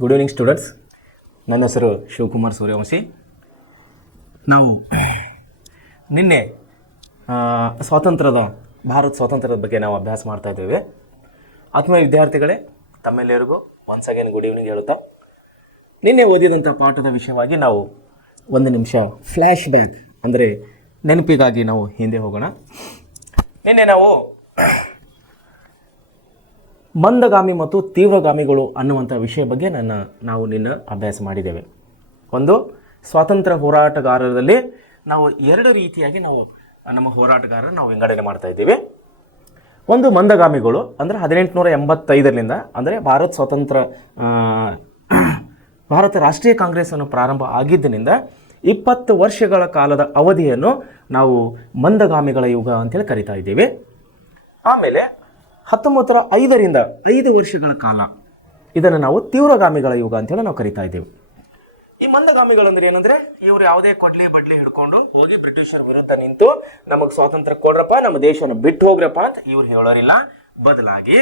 Good evening students. ನನ್ನ ಹೆಸರು ಶಿವಕುಮಾರ್ ಸೂರ್ಯವಂಶಿ. ನಾವು ನಿನ್ನೆ ಭಾರತ ಸ್ವಾತಂತ್ರ್ಯದ ಬಗ್ಗೆ ನಾವು ಅಭ್ಯಾಸ ಮಾಡ್ತಾ ಇದ್ದೇವೆ. ಆತ್ಮೀಯ ವಿದ್ಯಾರ್ಥಿಗಳೇ, ತಮ್ಮೆಲ್ಲರಿಗೂ ಒನ್ಸ್ ಅಗೇನ್ ಗುಡ್ ಈವ್ನಿಂಗ್ ಹೇಳುತ್ತಾ, ನಿನ್ನೆ ಓದಿದಂಥ ಪಾಠದ ವಿಷಯವಾಗಿ ನಾವು ಒಂದು ನಿಮಿಷ ಫ್ಲ್ಯಾಶ್ ಬ್ಯಾಕ್ ಅಂದರೆ ನೆನಪಿಗಾಗಿ ನಾವು ಹಿಂದೆ ಹೋಗೋಣ. ನಿನ್ನೆ ನಾವು ಮಂದಗಾಮಿ ಮತ್ತು ತೀವ್ರಗಾಮಿಗಳು ಅನ್ನುವಂಥ ವಿಷಯ ಬಗ್ಗೆ ನಾವು ನಿನ್ನ ಅಭ್ಯಾಸ ಮಾಡಿದ್ದೇವೆ. ಒಂದು ಸ್ವಾತಂತ್ರ್ಯ ಹೋರಾಟಗಾರರಲ್ಲಿ ನಾವು ಎರಡು ರೀತಿಯಾಗಿ ನಮ್ಮ ಹೋರಾಟಗಾರರು ನಾವು ವಿಂಗಡಣೆ ಮಾಡ್ತಾ ಇದ್ದೀವಿ. ಒಂದು ಮಂದಗಾಮಿಗಳು ಅಂದರೆ 1885ರಿಂದ ಅಂದರೆ ಭಾರತ ರಾಷ್ಟ್ರೀಯ ಕಾಂಗ್ರೆಸ್ಸನ್ನು ಪ್ರಾರಂಭ ಆಗಿದ್ದರಿಂದ 20 ವರ್ಷಗಳ ಕಾಲದ ಅವಧಿಯನ್ನು ನಾವು ಮಂದಗಾಮಿಗಳ ಯುಗ ಅಂತೇಳಿ ಕರಿತಾ ಇದ್ದೀವಿ. ಆಮೇಲೆ 1905ರಿಂದ 5 ವರ್ಷಗಳ ಕಾಲ ಇದನ್ನು ನಾವು ತೀವ್ರಗಾಮಿಗಳ ಯುಗ ಅಂತೇಳಿ ನಾವು ಕರಿತಾ ಇದ್ದೇವೆ. ಈ ಮಂದಗಾಮಿಗಳು ಅಂದ್ರೆ ಏನಂದ್ರೆ, ಇವರು ಯಾವುದೇ ಕೊಡ್ಲಿ ಬಡ್ಲಿ ಹಿಡ್ಕೊಂಡು ಹೋಗಿ ಬ್ರಿಟಿಷರ ವಿರುದ್ಧ ನಿಂತು ನಮಗೆ ಸ್ವಾತಂತ್ರ್ಯ ಕೊಡ್ರಪ್ಪ, ನಮ್ಮ ದೇಶವನ್ನು ಬಿಟ್ಟು ಹೋಗ್ರಪ್ಪ ಅಂತ ಇವ್ರು ಹೇಳೋರಿಲ್ಲ. ಬದಲಾಗಿ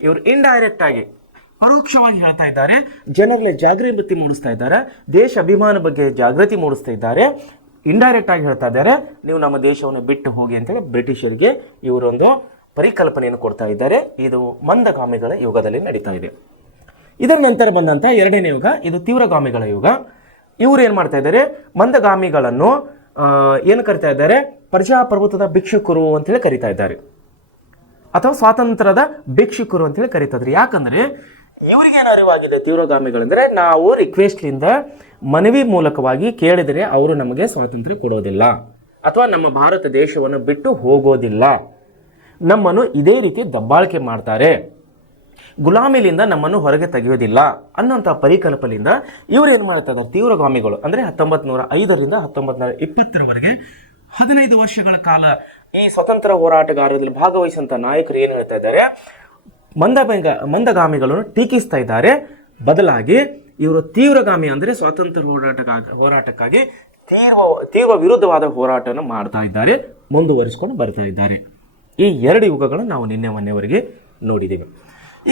ಇವರು ಇಂಡೈರೆಕ್ಟ್ ಆಗಿ ಪರೋಕ್ಷವಾಗಿ ಹೇಳ್ತಾ ಇದ್ದಾರೆ, ಜನರಲ್ಲಿ ಜಾಗೃತಿ ಮೂಡಿಸ್ತಾ ಇದ್ದಾರೆ, ದೇಶ ಅಭಿಮಾನ ಬಗ್ಗೆ ಜಾಗೃತಿ ಮೂಡಿಸ್ತಾ ಇದ್ದಾರೆ. ಇಂಡೈರೆಕ್ಟ್ ಆಗಿ ಹೇಳ್ತಾ ಇದ್ದಾರೆ, ನೀವು ನಮ್ಮ ದೇಶವನ್ನು ಬಿಟ್ಟು ಹೋಗಿ ಅಂತೇಳಿ ಬ್ರಿಟಿಷರಿಗೆ ಇವರೊಂದು ಪರಿಕಲ್ಪನೆಯನ್ನು ಕೊಡ್ತಾ ಇದ್ದಾರೆ. ಇದು ಮಂದಗಾಮಿಗಳ ಯುಗದಲ್ಲಿ ನಡೀತಾ ಇದೆ. ಇದರ ನಂತರ ಬಂದಂಥ ಎರಡನೇ ಯುಗ, ಇದು ತೀವ್ರಗಾಮಿಗಳ ಯುಗ. ಇವರು ಏನು ಮಾಡ್ತಾ ಇದ್ದಾರೆ, ಮಂದಗಾಮಿಗಳನ್ನು ಏನು ಕರಿತಾ ಇದ್ದಾರೆ, ಪ್ರಜಾಪ್ರಭುತ್ವದ ಭಿಕ್ಷುಕರು ಅಂತೇಳಿ ಕರಿತಾ ಇದ್ದಾರೆ, ಅಥವಾ ಸ್ವಾತಂತ್ರ್ಯದ ಭಿಕ್ಷುಕರು ಅಂತೇಳಿ ಕರಿತಾ ಇದ್ದಾರೆ. ಯಾಕಂದ್ರೆ ಇವರಿಗೇನು ಅರಿವಾಗಿದೆ, ತೀವ್ರಗಾಮಿಗಳಂದ್ರೆ ನಾವು ರಿಕ್ವೆಸ್ಟ್ಲಿಂದ ಮನವಿ ಮೂಲಕವಾಗಿ ಕೇಳಿದರೆ ಅವರು ನಮಗೆ ಸ್ವಾತಂತ್ರ್ಯ ಕೊಡೋದಿಲ್ಲ, ಅಥವಾ ನಮ್ಮ ಭಾರತ ದೇಶವನ್ನು ಬಿಟ್ಟು ಹೋಗೋದಿಲ್ಲ, ನಮ್ಮನ್ನು ಇದೇ ರೀತಿ ದಬ್ಬಾಳಿಕೆ ಮಾಡ್ತಾರೆ, ಗುಲಾಮಿಲಿಂದ ನಮ್ಮನ್ನು ಹೊರಗೆ ತೆಗೆಯೋದಿಲ್ಲ ಅನ್ನೋಂಥ ಪರಿಕಲ್ಪನೆಯಿಂದ ಇವರು ಏನು ಮಾಡ್ತಾ ಇದ್ದಾರೆ, ತೀವ್ರಗಾಮಿಗಳು ಅಂದರೆ 1905ರಿಂದ 1920ರವರೆಗೆ 15 ವರ್ಷಗಳ ಕಾಲ ಈ ಸ್ವತಂತ್ರ ಹೋರಾಟಗಾರರಲ್ಲಿ ಭಾಗವಹಿಸಿದಂಥ ನಾಯಕರು ಏನು ಹೇಳ್ತಾ ಇದ್ದಾರೆ, ಮಂದಗಾಮಿಗಳನ್ನು ಟೀಕಿಸ್ತಾ ಇದ್ದಾರೆ. ಬದಲಾಗಿ ಇವರು ತೀವ್ರಗಾಮಿ ಅಂದರೆ ಸ್ವಾತಂತ್ರ್ಯ ಹೋರಾಟಕ್ಕಾಗಿ ತೀವ್ರ ವಿರುದ್ಧವಾದ ಹೋರಾಟವನ್ನು ಮಾಡ್ತಾ ಇದ್ದಾರೆ, ಮುಂದುವರಿಸಿಕೊಂಡು ಬರ್ತಾ ಇದ್ದಾರೆ. ಈ ಎರಡು ಯುಗಗಳನ್ನು ನಾವು ಮೊನ್ನೆವರೆಗೆ ನೋಡಿದ್ದೀವಿ.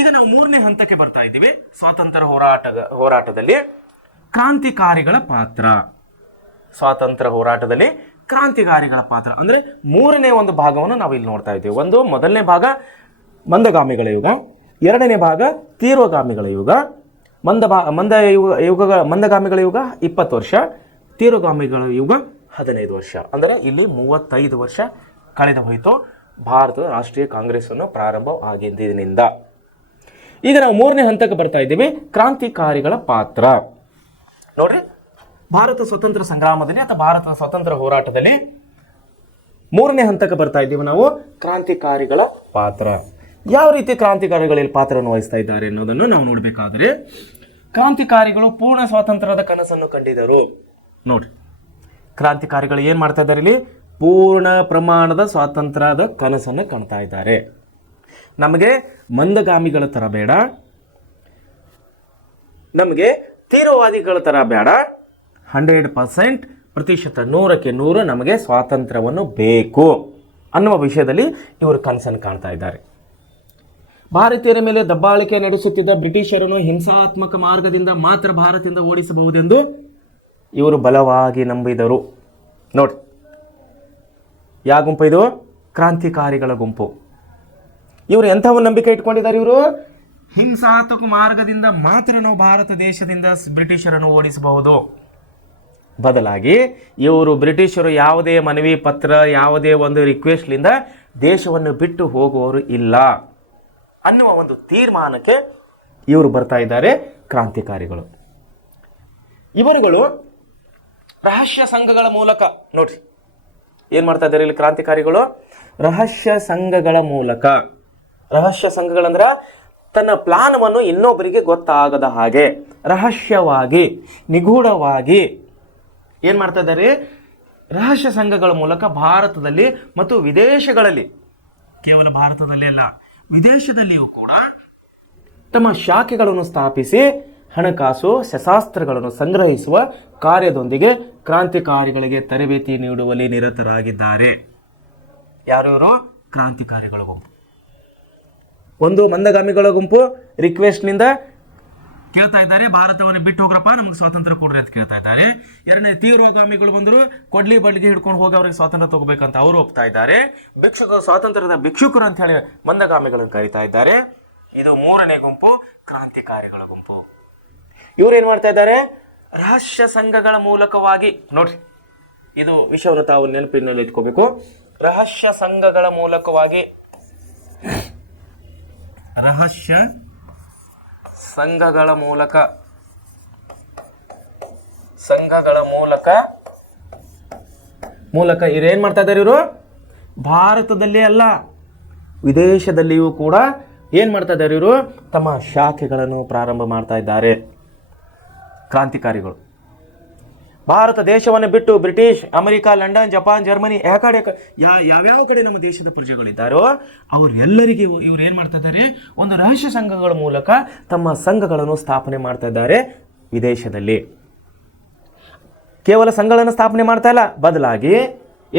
ಈಗ ನಾವು 3ನೇ ಹಂತಕ್ಕೆ ಬರ್ತಾ ಇದ್ದೀವಿ. ಸ್ವಾತಂತ್ರ್ಯ ಹೋರಾಟದಲ್ಲಿ ಕ್ರಾಂತಿಕಾರಿಗಳ ಪಾತ್ರ. ಸ್ವಾತಂತ್ರ್ಯ ಹೋರಾಟದಲ್ಲಿ ಕ್ರಾಂತಿಕಾರಿಗಳ ಪಾತ್ರ ಅಂದರೆ 3ನೇ ಒಂದು ಭಾಗವನ್ನು ನಾವು ಇಲ್ಲಿ ನೋಡ್ತಾ ಇದ್ದೀವಿ. ಮೊದಲನೇ ಭಾಗ ಮಂದಗಾಮಿಗಳ ಯುಗ, ಎರಡನೇ ಭಾಗ ತೀವ್ರಗಾಮಿಗಳ ಯುಗ. ಮಂದಗಾಮಿಗಳ ಯುಗ 20 ವರ್ಷ, ತೀವ್ರಗಾಮಿಗಳ ಯುಗ 15 ವರ್ಷ. ಅಂದರೆ ಇಲ್ಲಿ 35 ವರ್ಷ ಕಳೆದು ಹೋಯಿತು ಭಾರತದ ರಾಷ್ಟ್ರೀಯ ಕಾಂಗ್ರೆಸ್ ಅನ್ನು ಪ್ರಾರಂಭ ಆಗಿದ್ದಿನಿಂದ. ಈಗ ನಾವು 3ನೇ ಹಂತಕ್ಕೆ ಬರ್ತಾ ಇದ್ದೀವಿ, ಕ್ರಾಂತಿಕಾರಿಗಳ ಪಾತ್ರ. ನೋಡ್ರಿ, ಭಾರತ ಸ್ವತಂತ್ರ ಸಂಗ್ರಾಮದಲ್ಲಿ ಅಥವಾ ಭಾರತದ ಸ್ವತಂತ್ರ ಹೋರಾಟದಲ್ಲಿ 3ನೇ ಹಂತಕ್ಕೆ ಬರ್ತಾ ಇದ್ದೀವಿ ನಾವು, ಕ್ರಾಂತಿಕಾರಿಗಳ ಪಾತ್ರ. ಯಾವ ರೀತಿ ಕ್ರಾಂತಿಕಾರಿಗಳಲ್ಲಿ ಪಾತ್ರವನ್ನು ವಹಿಸ್ತಾ ಇದ್ದಾರೆ ಅನ್ನೋದನ್ನು ನಾವು ನೋಡಬೇಕಾದ್ರೆ, ಕ್ರಾಂತಿಕಾರಿಗಳು ಪೂರ್ಣ ಸ್ವಾತಂತ್ರ್ಯದ ಕನಸನ್ನು ಕಂಡಿದ್ದರು. ನೋಡ್ರಿ, ಕ್ರಾಂತಿಕಾರಿಗಳು ಏನು ಮಾಡ್ತಾ ಇದ್ದಾರೆ, ಇಲ್ಲಿ ಪೂರ್ಣ ಪ್ರಮಾಣದ ಸ್ವಾತಂತ್ರ್ಯದ ಕನಸನ್ನು ಕಾಣ್ತಾ ಇದ್ದಾರೆ. ನಮಗೆ ಮಂದಗಾಮಿಗಳ ಥರ ಬೇಡ, ನಮಗೆ ತೀವ್ರವಾದಿಗಳ ಥರ ಬೇಡ, 100% ಪ್ರತಿಶತ 100ಕ್ಕೆ 100 ನಮಗೆ ಸ್ವಾತಂತ್ರ್ಯವನ್ನು ಬೇಕು ಅನ್ನುವ ವಿಷಯದಲ್ಲಿ ಇವರು ಕನಸನ್ನು ಕಾಣ್ತಾ ಇದ್ದಾರೆ. ಭಾರತೀಯರ ಮೇಲೆ ದಬ್ಬಾಳಿಕೆ ನಡೆಸುತ್ತಿದ್ದ ಬ್ರಿಟಿಷರನ್ನು ಹಿಂಸಾತ್ಮಕ ಮಾರ್ಗದಿಂದ ಮಾತ್ರ ಭಾರತದಿಂದ ಓಡಿಸಬಹುದೆಂದು ಇವರು ಬಲವಾಗಿ ನಂಬಿದರು. ನೋಡಿ, ಯಾವ ಗುಂಪು ಇದು? ಕ್ರಾಂತಿಕಾರಿಗಳ ಗುಂಪು. ಇವರು ಎಂಥವನ್ನು ನಂಬಿಕೆ ಇಟ್ಕೊಂಡಿದ್ದಾರೆ, ಇವರು ಹಿಂಸಾತ್ಮಕ ಮಾರ್ಗದಿಂದ ಮಾತ್ರ ನಾವು ಭಾರತ ದೇಶದಿಂದ ಬ್ರಿಟಿಷರನ್ನು ಓಡಿಸಬಹುದು. ಬದಲಾಗಿ ಇವರು ಬ್ರಿಟಿಷರು ಯಾವುದೇ ಮನವಿ ಪತ್ರ, ಯಾವುದೇ ಒಂದು ರಿಕ್ವೆಸ್ಟ್ಲಿಂದ ದೇಶವನ್ನು ಬಿಟ್ಟು ಹೋಗುವವರು ಇಲ್ಲ ಅನ್ನುವ ಒಂದು ತೀರ್ಮಾನಕ್ಕೆ ಇವರು ಬರ್ತಾ ಇದ್ದಾರೆ, ಕ್ರಾಂತಿಕಾರಿಗಳು. ಇವರುಗಳು ರಹಸ್ಯ ಸಂಘಗಳ ಮೂಲಕ, ನೋಡ್ರಿ ಏನ್ ಮಾಡ್ತಾ ಇದ್ದಾರೆ ಇಲ್ಲಿ ಕ್ರಾಂತಿಕಾರಿಗಳು, ರಹಸ್ಯ ಸಂಘಗಳ ಮೂಲಕ. ರಹಸ್ಯ ಸಂಘಗಳಂದ್ರ ತನ್ನ ಪ್ಲಾನವನ್ನು ಇನ್ನೊಬ್ಬರಿಗೆ ಗೊತ್ತಾಗದ ಹಾಗೆ ರಹಸ್ಯವಾಗಿ, ನಿಗೂಢವಾಗಿ ಏನ್ ಮಾಡ್ತಾ ಇದ್ದಾರೆ, ರಹಸ್ಯ ಸಂಘಗಳ ಮೂಲಕ ಭಾರತದಲ್ಲಿ ಮತ್ತು ವಿದೇಶಗಳಲ್ಲಿ, ಕೇವಲ ಭಾರತದಲ್ಲಿ ಅಲ್ಲ ವಿದೇಶದಲ್ಲಿಯೂ ಕೂಡ ತಮ್ಮ ಶಾಖೆಗಳನ್ನು ಸ್ಥಾಪಿಸಿ ಹಣಕಾಸು ಶಸ್ತ್ರಾಸ್ತ್ರಗಳನ್ನು ಸಂಗ್ರಹಿಸುವ ಕಾರ್ಯದೊಂದಿಗೆ ಕ್ರಾಂತಿಕಾರಿಗಳಿಗೆ ತರಬೇತಿ ನೀಡುವಲ್ಲಿ ನಿರತರಾಗಿದ್ದಾರೆ. ಯಾರು? ಕ್ರಾಂತಿಕಾರಿಗಳ ಗುಂಪು. ಒಂದು ಮಂದಗಾಮಿಗಳ ಗುಂಪು ರಿಕ್ವೆಸ್ಟ್ನಿಂದ ಕೇಳ್ತಾ ಇದ್ದಾರೆ, ಭಾರತವನ್ನು ಬಿಟ್ಟು ಹೋಗ್ರಪ್ಪ, ನಮ್ಗೆ ಸ್ವಾತಂತ್ರ್ಯ ಕೊಡ್ರಿ ಅಂತ ಕೇಳ್ತಾ ಇದ್ದಾರೆ. ಎರಡನೇ ತೀವ್ರಗಾಮಿಗಳು ಬಂದರು, ಕೊಡ್ಲಿ ಬಡ್ಲಿಗೆ ಹಿಡ್ಕೊಂಡು ಹೋಗಿ ಅವ್ರಿಗೆ ಸ್ವಾತಂತ್ರ್ಯ ತಗೋಬೇಕಂತ ಅವರು ಒಪ್ತಾ ಇದ್ದಾರೆ. ಸ್ವಾತಂತ್ರ್ಯದ ಭಿಕ್ಷುಕರು ಅಂತ ಹೇಳಿ ಮಂದಗಾಮಿಗಳನ್ನು ಕರೀತಾ ಇದ್ದಾರೆ. ಇದು ಮೂರನೇ ಗುಂಪು, ಕ್ರಾಂತಿಕಾರಿಗಳ ಗುಂಪು. ಇವ್ರು ಏನ್ ಮಾಡ್ತಾ ಇದ್ದಾರೆ, ರಹಸ್ಯ ಸಂಘಗಳ ಮೂಲಕವಾಗಿ, ನೋಡ್ರಿ ಇದು ವಿಷಯವನ್ನು ತಾವು ನೆನಪಿನಲ್ಲಿ ಇಟ್ಕೋಬೇಕು. ರಹಸ್ಯ ಸಂಘಗಳ ಮೂಲಕವಾಗಿ, ರಹಸ್ಯ ಸಂಘಗಳ ಮೂಲಕ ಇವ್ರೇನ್ ಮಾಡ್ತಾ ಇದ್ದಾರೆ, ಇವರು ಭಾರತದಲ್ಲಿ ಅಲ್ಲ ವಿದೇಶದಲ್ಲಿಯೂ ಕೂಡ ಏನ್ ಮಾಡ್ತಾ ಇದ್ದಾರೆ, ಇವರು ತಮ್ಮ ಶಾಖೆಗಳನ್ನು ಪ್ರಾರಂಭ ಮಾಡ್ತಾ ಇದ್ದಾರೆ. ಕ್ರಾಂತಿಕಾರಿಗಳು ಭಾರತ ದೇಶವನ್ನು ಬಿಟ್ಟು British, America, London, Japan, Germany ಯಾವ್ಯಾವ ಕಡೆ ನಮ್ಮ ದೇಶದ ಪ್ರಜೆಗಳಿದ್ದಾರೋ ಅವರೆಲ್ಲರಿಗೆ ಇವ್ರು ಏನ್ ಮಾಡ್ತಾ ಇದ್ದಾರೆ, ಒಂದು ರಹಸ್ಯ ಸಂಘಗಳ ಮೂಲಕ ತಮ್ಮ ಸಂಘಗಳನ್ನು ಸ್ಥಾಪನೆ ಮಾಡ್ತಾ ಇದ್ದಾರೆ ವಿದೇಶದಲ್ಲಿ. ಕೇವಲ ಸಂಘಗಳನ್ನು ಸ್ಥಾಪನೆ ಮಾಡ್ತಾ ಇಲ್ಲ, ಬದಲಾಗಿ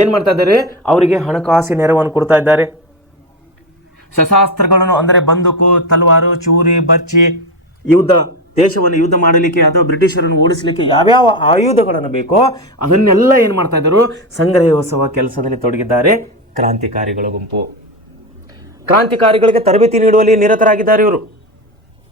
ಏನ್ ಮಾಡ್ತಾ ಇದ್ದಾರೆ, ಅವರಿಗೆ ಹಣಕಾಸು ನೆರವನ್ನು ಕೊಡ್ತಾ ಇದ್ದಾರೆ. ಶಸ್ತ್ರಾಸ್ತ್ರಗಳನ್ನು ಅಂದರೆ ಬಂದೂಕು, ತಲವಾರು, ಚೂರಿ, ಬರ್ಚಿ, ದೇಶವನ್ನು ಯುದ್ಧ ಮಾಡಲಿಕ್ಕೆ ಅಥವಾ ಬ್ರಿಟಿಷರನ್ನು ಓಡಿಸಲಿಕ್ಕೆ ಯಾವ್ಯಾವ ಆಯುಧಗಳನ್ನು ಬೇಕೋ ಅದನ್ನೆಲ್ಲ ಏನು ಮಾಡ್ತಾ ಇದ್ದರು, ಸಂಗ್ರಹಿಸುವ ಕೆಲಸದಲ್ಲಿ ತೊಡಗಿದ್ದಾರೆ ಕ್ರಾಂತಿಕಾರಿಗಳ ಗುಂಪು. ಕ್ರಾಂತಿಕಾರಿಗಳಿಗೆ ತರಬೇತಿ ನೀಡುವಲ್ಲಿ ನಿರತರಾಗಿದ್ದಾರೆ ಇವರು.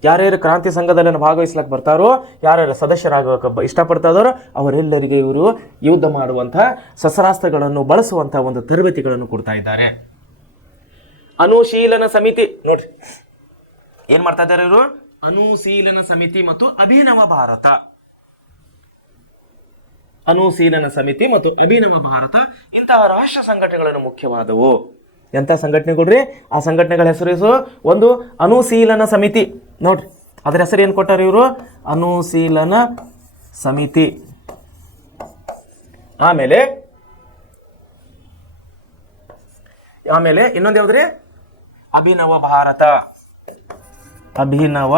ಯಾರ್ಯಾರು ಕ್ರಾಂತಿ ಸಂಘದಲ್ಲಿ ಭಾಗವಹಿಸ್ಲಕ್ಕೆ ಬರ್ತಾರೋ, ಯಾರ್ಯಾರು ಸದಸ್ಯರಾಗಕ್ಕೆ ಇಷ್ಟಪಡ್ತಾ ಇದ್ದಾರೋ ಅವರೆಲ್ಲರಿಗೆ ಇವರು ಯುದ್ಧ ಮಾಡುವಂತಹ ಶಸ್ತ್ರಾಸ್ತ್ರಗಳನ್ನು ಬಳಸುವಂತಹ ಒಂದು ತರಬೇತಿಗಳನ್ನು ಕೊಡ್ತಾ ಇದ್ದಾರೆ. ಅನುಶೀಲನ ಸಮಿತಿ, ನೋಡ್ರಿ ಏನ್ ಮಾಡ್ತಾ ಇದ್ದಾರೆ ಇವರು, ಅನುಶೀಲನ ಸಮಿತಿ ಮತ್ತು ಅಭಿನವ ಭಾರತ. ಅನುಶೀಲನ ಸಮಿತಿ ಮತ್ತು ಅಭಿನವ ಭಾರತ ಇಂತಹ ರಹಸ್ಯ ಸಂಘಟನೆಗಳನ್ನು ಮುಖ್ಯವಾದವು. ಎಂಥ ಸಂಘಟನೆಗಳ್ರಿ, ಆ ಸಂಘಟನೆಗಳ ಹೆಸರು ಒಂದು ಅನುಶೀಲನ ಸಮಿತಿ. ನೋಡ್ರಿ ಅದರ ಹೆಸರು ಏನು ಕೊಟ್ಟಾರ ಇವರು, ಅನುಶೀಲನ ಸಮಿತಿ. ಆಮೇಲೆ ಇನ್ನೊಂದು ಯಾವ್ದ್ರಿ, ಅಭಿನವ ಭಾರತ. ಅಭಿನವ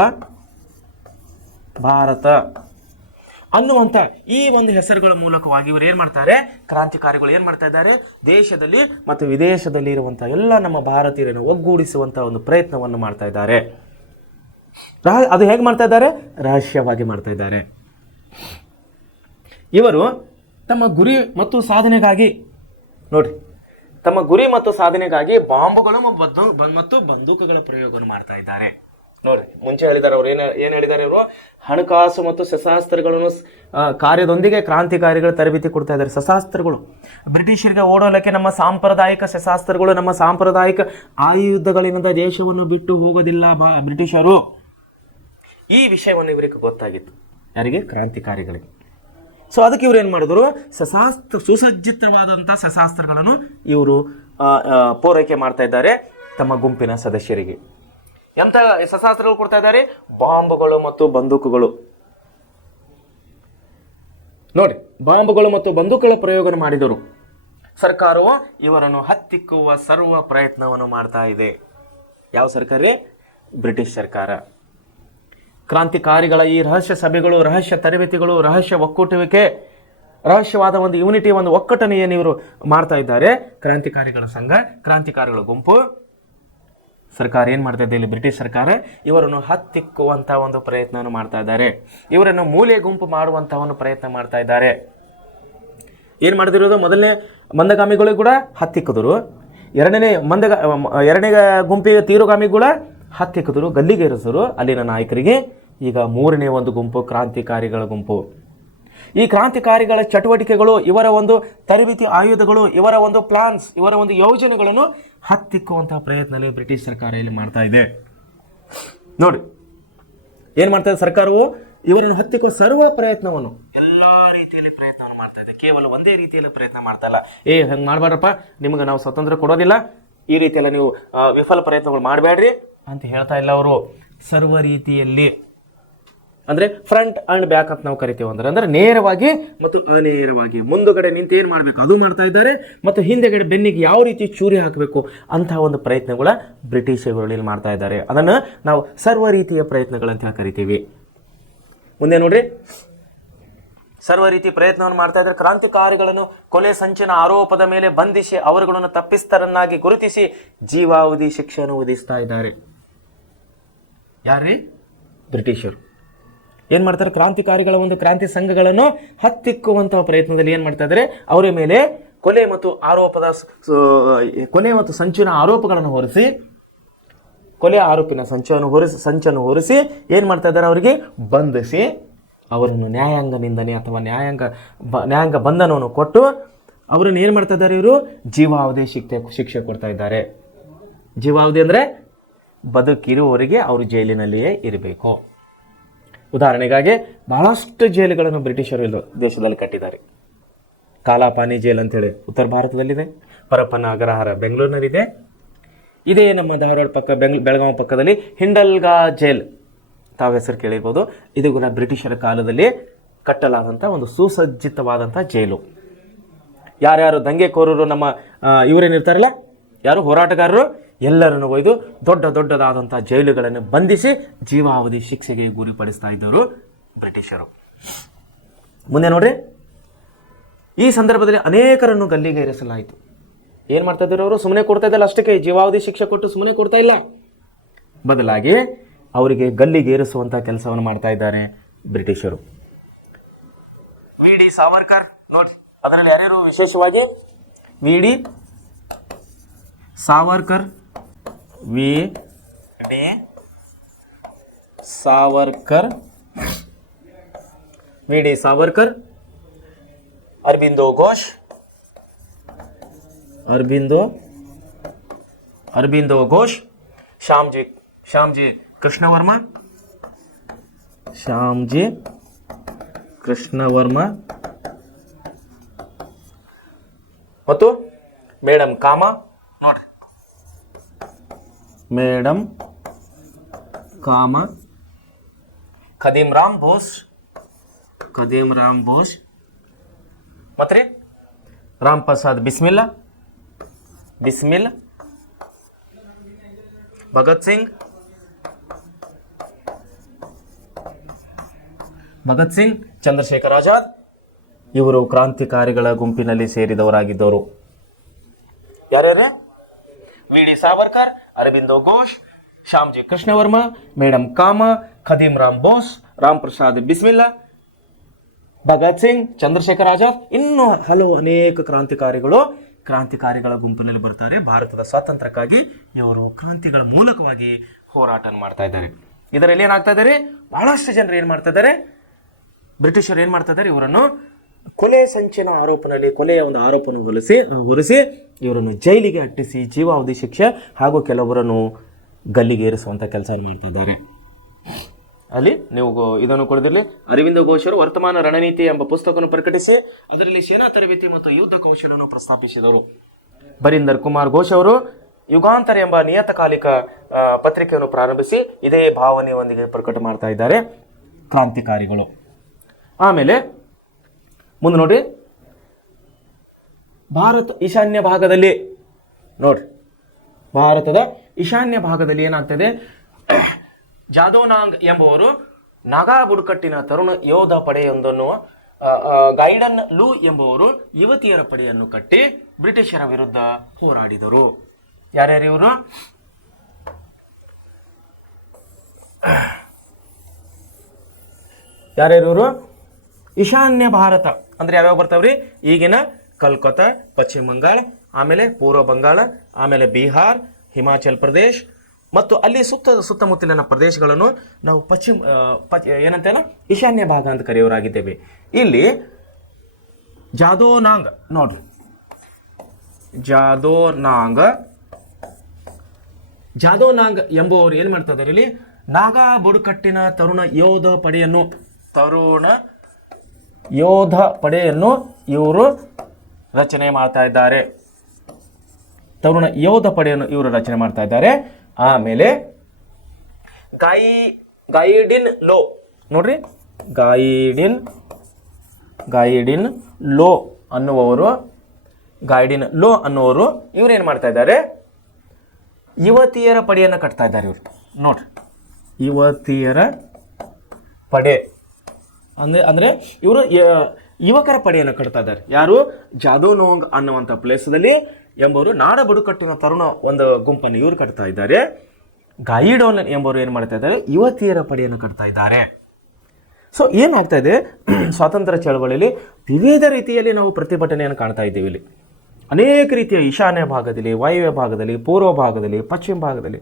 ಭಾರತ ಅನ್ನುವಂಥ ಈ ಒಂದು ಹೆಸರುಗಳ ಮೂಲಕವಾಗಿ ಇವರು ಏನ್ ಮಾಡ್ತಾರೆ, ಕ್ರಾಂತಿಕಾರಿಗಳು ಏನ್ ಮಾಡ್ತಾ ಇದ್ದಾರೆ, ದೇಶದಲ್ಲಿ ಮತ್ತು ವಿದೇಶದಲ್ಲಿ ಇರುವಂತಹ ಎಲ್ಲ ನಮ್ಮ ಭಾರತೀಯರನ್ನು ಒಗ್ಗೂಡಿಸುವಂತಹ ಒಂದು ಪ್ರಯತ್ನವನ್ನು ಮಾಡ್ತಾ ಇದ್ದಾರೆ. ಅದು ಹೇಗೆ ಮಾಡ್ತಾ ಇದ್ದಾರೆ, ರಹಸ್ಯವಾಗಿ ಮಾಡ್ತಾ ಇದ್ದಾರೆ. ಇವರು ತಮ್ಮ ಗುರಿ ಮತ್ತು ಸಾಧನೆಗಾಗಿ, ನೋಡ್ರಿ ತಮ್ಮ ಗುರಿ ಮತ್ತು ಸಾಧನೆಗಾಗಿ ಬಾಂಬುಗಳು ಮತ್ತು ಬಂದೂಕುಗಳ ಪ್ರಯೋಗವನ್ನು ಮಾಡ್ತಾ ಇದ್ದಾರೆ. ನೋಡ್ರಿ ಮುಂಚೆ ಹೇಳಿದ್ದಾರೆ ಅವ್ರು ಏನ್ ಹೇಳಿದ್ದಾರೆ, ಇವರು ಹಣಕಾಸು ಮತ್ತು ಶಸ್ತ್ರಾಸ್ತ್ರಗಳನ್ನು ಕಾರ್ಯದೊಂದಿಗೆ ಕ್ರಾಂತಿಕಾರಿಗಳು ತರಬೇತಿ ಕೊಡ್ತಾ ಇದ್ದಾರೆ. ಶಸ್ತ್ರಾಸ್ತ್ರಗಳು ಬ್ರಿಟಿಷರಿಗೆ ಓಡೋಲಕ್ಕೆ ನಮ್ಮ ಸಾಂಪ್ರದಾಯಿಕ ಶಸ್ತ್ರಾಸ್ತ್ರಗಳು, ನಮ್ಮ ಸಾಂಪ್ರದಾಯಿಕ ಆಯುಧಗಳಿಂದ ದೇಶವನ್ನು ಬಿಟ್ಟು ಹೋಗೋದಿಲ್ಲ ಬ್ರಿಟಿಷರು. ಈ ವಿಷಯವನ್ನು ಇವರಿಗೆ ಗೊತ್ತಾಗಿತ್ತು, ಯಾರಿಗೆ, ಕ್ರಾಂತಿಕಾರಿಗಳಿಗೆ. ಸೊ ಅದಕ್ಕೆ ಇವ್ರು ಏನ್ ಮಾಡಿದ್ರು, ಸುಸಜ್ಜಿತವಾದಂತಹ ಶಸ್ತ್ರಾಸ್ತ್ರಗಳನ್ನು ಇವರು ಪೂರೈಕೆ ಮಾಡ್ತಾ ಇದ್ದಾರೆ ತಮ್ಮ ಗುಂಪಿನ ಸದಸ್ಯರಿಗೆ. ಎಂತ ಶಸ್ತ್ರಾಸ್ತ್ರಗಳು ಕೊಡ್ತಾ ಇದ್ದಾರೆ, ಬಾಂಬುಗಳು ಮತ್ತು ಬಂದೂಕುಗಳು. ನೋಡಿ ಬಾಂಬುಗಳು ಮತ್ತು ಬಂದೂಕುಗಳ ಪ್ರಯೋಗ ಮಾಡಿದರು. ಸರ್ಕಾರವು ಇವರನ್ನು ಹತ್ತಿಕ್ಕುವ ಸರ್ವ ಪ್ರಯತ್ನವನ್ನು ಮಾಡ್ತಾ ಇದೆ. ಯಾವ ಸರ್ಕಾರ, ಬ್ರಿಟಿಷ್ ಸರ್ಕಾರ. ಕ್ರಾಂತಿಕಾರಿಗಳ ಈ ರಹಸ್ಯ ಸಭೆಗಳು, ರಹಸ್ಯ ತರಬೇತಿಗಳು, ರಹಸ್ಯ ಒಕ್ಕೂಟುವಿಕೆ, ರಹಸ್ಯವಾದ ಒಂದು ಯೂನಿಟಿ, ಒಂದು ಒಕ್ಕಟ್ಟನ್ನು ಏನು ಇವರು ಮಾಡ್ತಾ ಇದ್ದಾರೆ, ಕ್ರಾಂತಿಕಾರಿಗಳ ಸಂಘ, ಕ್ರಾಂತಿಕಾರಿಗಳ ಗುಂಪು. ಸರ್ಕಾರ ಏನ್ ಮಾಡ್ತಾ ಇದೆ, ಇಲ್ಲಿ ಬ್ರಿಟಿಷ್ ಸರ್ಕಾರ ಇವರನ್ನು ಹತ್ತಿಕ್ಕುವಂತಹ ಒಂದು ಪ್ರಯತ್ನವನ್ನು ಮಾಡ್ತಾ ಇದ್ದಾರೆ. ಇವರನ್ನು ಮೂಲೆ ಗುಂಪು ಮಾಡುವಂತಹ ಒಂದು ಪ್ರಯತ್ನ ಮಾಡ್ತಾ ಇದ್ದಾರೆ. ಏನ್ ಮಾಡ್ತಿರೋದು, ಮೊದಲನೇ ಮಂದಗಾಮಿಗಳು ಕೂಡ ಹತ್ತಿಕ್ಕಿದ್ರು, ಎರಡನೇ ಗುಂಪಿನ ತೀವ್ರಗಾಮಿ ಕೂಡ ಹತ್ತಿಕ್ಕಿದ್ರು, ಗಲ್ಲಿಗೇರಿಸಿದ್ರು ಅಲ್ಲಿನ ನಾಯಕರಿಗೆ. ಈಗ ಮೂರನೇ ಒಂದು ಗುಂಪು ಕ್ರಾಂತಿಕಾರಿಗಳ ಗುಂಪು. ಈ ಕ್ರಾಂತಿಕಾರಿಗಳ ಚಟುವಟಿಕೆಗಳು, ಇವರ ಒಂದು ತರಬೇತಿ ಆಯುಧಗಳು, ಇವರ ಒಂದು ಪ್ಲಾನ್ಸ್, ಇವರ ಒಂದು ಯೋಜನೆಗಳನ್ನು ಹತ್ತಿಕ್ಕುವಂತಹ ಪ್ರಯತ್ನ ಬ್ರಿಟಿಷ್ ಸರ್ಕಾರ ಇಲ್ಲಿ ಮಾಡ್ತಾ ಇದೆ. ನೋಡಿ ಏನ್ ಮಾಡ್ತಾ ಇದೆ ಸರ್ಕಾರವು, ಇವರನ್ನು ಹತ್ತಿಕ್ಕುವ ಸರ್ವ ಪ್ರಯತ್ನವನ್ನು ಎಲ್ಲಾ ರೀತಿಯಲ್ಲಿ ಪ್ರಯತ್ನವನ್ನು ಮಾಡ್ತಾ ಇದೆ. ಕೇವಲ ಒಂದೇ ರೀತಿಯಲ್ಲಿ ಪ್ರಯತ್ನ ಮಾಡ್ತಾ ಇಲ್ಲ, ಹಂಗೆ ಮಾಡ್ಬೇಡ್ರಪ್ಪ, ನಿಮ್ಗೆ ನಾವು ಸ್ವತಂತ್ರ ಕೊಡೋದಿಲ್ಲ, ಈ ರೀತಿಯೆಲ್ಲ ನೀವು ವಿಫಲ ಪ್ರಯತ್ನಗಳು ಮಾಡಬೇಡ್ರಿ ಅಂತ ಹೇಳ್ತಾ ಇಲ್ಲ. ಅವರು ಸರ್ವ ರೀತಿಯಲ್ಲಿ, ಅಂದ್ರೆ ಫ್ರಂಟ್ ಅಂಡ್ ಬ್ಯಾಕ್ ಅಂತ ನಾವು ಕರಿತೀವಿ, ಅಂದ್ರೆ ನೇರವಾಗಿ ಮತ್ತು ಅನೇರವಾಗಿ ಮುಂದುಗಡೆ ನಿಂತು ಏನ್ ಮಾಡ್ಬೇಕು ಅದು ಮಾಡ್ತಾ ಇದ್ದಾರೆ, ಮತ್ತು ಹಿಂದೆಗಡೆ ಬೆನ್ನಿಗೆ ಯಾವ ರೀತಿ ಚೂರಿ ಹಾಕಬೇಕು ಅಂತಹ ಒಂದು ಪ್ರಯತ್ನಗಳ ಬ್ರಿಟಿಷರು ಮಾಡ್ತಾ ಇದ್ದಾರೆ. ಅದನ್ನ ನಾವು ಸರ್ವ ರೀತಿಯ ಪ್ರಯತ್ನಗಳಂತ ಕರಿತೀವಿ. ಮುಂದೆ ನೋಡ್ರಿ, ಸರ್ವ ರೀತಿ ಪ್ರಯತ್ನವನ್ನು ಮಾಡ್ತಾ ಇದ್ದಾರೆ. ಕ್ರಾಂತಿಕಾರಿಗಳನ್ನು ಕೊಲೆ ಸಂಚಿನ ಆರೋಪದ ಮೇಲೆ ಬಂಧಿಸಿ ಅವರುಗಳನ್ನು ತಪ್ಪಿಸ್ತರನ್ನಾಗಿ ಗುರುತಿಸಿ ಜೀವಾವಧಿ ಶಿಕ್ಷೆಯನ್ನು ವಿಧಿಸ್ತಾ ಇದ್ದಾರೆ. ಯಾರ್ರೀ, ಬ್ರಿಟಿಷರು. ಏನು ಮಾಡ್ತಾರೆ, ಕ್ರಾಂತಿಕಾರಿಗಳ ಒಂದು ಕ್ರಾಂತಿ ಸಂಘಗಳನ್ನು ಹತ್ತಿಕ್ಕುವಂತಹ ಪ್ರಯತ್ನದಲ್ಲಿ ಏನು ಮಾಡ್ತಾ ಇದ್ದಾರೆ, ಅವರ ಮೇಲೆ ಕೊಲೆ ಮತ್ತು ಸಂಚಿನ ಆರೋಪಗಳನ್ನು ಹೊರಿಸಿ, ಕೊಲೆ ಆರೋಪಿನ ಸಂಚನ್ನು ಹೊರಿಸಿ ಏನು ಮಾಡ್ತಾ ಇದ್ದಾರೆ, ಅವರಿಗೆ ಬಂಧಿಸಿ ಅವರನ್ನು ನ್ಯಾಯಾಂಗ ನಿಂದನೆ ಅಥವಾ ನ್ಯಾಯಾಂಗ ಬಂಧನವನ್ನು ಕೊಟ್ಟು ಅವರನ್ನು ಏನು ಮಾಡ್ತಾ ಇದ್ದಾರೆ, ಇವರು ಜೀವಾವಧಿ ಶಿಕ್ಷೆ ಕೊಡ್ತಾ ಇದ್ದಾರೆ. ಜೀವಾವಧಿ ಅಂದರೆ ಬದುಕಿರುವವರೆಗೆ ಅವರು ಜೈಲಿನಲ್ಲಿಯೇ ಇರಬೇಕು. ಉದಾಹರಣೆಗಾಗಿ ಬಹಳಷ್ಟು ಜೈಲುಗಳನ್ನು ಬ್ರಿಟಿಷರು ದೇಶದಲ್ಲಿ ಕಟ್ಟಿದ್ದಾರೆ. ಕಾಲಾಪಾನಿ ಜೈಲ್ ಅಂತೇಳಿ ಉತ್ತರ ಭಾರತದಲ್ಲಿದೆ, ಪರಪ್ಪನ ಅಗ್ರಹಾರ ಬೆಂಗಳೂರಿನಲ್ಲಿದೆ. ಇದೇ ನಮ್ಮ ಧಾರವಾಡ ಪಕ್ಕ ಬೆಳಗಾವಿ ಪಕ್ಕದಲ್ಲಿ ಹಿಂಡಲ್ಗಾ ಜೈಲ್, ತಾವು ಹೆಸರು ಕೇಳಿರ್ಬೋದು. ಇದು ಕೂಡ ಬ್ರಿಟಿಷರ ಕಾಲದಲ್ಲಿ ಕಟ್ಟಲಾದಂಥ ಒಂದು ಸುಸಜ್ಜಿತವಾದಂಥ ಜೈಲು. ಯಾರ್ಯಾರು ದಂಗೆಕೋರರು, ನಮ್ಮ ಇವರೇನಿರ್ತಾರಲ್ಲ, ಯಾರು ಹೋರಾಟಗಾರರು, ಎಲ್ಲರನ್ನು ಒಯ್ದು ದೊಡ್ಡದಾದಂಥ ಜೈಲುಗಳನ್ನು ಬಂಧಿಸಿ ಜೀವಾವಧಿ ಶಿಕ್ಷೆಗೆ ಗುರಿಪಡಿಸ್ತಾ ಇದ್ದವರು ಬ್ರಿಟಿಷರು. ಮುಂದೆ ನೋಡ್ರಿ, ಈ ಸಂದರ್ಭದಲ್ಲಿ ಅನೇಕರನ್ನು ಗಲ್ಲಿಗೆ ಇರಿಸಲಾಯಿತು. ಏನು ಮಾಡ್ತಾ ಇದ್ರು ಅವರು? ಸುಮ್ಮನೆ ಕೊಡ್ತಾ ಇದ್ದಲ್ಲ ಅಷ್ಟಕ್ಕೆ, ಜೀವಾವಧಿ ಶಿಕ್ಷೆ ಕೊಟ್ಟು ಸುಮ್ಮನೆ ಕೊಡ್ತಾ ಇಲ್ಲ, ಬದಲಾಗಿ ಅವರಿಗೆ ಗಲ್ಲಿಗೆ ಏರಿಸುವಂತಹ ಕೆಲಸವನ್ನು ಮಾಡ್ತಾ ಇದ್ದಾರೆ ಬ್ರಿಟಿಷರು. ವಿ ಡಿ ಸಾವರ್ಕರ್ ನೋಡಿ, ಅದರಲ್ಲಿ ಯಾರ್ಯಾರು ವಿಶೇಷವಾಗಿ? V D Savarkar, V D Savarkar, V D Savarkar, Aurobindo Ghosh, Aurobindo Ghosh, Shyamji Krishnavarma, ಮತ್ತು ಮೇಡಮ್ ಕಾಮ ನೋಡ್ರಿ, ಮೇಡಮ್ ಕಾಮ, ಖದೀಮ್ ರಾಮ್ ಬೋಸ್, ಮತ್ತೆ ರಾಮ್ ಪ್ರಸಾದ್ ಬಿಸ್ಮಿಲ್, ಭಗತ್ ಸಿಂಗ್, ಚಂದ್ರಶೇಖರ್ ಆಜಾದ್, ಇವರು ಕ್ರಾಂತಿಕಾರಿಗಳ ಗುಂಪಿನಲ್ಲಿ ಸೇರಿದವರಾಗಿದ್ದವರು. ಯಾರ್ಯಾರು? V D Savarkar, Aurobindo Ghosh, Shyamji Krishnavarma, madam Cama, ಖದೀಮ್ Ram Bose, Ram Prasad Bismillah, Bhagat Singh, Chandrashekhar Azad, ಇನ್ನೂ ಹಲವು ಅನೇಕ ಕ್ರಾಂತಿಕಾರಿಗಳ ಗುಂಪಿನಲ್ಲಿ ಬರ್ತಾರೆ. ಭಾರತದ ಸ್ವಾತಂತ್ರ್ಯಕ್ಕಾಗಿ ಇವರು ಕ್ರಾಂತಿಗಳ ಮೂಲಕವಾಗಿ ಹೋರಾಟ ಮಾಡ್ತಾ ಇದ್ದಾರೆ. ಇದರಲ್ಲಿ ಏನಾಗ್ತಾ ಇದ್ದಾರೆ, ಬಹಳಷ್ಟು ಜನರು ಏನು ಮಾಡ್ತಾ ಇದ್ದಾರೆ, ಬ್ರಿಟಿಷರು ಏನು ಮಾಡ್ತಾ ಇದ್ದಾರೆ, ಇವರನ್ನು ಕೊಲೆ ಸಂಚಿನ ಆರೋಪದಲ್ಲಿ ಕೊಲೆಯ ಒಂದು ಆರೋಪವನ್ನು ಹೊರಿಸಿ ಇವರನ್ನು ಜೈಲಿಗೆ ಅಟ್ಟಿಸಿ ಜೀವಾವಧಿ ಶಿಕ್ಷೆ ಹಾಗೂ ಕೆಲವರನ್ನು ಗಲ್ಲಿಗೆ ಏರಿಸುವಂಥ ಕೆಲಸ ಮಾಡ್ತಾ ಇದ್ದಾರೆ. ಅಲ್ಲಿ ನೀವು ಇದನ್ನು ಕೊಡದಿರಲಿ, ಅರವಿಂದ ಘೋಷರು ವರ್ತಮಾನ ರಣನೀತಿ ಎಂಬ ಪುಸ್ತಕವನ್ನು ಪ್ರಕಟಿಸಿ ಅದರಲ್ಲಿ ಸೇನಾ ತರಬೇತಿ ಮತ್ತು ಯುದ್ಧ ಕೌಶಲವನ್ನು ಪ್ರಸ್ತಾಪಿಸಿದರು. ಬರೀಂದರ್ ಕುಮಾರ್ ಘೋಷ್ ಅವರು ಯುಗಾಂತರ ಎಂಬ ನಿಯತಕಾಲಿಕ ಪತ್ರಿಕೆಯನ್ನು ಪ್ರಾರಂಭಿಸಿ ಇದೇ ಭಾವನೆಯೊಂದಿಗೆ ಪ್ರಕಟ ಮಾಡ್ತಾ ಇದ್ದಾರೆ ಕ್ರಾಂತಿಕಾರಿಗಳು. ಆಮೇಲೆ ಮುಂದೆ ನೋಡ್ರಿ, ಭಾರತದ ಈಶಾನ್ಯ ಭಾಗದಲ್ಲಿ ಏನಾಗ್ತದೆ, ಜಾದೋನಾಂಗ್ ಎಂಬುವರು ನಾಗಾ ಬುಡಕಟ್ಟಿನ ತರುಣ ಯೋಧ ಪಡೆಯೊಂದನ್ನು ಗೈಡನ್ ಲೂ ಎಂಬುವರು ಯುವತಿಯರ ಪಡೆಯನ್ನು ಕಟ್ಟಿ ಬ್ರಿಟಿಷರ ವಿರುದ್ಧ ಹೋರಾಡಿದರು. ಯಾರ್ಯಾರು ಇವರು? ಈಶಾನ್ಯ ಭಾರತ ಅಂದ್ರೆ ಯಾವ್ಯಾವ ಬರ್ತಾವ್ರಿ? ಈಗಿನ ಕಲ್ಕತ್ತಾ, ಪಶ್ಚಿಮ ಬಂಗಾಳ, ಆಮೇಲೆ ಪೂರ್ವ ಬಂಗಾಳ, ಆಮೇಲೆ ಬಿಹಾರ್, ಹಿಮಾಚಲ್ ಪ್ರದೇಶ್ ಮತ್ತು ಅಲ್ಲಿ ಸುತ್ತಮುತ್ತಲಿನ ಪ್ರದೇಶಗಳನ್ನು ನಾವು ಏನಂತೇನ ಈಶಾನ್ಯ ಭಾಗ ಅಂತ ಕರೆಯೋರಾಗಿದ್ದೇವೆ. ಇಲ್ಲಿ ಜಾದೋನಾಂಗ್ ನೋಡ್ರಿ, ಜಾದೋನಾಂಗ್ ಎಂಬುವರು ಏನ್ ಮಾಡ್ತಾ ಇದ್ದಾರೆ, ಇಲ್ಲಿ ನಾಗಾ ಬುಡಕಟ್ಟಿನ ತರುಣ ಯೋಧ ಪಡೆಯನ್ನು ಇವರು ರಚನೆ ಮಾಡ್ತಾ ಇದ್ದಾರೆ. ತರುಣ ಯೋಧ ಪಡೆಯನ್ನು ಇವರು ರಚನೆ ಮಾಡ್ತಾ ಇದ್ದಾರೆ. ಆಮೇಲೆ ಗೈಡಿನ್ ಲೋ ನೋಡ್ರಿ, ಗೈಡಿನ್ ಲೋ ಅನ್ನುವರು ಇವ್ರೇನ್ ಮಾಡ್ತಾ ಇದ್ದಾರೆ, ಯುವತಿಯರ ಪಡೆಯನ್ನು ಕಟ್ತಾ ಇದ್ದಾರೆ. ಇವರು ನೋಡ್ರಿ, ಯುವತಿಯರ ಪಡೆ ಅಂದ್ರೆ ಇವರು ಯುವಕರ ಪಡೆಯನ್ನು ಕಟ್ತಾ ಇದ್ದಾರೆ. ಯಾರು? ಜಾದೋನಾಂಗ್ ಅನ್ನುವಂಥ ಪ್ಲೇಸದಲ್ಲಿ ಎಂಬುವರು ನಾಡ ಬುಡಕಟ್ಟಿನ ತರುಣ ಒಂದು ಗುಂಪನ್ನು ಇವರು ಕಟ್ತಾ ಇದ್ದಾರೆ. ಗೈಡೋನ್ ಎಂಬುವರು ಏನ್ ಮಾಡ್ತಾ ಇದ್ದಾರೆ, ಯುವತಿಯರ ಪಡೆಯನ್ನು ಕಟ್ತಾ ಇದ್ದಾರೆ. ಸೊ ಏನಾಗ್ತಾ ಇದೆ, ಸ್ವಾತಂತ್ರ್ಯ ಚಳವಳಿಯಲ್ಲಿ ವಿವಿಧ ರೀತಿಯಲ್ಲಿ ನಾವು ಪ್ರತಿಭಟನೆಯನ್ನು ಕಾಣ್ತಾ ಇದ್ದೀವಿ. ಇಲ್ಲಿ ಅನೇಕ ರೀತಿಯ ಈಶಾನ್ಯ ಭಾಗದಲ್ಲಿ, ವಾಯುವ್ಯ ಭಾಗದಲ್ಲಿ, ಪೂರ್ವ ಭಾಗದಲ್ಲಿ, ಪಶ್ಚಿಮ ಭಾಗದಲ್ಲಿ,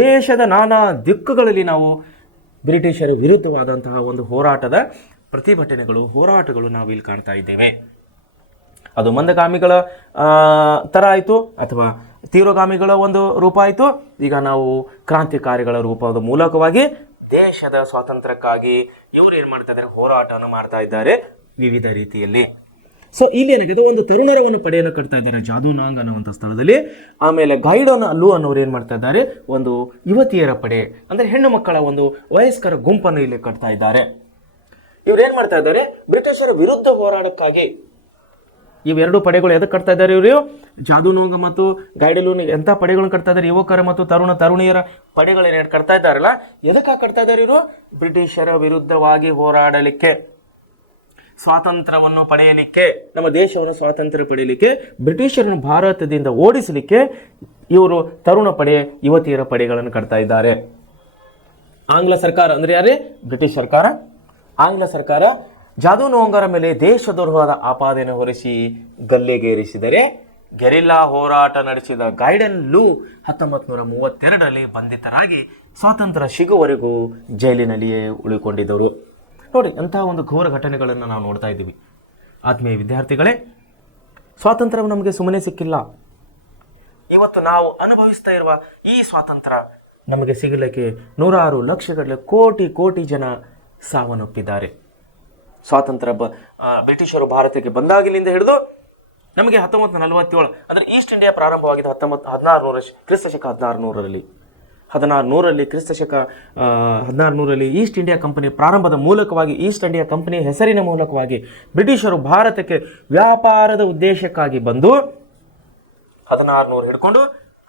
ದೇಶದ ನಾನಾ ದಿಕ್ಕುಗಳಲ್ಲಿ ನಾವು ಬ್ರಿಟಿಷರ ವಿರುದ್ಧವಾದಂತಹ ಒಂದು ಹೋರಾಟದ ಪ್ರತಿಭಟನೆಗಳು, ಹೋರಾಟಗಳು ನಾವು ಇಲ್ಲಿ ಕಾಣ್ತಾ ಇದ್ದೇವೆ. ಅದು ಮಂದಗಾಮಿಗಳ ಥರ ಆಯಿತು ಅಥವಾ ತೀವ್ರಗಾಮಿಗಳ ಒಂದು ರೂಪ ಆಯಿತು. ಈಗ ನಾವು ಕ್ರಾಂತಿಕಾರಿಗಳ ರೂಪದ ಮೂಲಕವಾಗಿ ದೇಶದ ಸ್ವಾತಂತ್ರ್ಯಕ್ಕಾಗಿ ಇವರು ಏನು ಮಾಡ್ತಾ ಇದ್ದಾರೆ, ಹೋರಾಟವನ್ನು ಮಾಡ್ತಾ ಇದ್ದಾರೆ ವಿವಿಧ ರೀತಿಯಲ್ಲಿ. ಸೊ ಇಲ್ಲಿ ಏನಾಗಿದೆ, ಒಂದು ತರುಣರ ಒಂದು ಪಡೆಯನ್ನು ಕಟ್ತಾ ಇದ್ದಾರೆ ಜಾದೂನಾಂಗ್ ಅನ್ನುವಂಥ ಸ್ಥಳದಲ್ಲಿ. ಆಮೇಲೆ ಗೈಡೋನ್ ಅಲ್ಲೂ ಅನ್ನೋರು ಏನು ಮಾಡ್ತಾ ಇದ್ದಾರೆ, ಒಂದು ಯುವತಿಯರ ಪಡೆ ಅಂದರೆ ಹೆಣ್ಣು ಮಕ್ಕಳ ಒಂದು ವಯಸ್ಕರ ಗುಂಪನ್ನು ಇಲ್ಲಿ ಕಟ್ತಾ ಇದ್ದಾರೆ. ಇವ್ರು ಏನು ಮಾಡ್ತಾ ಇದ್ದಾರೆ, ಬ್ರಿಟಿಷರ ವಿರುದ್ಧ ಹೋರಾಟಕ್ಕಾಗಿ ಇವೆರಡು ಪಡೆಗಳು ಎದಕ್ಕೆ ಕಟ್ತಾ ಇದ್ದಾರೆ, ಇವರು ಜಾದೂನೋಂಗ ಮತ್ತು ಗೈಡಲೂನ್ ಎಂಥ ಪಡೆಗಳನ್ನು ಕಟ್ತಾ ಇದ್ದಾರೆ, ಯುವಕರ ಮತ್ತು ತರುಣಿಯರ ಪಡೆಗಳೇನು ಕಟ್ತಾ ಇದ್ದಾರಲ್ಲ, ಎದಕ್ಕೆ ಕಟ್ತಾ ಇದ್ದಾರೆ ಇವರು, ಬ್ರಿಟಿಷರ ವಿರುದ್ಧವಾಗಿ ಹೋರಾಡಲಿಕ್ಕೆ, ಸ್ವಾತಂತ್ರ್ಯವನ್ನು ಪಡೆಯಲಿಕ್ಕೆ, ನಮ್ಮ ದೇಶವನ್ನು ಸ್ವಾತಂತ್ರ್ಯ ಪಡೆಯಲಿಕ್ಕೆ, ಬ್ರಿಟಿಷರನ್ನು ಭಾರತದಿಂದ ಓಡಿಸಲಿಕ್ಕೆ ಇವರು ತರುಣ ಪಡೆ, ಯುವತಿಯರ ಪಡೆಗಳನ್ನು ಕಟ್ತಾ ಇದ್ದಾರೆ. ಆಂಗ್ಲ ಸರ್ಕಾರ ಅಂದರೆ ಯಾರೇ, ಬ್ರಿಟಿಷ್ ಸರ್ಕಾರ, ಆಂಗ್ಲ ಸರ್ಕಾರ ಜಾದೂನೋಂಗರ ಮೇಲೆ ದೇಶದ್ರೋಹದ ಆಪಾದನೆ ಹೊರಿಸಿ ಗಲ್ಲಿಗೇರಿಸಿದರೆ, ಗೆರಿಲ್ಲಾ ಹೋರಾಟ ನಡೆಸಿದ ಗೈಡನ್ ಲೂ 1932ರಲ್ಲಿ ಬಂಧಿತರಾಗಿ ಸ್ವಾತಂತ್ರ್ಯ ಸಿಗುವವರೆಗೂ ಜೈಲಿನಲ್ಲಿಯೇ ಉಳಿಕೊಂಡಿದ್ದರು. ನೋಡಿ, ಅಂತಹ ಒಂದು ಘೋರ ಘಟನೆಗಳನ್ನು ನಾವು ನೋಡ್ತಾ ಇದ್ದೀವಿ. ಆತ್ಮೀಯ ವಿದ್ಯಾರ್ಥಿಗಳೇ, ಸ್ವಾತಂತ್ರ್ಯ ನಮಗೆ ಸುಮ್ಮನೆ ಸಿಕ್ಕಿಲ್ಲ. ಇವತ್ತು ನಾವು ಅನುಭವಿಸ್ತಾ ಇರುವ ಈ ಸ್ವಾತಂತ್ರ್ಯ ನಮಗೆ ಸಿಗಲಿಕ್ಕೆ ನೂರಾರು ಲಕ್ಷಗಟ್ಟಲೆ ಕೋಟಿ ಜನ ಸಾವನ್ನಪ್ಪಿದ್ದಾರೆ. ಸ್ವಾತಂತ್ರ್ಯ ಬ್ರಿಟಿಷರು ಭಾರತಕ್ಕೆ ಬಂದಾಗಿನಿಂದ ಹಿಡಿದು ನಮಗೆ 1947 ಅಂದರೆ ಈಸ್ಟ್ ಇಂಡಿಯಾ ಪ್ರಾರಂಭವಾಗಿದ್ದು 1600 ಕ್ರಿಸ್ತಶಕ 1600ರಲ್ಲಿ ಈಸ್ಟ್ ಇಂಡಿಯಾ ಕಂಪನಿ ಪ್ರಾರಂಭದ ಮೂಲಕವಾಗಿ, ಈಸ್ಟ್ ಇಂಡಿಯಾ ಕಂಪನಿ ಹೆಸರಿನ ಮೂಲಕವಾಗಿ ಬ್ರಿಟಿಷರು ಭಾರತಕ್ಕೆ ವ್ಯಾಪಾರದ ಉದ್ದೇಶಕ್ಕಾಗಿ ಬಂದು 1600 ಹಿಡ್ಕೊಂಡು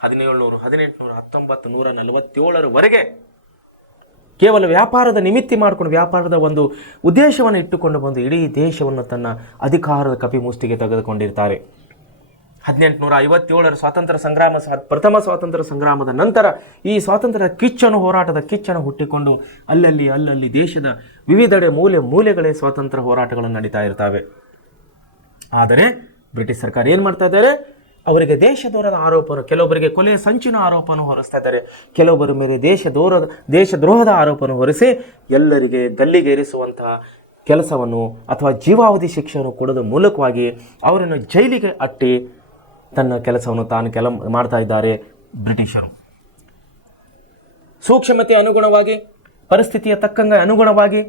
1700, 1800, 1947ರವರೆಗೆ ಕೇವಲ ವ್ಯಾಪಾರದ ನಿಮಿತ್ತಿ ಮಾಡಿಕೊಂಡು, ವ್ಯಾಪಾರದ ಒಂದು ಉದ್ದೇಶವನ್ನು ಇಟ್ಟುಕೊಂಡು ಬಂದು ಇಡೀ ದೇಶವನ್ನು ತನ್ನ ಅಧಿಕಾರದ ಕಪಿಮುಷ್ಟಿಗೆ ತೆಗೆದುಕೊಂಡಿರ್ತಾರೆ. 1857ರ ಸ್ವಾತಂತ್ರ್ಯ ಸಂಗ್ರಾಮ, ಪ್ರಥಮ ಸ್ವಾತಂತ್ರ್ಯ ಸಂಗ್ರಾಮದ ನಂತರ ಈ ಸ್ವಾತಂತ್ರ್ಯ ಹೋರಾಟದ ಕಿಚ್ಚನ್ನು ಹುಟ್ಟಿಕೊಂಡು ಅಲ್ಲಲ್ಲಿ ದೇಶದ ವಿವಿಧೆಡೆ ಮೂಲೆಗಳೇ ಸ್ವಾತಂತ್ರ್ಯ ಹೋರಾಟಗಳನ್ನು ನಡೀತಾ ಇರ್ತವೆ. ಆದರೆ ಬ್ರಿಟಿಷ್ ಸರ್ಕಾರ ಏನು ಮಾಡ್ತಾ ಇದ್ದಾರೆ, ಅವರಿಗೆ ದೇಶದ್ರೋಹದ ಆರೋಪವನ್ನು, ಕೆಲವೊಬ್ಬರಿಗೆ ಕೊಲೆಯ ಸಂಚಿನ ಆರೋಪವನ್ನು ಹೊರಿಸ್ತಾ ಇದ್ದಾರೆ, ಕೆಲವೊಬ್ಬರ ಮೇಲೆ ದೇಶದ್ರೋಹದ ಆರೋಪವನ್ನು ಹೊರಿಸಿ ಎಲ್ಲರಿಗೆ ಗಲ್ಲಿಗೇರಿಸುವಂತಹ ಕೆಲಸವನ್ನು ಅಥವಾ ಜೀವಾವಧಿ ಶಿಕ್ಷೆಯನ್ನು ಕೊಡೋದ ಮೂಲಕವಾಗಿ ಅವರನ್ನು ಜೈಲಿಗೆ ಅಟ್ಟಿ ತನ್ನ ಕೆಲಸವನ್ನು ತಾನು ಮಾಡ್ತಾ ಇದ್ದಾರೆ ಬ್ರಿಟಿಷರು. ಸೂಕ್ಷ್ಮತೆ ಅನುಗುಣವಾಗಿ, ಪರಿಸ್ಥಿತಿಯ ತಕ್ಕಂಗೆ ಅನುಗುಣವಾಗಿ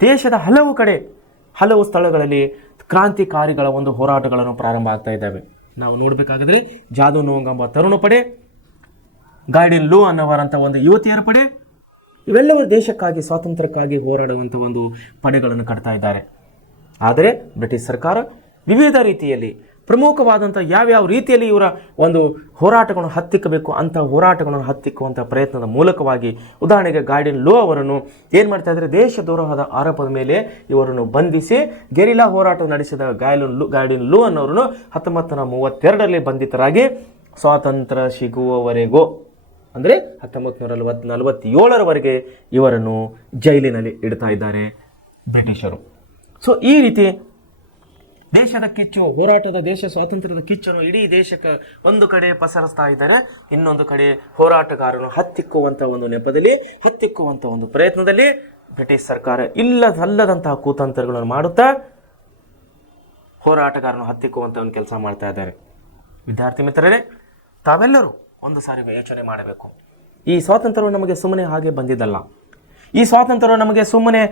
ದೇಶದ ಹಲವು ಸ್ಥಳಗಳಲ್ಲಿ ಕ್ರಾಂತಿಕಾರಿಗಳ ಒಂದು ಹೋರಾಟಗಳನ್ನು ಪ್ರಾರಂಭ ಆಗ್ತಾ ಇದ್ದಾವೆ. ನಾವು ನೋಡಬೇಕಾದ್ರೆ ಜಾದೂನೋಂಗ್ ಎಂಬ ತರುಣ ಪಡೆ, ಗೈಡನ್ ಲೂ ಅನ್ನೋವರಂಥ ಒಂದು ಯುವತಿಯರ ಪಡೆ, ಇವೆಲ್ಲವೂ ದೇಶಕ್ಕಾಗಿ, ಸ್ವಾತಂತ್ರ್ಯಕ್ಕಾಗಿ ಹೋರಾಡುವಂಥ ಒಂದು ಪಡೆಗಳನ್ನು ಕಟ್ತಾ ಇದ್ದಾರೆ. ಆದರೆ ಬ್ರಿಟಿಷ್ ಸರ್ಕಾರ ವಿವಿಧ ರೀತಿಯಲ್ಲಿ ಪ್ರಮುಖವಾದಂಥ ಯಾವ್ಯಾವ ರೀತಿಯಲ್ಲಿ ಇವರ ಒಂದು ಹೋರಾಟಗಳನ್ನು ಹತ್ತಿಕ್ಕಬೇಕು ಅಂತ ಹೋರಾಟಗಳನ್ನು ಹತ್ತಿಕ್ಕುವಂಥ ಪ್ರಯತ್ನದ ಮೂಲಕವಾಗಿ, ಉದಾಹರಣೆಗೆ ಗೈಡನ್ ಲೂ ಅವರನ್ನು ಏನು ಮಾಡ್ತಾ ಇದ್ದಾರೆ, ದೇಶದ್ರೋಹದ ಆರೋಪದ ಮೇಲೆ ಇವರನ್ನು ಬಂಧಿಸಿ ಗೆರಿಲ್ಲಾ ಹೋರಾಟ ನಡೆಸಿದ ಗೈಡನ್ ಲೂ ಅನ್ನೋರನ್ನು 1932ರಲ್ಲಿ ಬಂಧಿತರಾಗಿ ಸ್ವಾತಂತ್ರ್ಯ ಸಿಗುವವರೆಗೂ ಅಂದರೆ 1947ರವರೆಗೆ ಇವರನ್ನು ಜೈಲಿನಲ್ಲಿ ಇಡ್ತಾ ಇದ್ದಾರೆ ಬ್ರಿಟಿಷರು. ಸೊ ಈ ರೀತಿ ದೇಶದ ಕಿಚ್ಚು, ಹೋರಾಟದ ಸ್ವಾತಂತ್ರ್ಯದ ಕಿಚ್ಚನ್ನು ಇಡೀ ದೇಶಕ್ಕೆ ಒಂದು ಕಡೆ ಪಸರಿಸ್ತಾ ಇದ್ದಾರೆ, ಇನ್ನೊಂದು ಕಡೆ ಹೋರಾಟಗಾರನು ಹತ್ತಿಕ್ಕುವಂಥ ಒಂದು ನೆಪದಲ್ಲಿ, ಹತ್ತಿಕ್ಕುವಂಥ ಒಂದು ಪ್ರಯತ್ನದಲ್ಲಿ ಬ್ರಿಟಿಷ್ ಸರ್ಕಾರ ಇಲ್ಲದಂತಹ ಕುತಂತ್ರಗಳನ್ನು ಮಾಡುತ್ತಾ ಹೋರಾಟಗಾರನು ಹತ್ತಿಕ್ಕುವಂಥ ಒಂದು ಕೆಲಸ ಮಾಡ್ತಾ ಇದ್ದಾರೆ. ವಿದ್ಯಾರ್ಥಿ ಮಿತ್ರರೇ, ತಾವೆಲ್ಲರೂ ಒಂದು ಸಾರಿ ಯೋಚನೆ ಮಾಡಬೇಕು. ಈ ಸ್ವಾತಂತ್ರ್ಯವು ನಮಗೆ ಸುಮ್ಮನೆ ಹಾಗೆ ಬಂದಿದ್ದಲ್ಲ. ಈ ಸ್ವಾತಂತ್ರ್ಯವು ನಮಗೆ ಸುಮ್ಮನೆ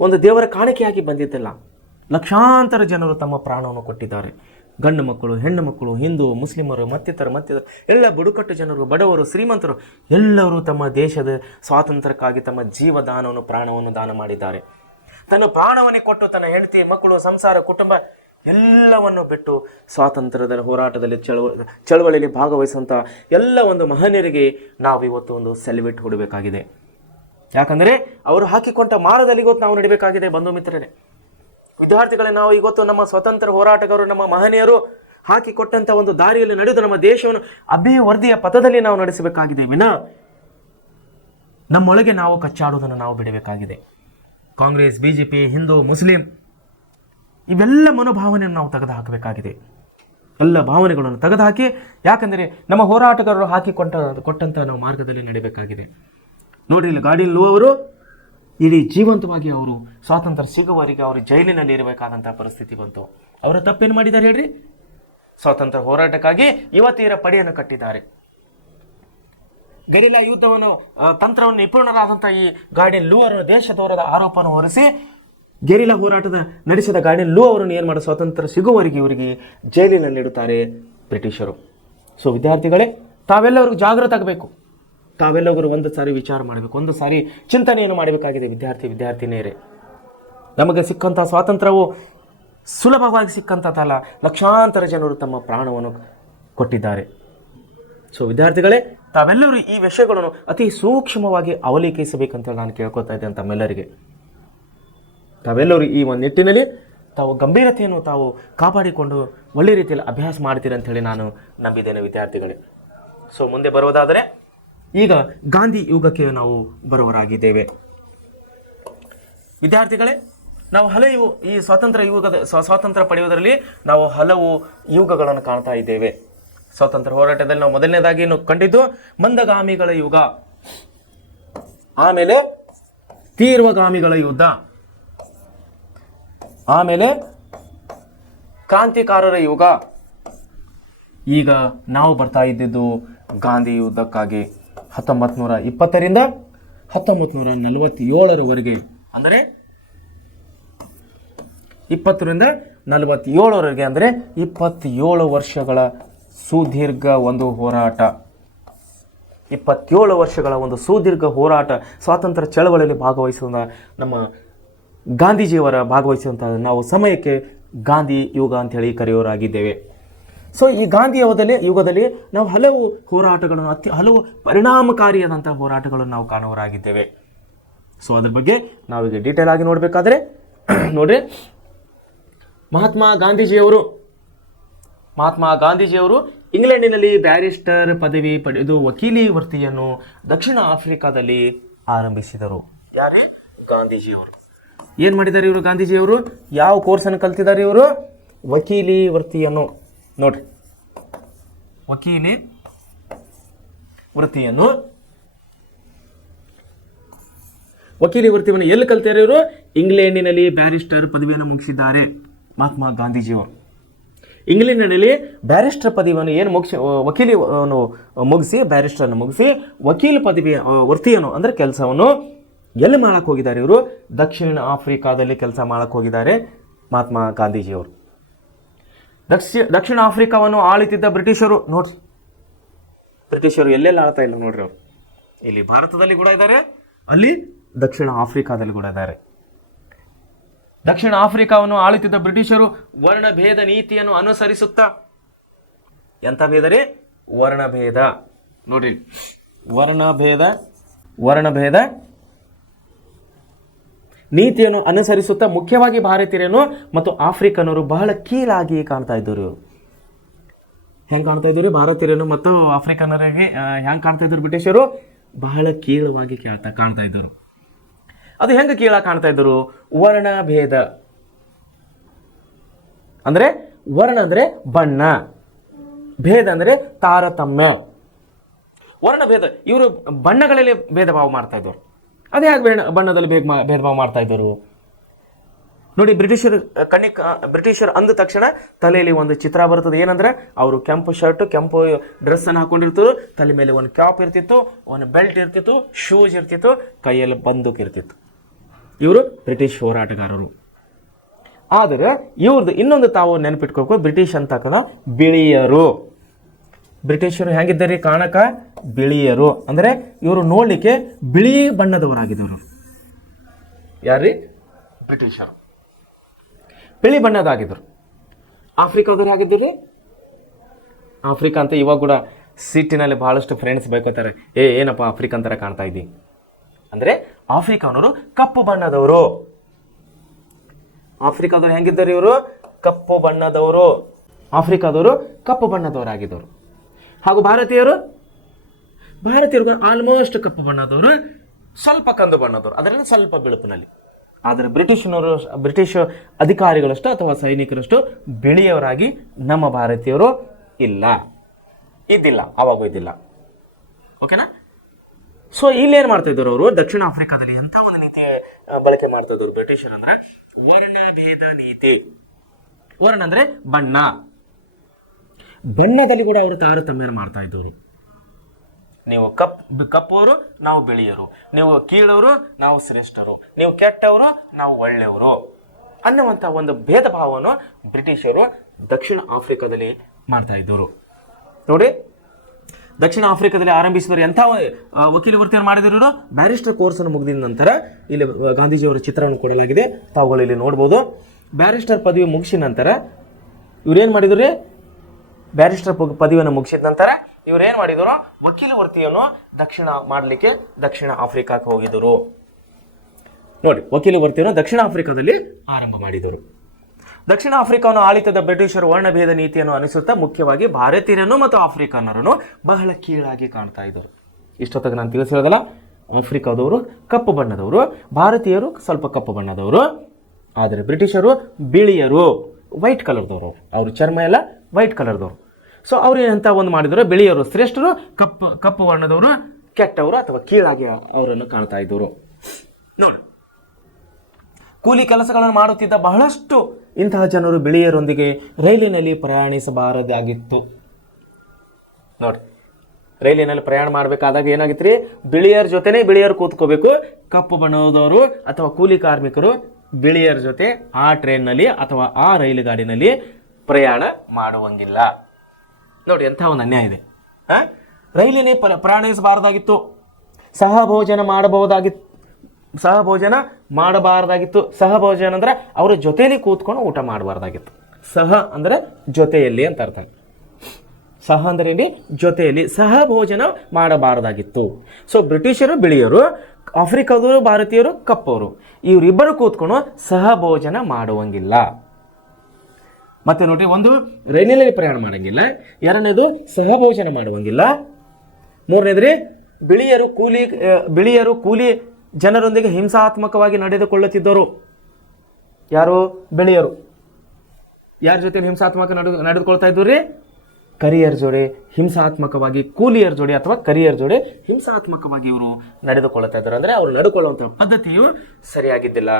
ಒಂದು ದೇವರ ಕಾಣಿಕೆಯಾಗಿ ಬಂದಿದ್ದಲ್ಲ. ಲಕ್ಷಾಂತರ ಜನರು ತಮ್ಮ ಪ್ರಾಣವನ್ನು ಕೊಟ್ಟಿದ್ದಾರೆ. ಗಂಡು ಮಕ್ಕಳು, ಹೆಣ್ಣು ಮಕ್ಕಳು, ಹಿಂದೂ, ಮುಸ್ಲಿಮರು, ಮತ್ತಿತರ ಎಲ್ಲ ಬುಡಕಟ್ಟು ಜನರು, ಬಡವರು, ಶ್ರೀಮಂತರು ಎಲ್ಲರೂ ತಮ್ಮ ದೇಶದ ಸ್ವಾತಂತ್ರ್ಯಕ್ಕಾಗಿ ತಮ್ಮ ಜೀವದಾನವನ್ನು, ಪ್ರಾಣವನ್ನು ದಾನ ಮಾಡಿದ್ದಾರೆ. ತನ್ನ ಪ್ರಾಣವನ್ನೇ ಕೊಟ್ಟು ತನ್ನ ಹೆಂಡತಿ, ಮಕ್ಕಳು, ಸಂಸಾರ, ಕುಟುಂಬ ಎಲ್ಲವನ್ನು ಬಿಟ್ಟು ಸ್ವಾತಂತ್ರ್ಯದ ಹೋರಾಟದಲ್ಲಿ ಚಳವಳಿಯಲ್ಲಿ ಭಾಗವಹಿಸುವಂಥ ಎಲ್ಲ ಒಂದು ಮಹನೀಯರಿಗೆ ನಾವು ಇವತ್ತು ಒಂದು ಸೆಲ್ಯೂಟ್ ಕೊಡಬೇಕಾಗಿದೆ. ಯಾಕಂದರೆ ಅವರು ಹಾಕಿಕೊಂಡ ಮಾರ್ಗದಲ್ಲಿ ಇವತ್ತು ನಾವು ನಡಿಬೇಕಾಗಿದೆ. ಬಂಧು ಮಿತ್ರರೇ, ವಿದ್ಯಾರ್ಥಿಗಳೇ, ನಾವು ಇವತ್ತು ನಮ್ಮ ಸ್ವತಂತ್ರ ಹೋರಾಟಗಾರರು, ನಮ್ಮ ಮಹನೀಯರು ಹಾಕಿಕೊಟ್ಟಂಥ ಒಂದು ದಾರಿಯಲ್ಲಿ ನಡೆದು ನಮ್ಮ ದೇಶವನ್ನು ಅಭಿವೃದ್ಧಿಯ ಪಥದಲ್ಲಿ ನಾವು ನಡೆಸಬೇಕಾಗಿದೆ ವಿನಾ ನಮ್ಮೊಳಗೆ ನಾವು ಕಚ್ಚಾಡುವುದನ್ನು ನಾವು ಬಿಡಬೇಕಾಗಿದೆ. ಕಾಂಗ್ರೆಸ್, BJP, ಹಿಂದೂ, ಮುಸ್ಲಿಂ ಇವೆಲ್ಲ ಮನೋಭಾವನೆಯನ್ನು ನಾವು ತೆಗೆದು ಹಾಕಬೇಕಾಗಿದೆ. ಎಲ್ಲ ಭಾವನೆಗಳನ್ನು ತೆಗೆದುಹಾಕಿ, ಯಾಕಂದರೆ ನಮ್ಮ ಹೋರಾಟಗಾರರು ಕೊಟ್ಟಂಥ ನಾವು ಮಾರ್ಗದಲ್ಲಿ ನಡೀಬೇಕಾಗಿದೆ. ನೋಡ್ರಿ, ಇಲ್ಲಿ ಗಾಡಿ ಲೂ ಅವರು ಇಡೀ ಜೀವಂತವಾಗಿ ಅವರು ಸ್ವಾತಂತ್ರ್ಯ ಸಿಗುವವರೆಗೆ ಅವರು ಜೈಲಿನಲ್ಲಿ ಇರಬೇಕಾದಂಥ ಪರಿಸ್ಥಿತಿ ಬಂತು. ಅವರ ತಪ್ಪೇನು ಮಾಡಿದ್ದಾರೆ ಹೇಳ್ರಿ? ಸ್ವಾತಂತ್ರ್ಯ ಹೋರಾಟಕ್ಕಾಗಿ ಯುವತಿಯರ ಪಡೆಯನ್ನು ಕಟ್ಟಿದ್ದಾರೆ. ಗೆರಿಲ್ಲಾ ಯುದ್ಧವನ್ನು ತಂತ್ರವನ್ನು ನಿಪುಣರಾದಂಥ ಈ ಗಾರ್ಡಿಯನ್ ಲೂ ಅವರು ದೇಶದವರದ ಆರೋಪವನ್ನು ಹೊರಿಸಿ ಗೆರಿಲ್ಲಾ ಹೋರಾಟದ ನಡೆಸಿದ ಗಾರ್ಡಿಯನ್ ಲೂ ಅವರನ್ನು ಏನು ಮಾಡಿ ಸ್ವಾತಂತ್ರ್ಯ ಸಿಗುವವರೆಗೆ ಇವರಿಗೆ ಜೈಲಿನಲ್ಲಿ ಇಡುತ್ತಾರೆ ಬ್ರಿಟಿಷರು. ಸೊ ವಿದ್ಯಾರ್ಥಿಗಳೇ, ತಾವೆಲ್ಲರಿಗೂ ಜಾಗೃತ ಆಗಬೇಕು. ತಾವೆಲ್ಲರೂ ಒಂದು ಸಾರಿ ವಿಚಾರ ಮಾಡಬೇಕು, ಒಂದು ಸಾರಿ ಚಿಂತನೆಯನ್ನು ಮಾಡಬೇಕಾಗಿದೆ. ವಿದ್ಯಾರ್ಥಿನಿಯರೇ, ನಮಗೆ ಸಿಕ್ಕಂಥ ಸ್ವಾತಂತ್ರ್ಯವು ಸುಲಭವಾಗಿ ಸಿಕ್ಕಂಥದ್ದಲ್ಲ. ಲಕ್ಷಾಂತರ ಜನರು ತಮ್ಮ ಪ್ರಾಣವನ್ನು ಕೊಟ್ಟಿದ್ದಾರೆ. ಸೊ ವಿದ್ಯಾರ್ಥಿಗಳೇ, ತಾವೆಲ್ಲರೂ ಈ ವಿಷಯಗಳನ್ನು ಅತಿ ಸೂಕ್ಷ್ಮವಾಗಿ ಅವಲೋಕಿಸಬೇಕಂತೇಳಿ ನಾನು ಕೇಳ್ಕೊತಾ ಇದ್ದೇನೆ ತಮ್ಮೆಲ್ಲರಿಗೆ. ತಾವೆಲ್ಲರೂ ಈ ಒಂದು ನಿಟ್ಟಿನಲ್ಲಿ ತಾವು ಗಂಭೀರತೆಯನ್ನು ತಾವು ಕಾಪಾಡಿಕೊಂಡು ಒಳ್ಳೆ ರೀತಿಯಲ್ಲಿ ಅಭ್ಯಾಸ ಮಾಡ್ತೀರಿ ಅಂತೇಳಿ ನಾನು ನಂಬಿದ್ದೇನೆ ವಿದ್ಯಾರ್ಥಿಗಳೇ. ಸೊ ಮುಂದೆ ಬರುವುದಾದರೆ ಈಗ ಗಾಂಧಿ ಯುಗಕ್ಕೆ ನಾವು ಬರುವರಾಗಿದ್ದೇವೆ. ವಿದ್ಯಾರ್ಥಿಗಳೇ, ನಾವು ಹಲವು ಈ ಸ್ವಾತಂತ್ರ್ಯ ಪಡೆಯುವುದರಲ್ಲಿ ನಾವು ಹಲವು ಯುಗಗಳನ್ನು ಕಾಣ್ತಾ ಇದ್ದೇವೆ. ಸ್ವಾತಂತ್ರ್ಯ ಹೋರಾಟದಲ್ಲಿ ನಾವು ಮೊದಲನೇದಾಗಿ ಕಂಡಿದ್ದು ಮಂದಗಾಮಿಗಳ ಯುಗ, ಆಮೇಲೆ ತೀವ್ರಗಾಮಿಗಳ ಯುದ್ಧ, ಆಮೇಲೆ ಕ್ರಾಂತಿಕಾರರ ಯುಗ. ಈಗ ನಾವು ಬರ್ತಾ ಇದ್ದಿದ್ದು ಗಾಂಧಿ ಯುದ್ಧಕ್ಕಾಗಿ 1920ರಿಂದ 1947ರವರೆಗೆ, ಅಂದರೆ 20ರಿಂದ 47ರವರೆಗೆ, ಅಂದರೆ 27 ವರ್ಷಗಳ ಸುದೀರ್ಘ ಒಂದು ಹೋರಾಟ. 27 ವರ್ಷಗಳ ಒಂದು ಸುದೀರ್ಘ ಹೋರಾಟ, ಸ್ವಾತಂತ್ರ್ಯ ಚಳವಳಿಯಲ್ಲಿ ಭಾಗವಹಿಸುವ ನಮ್ಮ ಗಾಂಧೀಜಿಯವರ ಭಾಗವಹಿಸುವಂಥ ನಾವು ಸಮಯಕ್ಕೆ ಗಾಂಧಿ ಯುಗ ಅಂಥೇಳಿ ಕರೆಯೋರಾಗಿದ್ದೇವೆ. ಸೊ ಈ ಗಾಂಧಿ ಯುಗದಲ್ಲಿ ನಾವು ಹಲವು ಹೋರಾಟಗಳನ್ನು, ಹಲವು ಪರಿಣಾಮಕಾರಿಯಾದಂಥ ಹೋರಾಟಗಳನ್ನು ನಾವು ಕಾಣುವರಾಗಿದ್ದೇವೆ. ಸೊ ಅದ್ರ ಬಗ್ಗೆ ನಾವೀಗ ಡೀಟೇಲ್ ಆಗಿ ನೋಡಬೇಕಾದ್ರೆ ನೋಡ್ರಿ, ಮಹಾತ್ಮ ಗಾಂಧೀಜಿಯವರು ಇಂಗ್ಲೆಂಡಿನಲ್ಲಿ ಬ್ಯಾರಿಸ್ಟರ್ ಪದವಿ ಪಡೆದು ವಕೀಲಿ ವೃತ್ತಿಯನ್ನು ದಕ್ಷಿಣ ಆಫ್ರಿಕಾದಲ್ಲಿ ಆರಂಭಿಸಿದರು. ಯಾರೇ? ಗಾಂಧೀಜಿಯವರು. ಏನು ಮಾಡಿದ್ದಾರೆ ಇವರು? ಗಾಂಧೀಜಿಯವರು ಯಾವ ಕೋರ್ಸನ್ನು ಕಲ್ತಿದ್ದಾರೆ ಇವರು? ವಕೀಲಿ ವೃತ್ತಿಯನ್ನು. ನೋಡ್ರಿ, ವಕೀಲಿ ವೃತ್ತಿಯನ್ನು ಎಲ್ಲಿ ಕಲ್ತಿದ್ದಾರೆ ಇವರು? ಇಂಗ್ಲೆಂಡಿನಲ್ಲಿ ಬ್ಯಾರಿಸ್ಟರ್ ಪದವಿಯನ್ನು ಮುಗಿಸಿದ್ದಾರೆ ಮಹಾತ್ಮ ಗಾಂಧೀಜಿಯವರು. ಇಂಗ್ಲೆಂಡಿನಲ್ಲಿ ಬ್ಯಾರಿಸ್ಟರ್ ಪದವಿಯನ್ನು ಏನು ಬ್ಯಾರಿಸ್ಟರ್ನ ಮುಗಿಸಿ ವಕೀಲ ಪದವಿ ವೃತ್ತಿಯನ್ನು ಅಂದರೆ ಕೆಲಸವನ್ನು ಎಲ್ಲಿ ಮಾಡಕ್ಕೆ ಹೋಗಿದ್ದಾರೆ ಇವರು? ದಕ್ಷಿಣ ಆಫ್ರಿಕಾದಲ್ಲಿ ಕೆಲಸ ಮಾಡಕ್ಕೆ ಹೋಗಿದ್ದಾರೆ ಮಹಾತ್ಮ ಗಾಂಧೀಜಿಯವರು. ದಕ್ಷಿಣ ಆಫ್ರಿಕಾವನ್ನು ಆಳುತ್ತಿದ್ದ ಬ್ರಿಟಿಷರು. ನೋಡ್ರಿ, ಬ್ರಿಟಿಷರು ಎಲ್ಲೆಲ್ಲ ಆಳ್ತಾ ಇಲ್ಲ ನೋಡ್ರಿ. ಅವರು ಇಲ್ಲಿ ಭಾರತದಲ್ಲಿ ಕೂಡ ಇದ್ದಾರೆ, ಅಲ್ಲಿ ದಕ್ಷಿಣ ಆಫ್ರಿಕಾದಲ್ಲಿ ಕೂಡ ಇದ್ದಾರೆ. ದಕ್ಷಿಣ ಆಫ್ರಿಕಾವನ್ನು ಆಳುತ್ತಿದ್ದ ಬ್ರಿಟಿಷರು ವರ್ಣಭೇದ ನೀತಿಯನ್ನು ಅನುಸರಿಸುತ್ತಾ, ಎಂಥ ಭೇದ ರೀ? ವರ್ಣಭೇದ. ನೋಡ್ರಿ, ವರ್ಣಭೇದ ನೀತಿಯನ್ನು ಅನುಸರಿಸುತ್ತಾ ಮುಖ್ಯವಾಗಿ ಭಾರತೀಯರನ್ನು ಮತ್ತು ಆಫ್ರಿಕನರು ಬಹಳ ಕೀಳಾಗಿ ಕಾಣ್ತಾ ಇದ್ದರು. ಹೆಂಗೆ ಕಾಣ್ತಾ ಇದ್ರು? ಭಾರತೀಯರನ್ನು ಮತ್ತು ಆಫ್ರಿಕನರಿಗೆ ಹೆಂಗೆ ಕಾಣ್ತಾ ಇದ್ರು ಬ್ರಿಟಿಷರು? ಬಹಳ ಕೀಳವಾಗಿ ಕಾಣ್ತಾ ಇದ್ದರು. ಅದು ಹೆಂಗೆ ಕೀಳಾಗಿ ಕಾಣ್ತಾ ಇದ್ದರು? ವರ್ಣಭೇದ ಅಂದರೆ, ವರ್ಣ ಅಂದರೆ ಬಣ್ಣ, ಭೇದ ಅಂದರೆ ತಾರತಮ್ಯ. ವರ್ಣಭೇದ, ಇವರು ಬಣ್ಣಗಳಲ್ಲಿ ಭೇದ ಭಾವ ಮಾಡ್ತಾ ಇದ್ದರು. ಅದೇ ಹೇಗೆ ಬಣ್ಣದಲ್ಲಿ ಭೇದ ಭಾವ ಮಾಡ್ತಾ ಇದ್ದರು? ನೋಡಿ, ಬ್ರಿಟಿಷರು ಅಂದ ತಕ್ಷಣ ತಲೆಯಲ್ಲಿ ಒಂದು ಚಿತ್ರ ಬರ್ತದೆ. ಏನಂದ್ರೆ, ಅವರು ಕೆಂಪು ಶರ್ಟ್, ಕೆಂಪು ಡ್ರೆಸ್ ಅನ್ನು ಹಾಕೊಂಡಿರ್ತಾರೆ, ತಲೆ ಮೇಲೆ ಒಂದು ಕ್ಯಾಪ್ ಇರ್ತಿತ್ತು, ಒಂದು ಬೆಲ್ಟ್ ಇರ್ತಿತ್ತು, ಶೂಸ್ ಇರ್ತಿತ್ತು, ಕೈಯಲ್ಲಿ ಬಂದೂಕ್ ಇರ್ತಿತ್ತು. ಇವರು ಬ್ರಿಟಿಷ್ ಹೋರಾಟಗಾರರು. ಆದರೆ ಇವ್ರದ್ದು ಇನ್ನೊಂದು ತಾವು ನೆನಪಿಟ್ಕೋಬೇಕು, ಬ್ರಿಟಿಷ್ ಅಂತಕ್ಕದ ಬಿಳಿಯರು. ಬ್ರಿಟಿಷರು ಹೆಂಗಿದ್ದಾರೆ? ಕಾಣಕ ಬಿಳಿಯರು, ಅಂದರೆ ಇವರು ನೋಡ್ಲಿಕ್ಕೆ ಬಿಳಿ ಬಣ್ಣದವರಾಗಿದ್ದವರು. ಯಾರ್ರೀ? ಬ್ರಿಟಿಷರು ಬಿಳಿ ಬಣ್ಣದಾಗಿದ್ದರು. ಆಫ್ರಿಕಾದವ್ರು ಹೇಗಿದ್ದರು? ಆಫ್ರಿಕಾ ಅಂತ ಇವಾಗ ಕೂಡ ಸಿಟಿನಲ್ಲಿ ಬಹಳಷ್ಟು ಫ್ರೆಂಡ್ಸ್ ಬೈಕೋತಾರೆ, ಏನಪ್ಪ ಆಫ್ರಿಕನ್ ಥರ ಕಾಣ್ತಾ ಇದ್ದಿ ಅಂದರೆ, ಆಫ್ರಿಕಾನವರು ಕಪ್ಪು ಬಣ್ಣದವರು. ಆಫ್ರಿಕಾದವ್ರು ಹೆಂಗಿದ್ದಾರೆ? ಇವರು ಕಪ್ಪು ಬಣ್ಣದವರು. ಆಫ್ರಿಕಾದವರು ಕಪ್ಪು ಬಣ್ಣದವರಾಗಿದ್ದವರು. ಹಾಗೂ ಭಾರತೀಯರು ಆಲ್ಮೋಸ್ಟ್ ಕಪ್ಪು ಬಣ್ಣದವರು, ಸ್ವಲ್ಪ ಕಂದು ಬಣ್ಣದವರು, ಅದರಲ್ಲಿ ಸ್ವಲ್ಪ ಬಿಳುಪಿನಲ್ಲಿ. ಆದರೆ ಬ್ರಿಟಿಷ್ ಅಧಿಕಾರಿಗಳಷ್ಟು ಅಥವಾ ಸೈನಿಕರಷ್ಟು ಬಿಳಿಯವರಾಗಿ ನಮ್ಮ ಭಾರತೀಯರು ಇದ್ದಿಲ್ಲ, ಆವಾಗೂ ಇದ್ದಿಲ್ಲ. ಓಕೆನಾ? ಸೊ ಇಲ್ಲೇನು ಮಾಡ್ತಾ ಇದ್ರು ಅವರು, ದಕ್ಷಿಣ ಆಫ್ರಿಕಾದಲ್ಲಿ ಎಂಥ ಒಂದು ನೀತಿ ಬಳಕೆ ಮಾಡ್ತಾ ಇದ್ರು ಬ್ರಿಟಿಷರು ಅಂದ್ರೆ ವರ್ಣಭೇದ ನೀತಿ. ವರ್ಣ ಅಂದ್ರೆ ಬಣ್ಣದಲ್ಲಿ ಕೂಡ ಅವರು ತಾರತಮ್ಯ ಮಾಡ್ತಾ ಇದ್ದವರು. ನೀವು ಕಪ್ಪವರು, ನಾವು ಬಿಳಿಯರು, ನೀವು ಕೀಳವರು, ನಾವು ಶ್ರೇಷ್ಠರು, ನೀವು ಕೆಟ್ಟವರು, ನಾವು ಒಳ್ಳೆಯವರು ಅನ್ನುವಂಥ ಒಂದು ಭೇದ ಭಾವವನ್ನು ಬ್ರಿಟಿಷರು ದಕ್ಷಿಣ ಆಫ್ರಿಕಾದಲ್ಲಿ ಮಾಡ್ತಾ ಇದ್ದರು. ನೋಡಿ, ದಕ್ಷಿಣ ಆಫ್ರಿಕಾದಲ್ಲಿ ಆರಂಭಿಸಿದವರು ಎಂಥ ವಕೀಲ ವೃತ್ತಿಯನ್ನು ಮಾಡಿದ್ರು, ಬ್ಯಾರಿಸ್ಟರ್ ಕೋರ್ಸನ್ನು ಮುಗಿದ ನಂತರ ಇಲ್ಲಿ ಗಾಂಧೀಜಿಯವರ ಚಿತ್ರವನ್ನು ಕೊಡಲಾಗಿದೆ, ತಾವುಗಳು ಇಲ್ಲಿ ನೋಡ್ಬೋದು. ಬ್ಯಾರಿಸ್ಟರ್ ಪದವಿ ಮುಗಿಸಿದ ನಂತರ ಇವ್ರೇನು ಮಾಡಿದ್ರು, ಬ್ಯಾರಿಸ್ಟರ್ ಪದವಿಯನ್ನು ಮುಗಿಸಿದ ನಂತರ ಇವ್ರೇನು ಮಾಡಿದ್ರು, ವಕೀಲ ವೃತ್ತಿಯನ್ನು ಮಾಡಲಿಕ್ಕೆ ದಕ್ಷಿಣ ಆಫ್ರಿಕಾಕ್ಕೆ ಹೋಗಿದ್ದರು. ನೋಡಿ, ವಕೀಲ ವೃತ್ತಿಯನ್ನು ದಕ್ಷಿಣ ಆಫ್ರಿಕಾದಲ್ಲಿ ಆರಂಭ ಮಾಡಿದರು. ದಕ್ಷಿಣ ಆಫ್ರಿಕಾವನ್ನು ಆಳಿತದ ಬ್ರಿಟಿಷರು ವರ್ಣಭೇದ ನೀತಿಯನ್ನು ಅನುಸರಿಸುತ್ತಾ ಮುಖ್ಯವಾಗಿ ಭಾರತೀಯರನ್ನು ಮತ್ತು ಆಫ್ರಿಕನ್ನರನ್ನು ಬಹಳ ಕೀಳಾಗಿ ಕಾಣ್ತಾ ಇದ್ದರು. ಇಷ್ಟೊತ್ತಿಗೆ ನಾನು ತಿಳಿಸಿರೋದಲ್ಲ, ಆಫ್ರಿಕಾದವರು ಕಪ್ಪು ಬಣ್ಣದವರು, ಭಾರತೀಯರು ಸ್ವಲ್ಪ ಕಪ್ಪು ಬಣ್ಣದವರು, ಆದರೆ ಬ್ರಿಟಿಷರು ಬಿಳಿಯರು, ವೈಟ್ ಕಲರ್ದವರು, ಅವ್ರ ಚರ್ಮ ಎಲ್ಲ ವೈಟ್ ಕಲರ್ದವರು. ಸೊ ಅವ್ರು ಏನಂತ ಒಂದು ಮಾಡಿದ್ರು, ಬಿಳಿಯರು ಶ್ರೇಷ್ಠರು, ಕಪ್ಪು ವರ್ಣದವರು ಕೆಟ್ಟವರು ಅಥವಾ ಕೀಳಾಗಿ ಅವರನ್ನು ಕಾಣ್ತಾ ಇದ್ದರು. ನೋಡಿ, ಕೂಲಿ ಕೆಲಸಗಳನ್ನು ಮಾಡುತ್ತಿದ್ದ ಬಹಳಷ್ಟು ಇಂತಹ ಜನರು ಬಿಳಿಯರೊಂದಿಗೆ ರೈಲಿನಲ್ಲಿ ಪ್ರಯಾಣಿಸಬಾರದಾಗಿತ್ತು. ನೋಡಿ, ರೈಲಿನಲ್ಲಿ ಪ್ರಯಾಣ ಮಾಡಬೇಕಾದಾಗ ಏನಾಗಿತ್ತು ರೀ, ಬಿಳಿಯರ ಜೊತೆನೇ ಬಿಳಿಯರು ಕೂತ್ಕೋಬೇಕು. ಕಪ್ಪು ಬಣ್ಣದವರು ಅಥವಾ ಕೂಲಿ ಕಾರ್ಮಿಕರು ಬಿಳಿಯರ ಜೊತೆ ಆ ಟ್ರೈನ್ನಲ್ಲಿ ಅಥವಾ ಆ ರೈಲು ಗಾಡಿನಲ್ಲಿ ಪ್ರಯಾಣ ಮಾಡುವಂಗಿಲ್ಲ. ನೋಡಿ, ಎಂಥ ಒಂದು ಅನ್ಯಾಯ ಇದೆ. ರೈಲಿನೇ ಪ್ರಯಾಣಿಸಬಾರದಾಗಿತ್ತು. ಸಹಭೋಜನ ಮಾಡಬಾರದಾಗಿತ್ತು. ಸಹಭೋಜನ ಅಂದ್ರೆ ಅವರ ಜೊತೆಯಲ್ಲಿ ಕೂತ್ಕೊಂಡು ಊಟ ಮಾಡಬಾರ್ದಾಗಿತ್ತು. ಸಹ ಅಂದ್ರೆ ಜೊತೆಯಲ್ಲಿ ಅಂತ ಅರ್ಥ. ಸಹ ಅಂದ್ರೆ ಏನಿ, ಜೊತೆಯಲ್ಲಿ. ಸಹಭೋಜನ ಮಾಡಬಾರದಾಗಿತ್ತು. ಸೊ ಬ್ರಿಟಿಷರು ಬಿಳಿಯರು, ಆಫ್ರಿಕಾದವರು ಭಾರತೀಯರು ಕಪ್ಪವರು, ಇವರಿಬ್ಬರು ಕೂತ್ಕೊಂಡು ಸಹಭೋಜನ ಮಾಡುವಂಗಿಲ್ಲ. ಮತ್ತೆ ನೋಡಿ, ಒಂದು ರೈಲಿನಲ್ಲಿ ಪ್ರಯಾಣ ಮಾಡಂಗಿಲ್ಲ, ಎರಡನೇದು ಸಹಭೋಜನ ಮಾಡುವಂಗಿಲ್ಲ, ಮೂರನೇದ್ರಿ ಬಿಳಿಯರು ಕೂಲಿ ಜನರೊಂದಿಗೆ ಹಿಂಸಾತ್ಮಕವಾಗಿ ನಡೆದುಕೊಳ್ಳುತ್ತಿದ್ದರು. ಯಾರು? ಬಿಳಿಯರು. ಯಾರ ಜೊತೆ ಹಿಂಸಾತ್ಮಕ ನಡೆದುಕೊಳ್ತಾ ಇದ್ರು ರೀ? ಕರಿಯರ್ ಜೋಡಿ ಹಿಂಸಾತ್ಮಕವಾಗಿ, ಕೂಲಿಯರ್ ಜೋಡಿ ಅಥವಾ ಕರಿಯರ್ ಜೋಡಿ ಹಿಂಸಾತ್ಮಕವಾಗಿ ಇವರು ನಡೆದುಕೊಳ್ತಾ ಇದ್ದಾರೆ. ಅಂದ್ರೆ ಅವರು ನಡೆದುಕೊಳ್ಳುವಂತಹ ಪದ್ಧತಿಯು ಸರಿಯಾಗಿದ್ದಿಲ್ಲ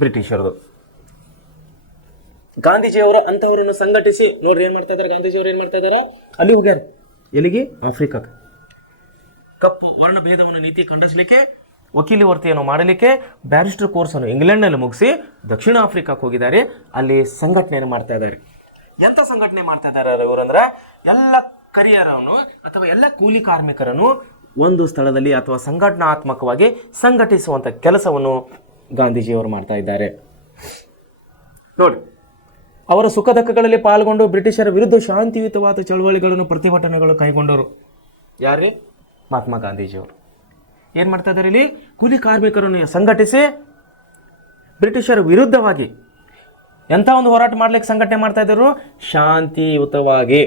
ಬ್ರಿಟಿಷರದು. ಗಾಂಧೀಜಿಯವರು ಅಂತವರನ್ನು ಸಂಘಟಿಸಿ, ನೋಡ್ರಿ ಏನ್ ಮಾಡ್ತಾ ಇದ್ದಾರೆ, ಗಾಂಧೀಜಿಯವರು ಏನ್ ಮಾಡ್ತಾ ಇದಾರೆ, ಅಲ್ಲಿ ಹೋಗ್ಯಾರ. ಎಲ್ಲಿಗೆ? ಆಫ್ರಿಕಾಕ್ಕೆ. ಕಪ್ಪು ವರ್ಣ ಭೇದವನ್ನು ನೀತಿ ಖಂಡಿಸಲಿಕ್ಕೆ, ವಕೀಲಿ ವೃತ್ತಿಯನ್ನು ಮಾಡಲಿಕ್ಕೆ ಬ್ಯಾರಿಸ್ಟರ್ ಕೋರ್ಸನ್ನು ಇಂಗ್ಲೆಂಡ್ನಲ್ಲಿ ಮುಗಿಸಿ ದಕ್ಷಿಣ ಆಫ್ರಿಕಾಕ್ಕೆ ಹೋಗಿದ್ದಾರೆ. ಅಲ್ಲಿ ಸಂಘಟನೆಯನ್ನು ಮಾಡ್ತಾ ಇದ್ದಾರೆ. ಎಂಥ ಸಂಘಟನೆ ಮಾಡ್ತಾ ಇದ್ದಾರೆ ಇವರಂದ್ರೆ, ಎಲ್ಲ ಕರಿಯರನ್ನು ಅಥವಾ ಎಲ್ಲ ಕೂಲಿ ಕಾರ್ಮಿಕರನ್ನು ಒಂದು ಸ್ಥಳದಲ್ಲಿ ಅಥವಾ ಸಂಘಟನಾತ್ಮಕವಾಗಿ ಸಂಘಟಿಸುವಂಥ ಕೆಲಸವನ್ನು ಗಾಂಧೀಜಿಯವರು ಮಾಡ್ತಾ ಇದ್ದಾರೆ. ನೋಡಿ, ಅವರ ಸುಖ ದುಃಖಗಳಲ್ಲಿ ಪಾಲ್ಗೊಂಡು ಬ್ರಿಟಿಷರ ವಿರುದ್ಧ ಶಾಂತಿಯುತವಾದ ಚಳವಳಿಗಳನ್ನು, ಪ್ರತಿಭಟನೆಗಳು ಕೈಗೊಂಡರು. ಯಾರೇ? ಮಹಾತ್ಮ ಗಾಂಧೀಜಿಯವರು. ಏನು ಮಾಡ್ತಾ ಇದ್ದಾರೆ ಇಲ್ಲಿ? ಕೂಲಿ ಕಾರ್ಮಿಕರನ್ನು ಸಂಘಟಿಸಿ ಬ್ರಿಟಿಷರ ವಿರುದ್ಧವಾಗಿ ಎಂಥ ಒಂದು ಹೋರಾಟ ಮಾಡ್ಲಿಕ್ಕೆ ಸಂಘಟನೆ ಮಾಡ್ತಾ ಇದ್ದರು? ಶಾಂತಿಯುತವಾಗಿ.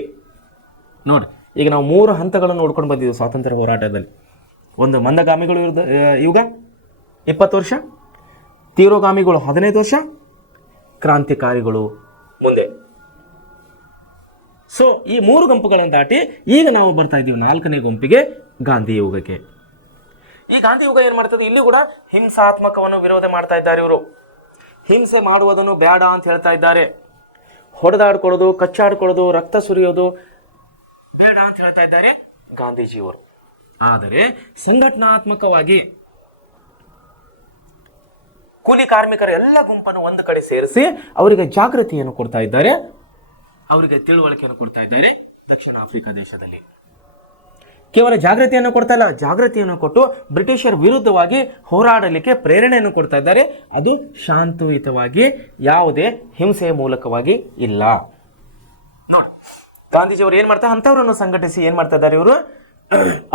ನೋಡಿ, ಈಗ ನಾವು 3 ಹಂತಗಳನ್ನು ನೋಡ್ಕೊಂಡು ಬಂದಿದ್ದೀವಿ ಸ್ವಾತಂತ್ರ್ಯ ಹೋರಾಟದಲ್ಲಿ. ಒಂದು ಮಂದಗಾಮಿಗಳು ಯುಗ 20 ವರ್ಷ, ತೀವ್ರಗಾಮಿಗಳು 15 ವರ್ಷ, ಕ್ರಾಂತಿಕಾರಿಗಳು ಮುಂದೆ. ಸೊ ಈ 3 ಗುಂಪುಗಳನ್ನು ದಾಟಿ ಈಗ ನಾವು ಬರ್ತಾ ಇದ್ದೀವಿ 4ನೇ ಗುಂಪಿಗೆ, ಗಾಂಧಿ ಯುಗಕ್ಕೆ. ಈ ಗಾಂಧಿ ಯುಗ ಏನ್ ಮಾಡ್ತದೆ? ಇಲ್ಲಿ ಕೂಡ ಹಿಂಸಾತ್ಮಕವನ್ನು ವಿರೋಧ ಮಾಡ್ತಾ ಇದ್ದಾರೆ ಇವರು. ಹಿಂಸೆ ಮಾಡುವುದನ್ನು ಬೇಡ ಅಂತ ಹೇಳ್ತಾ ಇದ್ದಾರೆ. ಹೊಡೆದಾಡ್ಕೊಳ್ಳೋದು, ಕಚ್ಚಾಡ್ಕೊಳ್ಳೋದು, ರಕ್ತ ಸುರಿಯೋದು ಬೇಡ ಅಂತ ಹೇಳ್ತಾ ಇದ್ದಾರೆ ಗಾಂಧೀಜಿಯವರು. ಆದರೆ ಸಂಘಟನಾತ್ಮಕವಾಗಿ ಕೂಲಿ ಕಾರ್ಮಿಕರ ಎಲ್ಲ ಗುಂಪನ್ನು ಒಂದು ಕಡೆ ಸೇರಿಸಿ ಅವರಿಗೆ ಜಾಗೃತಿಯನ್ನು ಕೊಡ್ತಾ ಇದ್ದಾರೆ, ಅವರಿಗೆ ತಿಳುವಳಿಕೆಯನ್ನು ಕೊಡ್ತಾ ಇದ್ದಾರೆ. ದಕ್ಷಿಣ ಆಫ್ರಿಕಾ ದೇಶದಲ್ಲಿ ಕೇವಲ ಜಾಗೃತಿಯನ್ನು ಕೊಡ್ತಾ ಇಲ್ಲ, ಜಾಗೃತಿಯನ್ನು ಕೊಟ್ಟು ಬ್ರಿಟಿಷರ ವಿರುದ್ಧವಾಗಿ ಹೋರಾಡಲಿಕ್ಕೆ ಪ್ರೇರಣೆಯನ್ನು ಕೊಡ್ತಾ ಇದ್ದಾರೆ. ಅದು ಶಾಂತಿಯುತವಾಗಿ, ಯಾವುದೇ ಹಿಂಸೆಯ ಮೂಲಕವಾಗಿ ಇಲ್ಲ. ನೋಡಿ, ಗಾಂಧೀಜಿಯವರು ಏನ್ ಮಾಡ್ತಾರೆ? ಅಂಥವರನ್ನು ಸಂಘಟಿಸಿ ಏನ್ ಮಾಡ್ತಾ ಇದ್ದಾರೆ ಇವರು?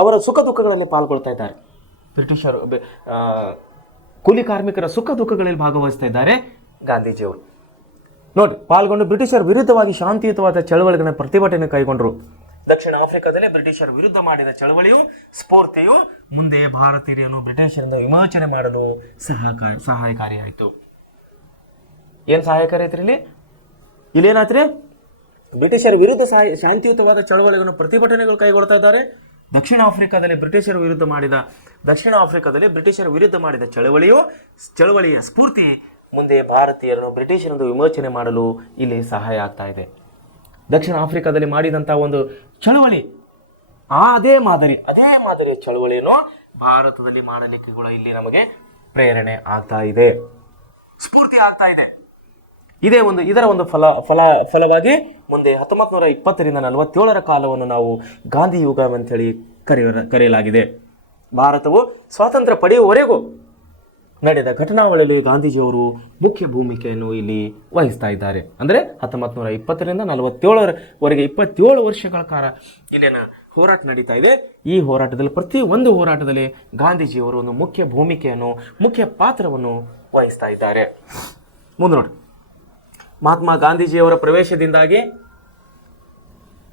ಅವರ ಸುಖ ದುಃಖಗಳಲ್ಲಿ ಪಾಲ್ಗೊಳ್ತಾ ಇದ್ದಾರೆ. ಬ್ರಿಟಿಷರು ಕೂಲಿ ಕಾರ್ಮಿಕರ ಸುಖ ದುಃಖಗಳಲ್ಲಿ ಭಾಗವಹಿಸ್ತಾ ಇದ್ದಾರೆ ಗಾಂಧೀಜಿಯವರು. ನೋಡಿ, ಪಾಲ್ಗೊಂಡು ಬ್ರಿಟಿಷರ ವಿರುದ್ಧವಾಗಿ ಶಾಂತಿಯುತವಾದ ಚಳವಳಿಗಳ ಪ್ರತಿಭಟನೆ ಕೈಗೊಂಡರು. ದಕ್ಷಿಣ ಆಫ್ರಿಕಾದಲ್ಲಿ ಬ್ರಿಟಿಷರ ವಿರುದ್ಧ ಮಾಡಿದ ಚಳವಳಿಯು ಸ್ಫೂರ್ತಿಯು ಮುಂದೆ ಭಾರತೀಯರನ್ನು ಬ್ರಿಟಿಷರಿಂದ ವಿಮೋಚನೆ ಮಾಡಲು ಸಹಾಯಕಾರಿಯಾಯಿತು. ಏನು ಸಹಾಯಕಾರಿ ಐತ್ರಿ ಇಲ್ಲಿ ಏನಾಯ್ತ್ರಿ? ಬ್ರಿಟಿಷರ ವಿರುದ್ಧ ಶಾಂತಿಯುತವಾದ ಚಳವಳಿಗಳನ್ನು ಪ್ರತಿಭಟನೆಗಳು ಕೈಗೊಳ್ತಾ ಇದ್ದಾರೆ. ದಕ್ಷಿಣ ಆಫ್ರಿಕಾದಲ್ಲಿ ಬ್ರಿಟಿಷರ ವಿರುದ್ಧ ಮಾಡಿದ ಚಳವಳಿಯ ಸ್ಫೂರ್ತಿ ಮುಂದೆ ಭಾರತೀಯರನ್ನು ಬ್ರಿಟಿಷರಿಂದ ವಿಮೋಚನೆ ಮಾಡಲು ಇಲ್ಲಿ ಸಹಾಯ ಆಗ್ತಾ ಇದೆ. ದಕ್ಷಿಣ ಆಫ್ರಿಕಾದಲ್ಲಿ ಮಾಡಿದಂಥ ಒಂದು ಚಳವಳಿ ಅದೇ ಮಾದರಿಯ ಚಳವಳಿಯನ್ನು ಭಾರತದಲ್ಲಿ ಮಾಡಲಿಕ್ಕೆ ಕೂಡ ಇಲ್ಲಿ ನಮಗೆ ಪ್ರೇರಣೆ ಆಗ್ತಾ ಇದೆ, ಸ್ಫೂರ್ತಿ ಆಗ್ತಾ ಇದೆ. ಇದರ ಒಂದು ಫಲವಾಗಿ ಮುಂದೆ 1920ರಿಂದ 47ರ ಕಾಲವನ್ನು ನಾವು ಗಾಂಧಿ ಯುಗ ಅಂತೇಳಿ ಕರೆಯಲಾಗಿದೆ. ಭಾರತವು ಸ್ವಾತಂತ್ರ್ಯ ಪಡೆಯುವವರೆಗೂ ನಡೆದ ಘಟನಾವಳಿಯಲ್ಲಿ ಗಾಂಧೀಜಿಯವರು ಮುಖ್ಯ ಭೂಮಿಕೆಯನ್ನು ಇಲ್ಲಿ ವಹಿಸ್ತಾ ಇದ್ದಾರೆ. ಅಂದರೆ 1920ರಿಂದ 47ರವರೆಗೆ 27 ವರ್ಷಗಳ ಕಾಲ ಇಲ್ಲಿನ ಹೋರಾಟ ನಡೀತಾ ಇದೆ. ಈ ಹೋರಾಟದಲ್ಲಿ ಪ್ರತಿಯೊಂದು ಹೋರಾಟದಲ್ಲಿ ಗಾಂಧೀಜಿಯವರು ಒಂದು ಮುಖ್ಯ ಪಾತ್ರವನ್ನು ವಹಿಸ್ತಾ ಇದ್ದಾರೆ. ಮುಂದೆ ನೋಡಿ, ಮಹಾತ್ಮ ಗಾಂಧೀಜಿಯವರ ಪ್ರವೇಶದಿಂದಾಗಿ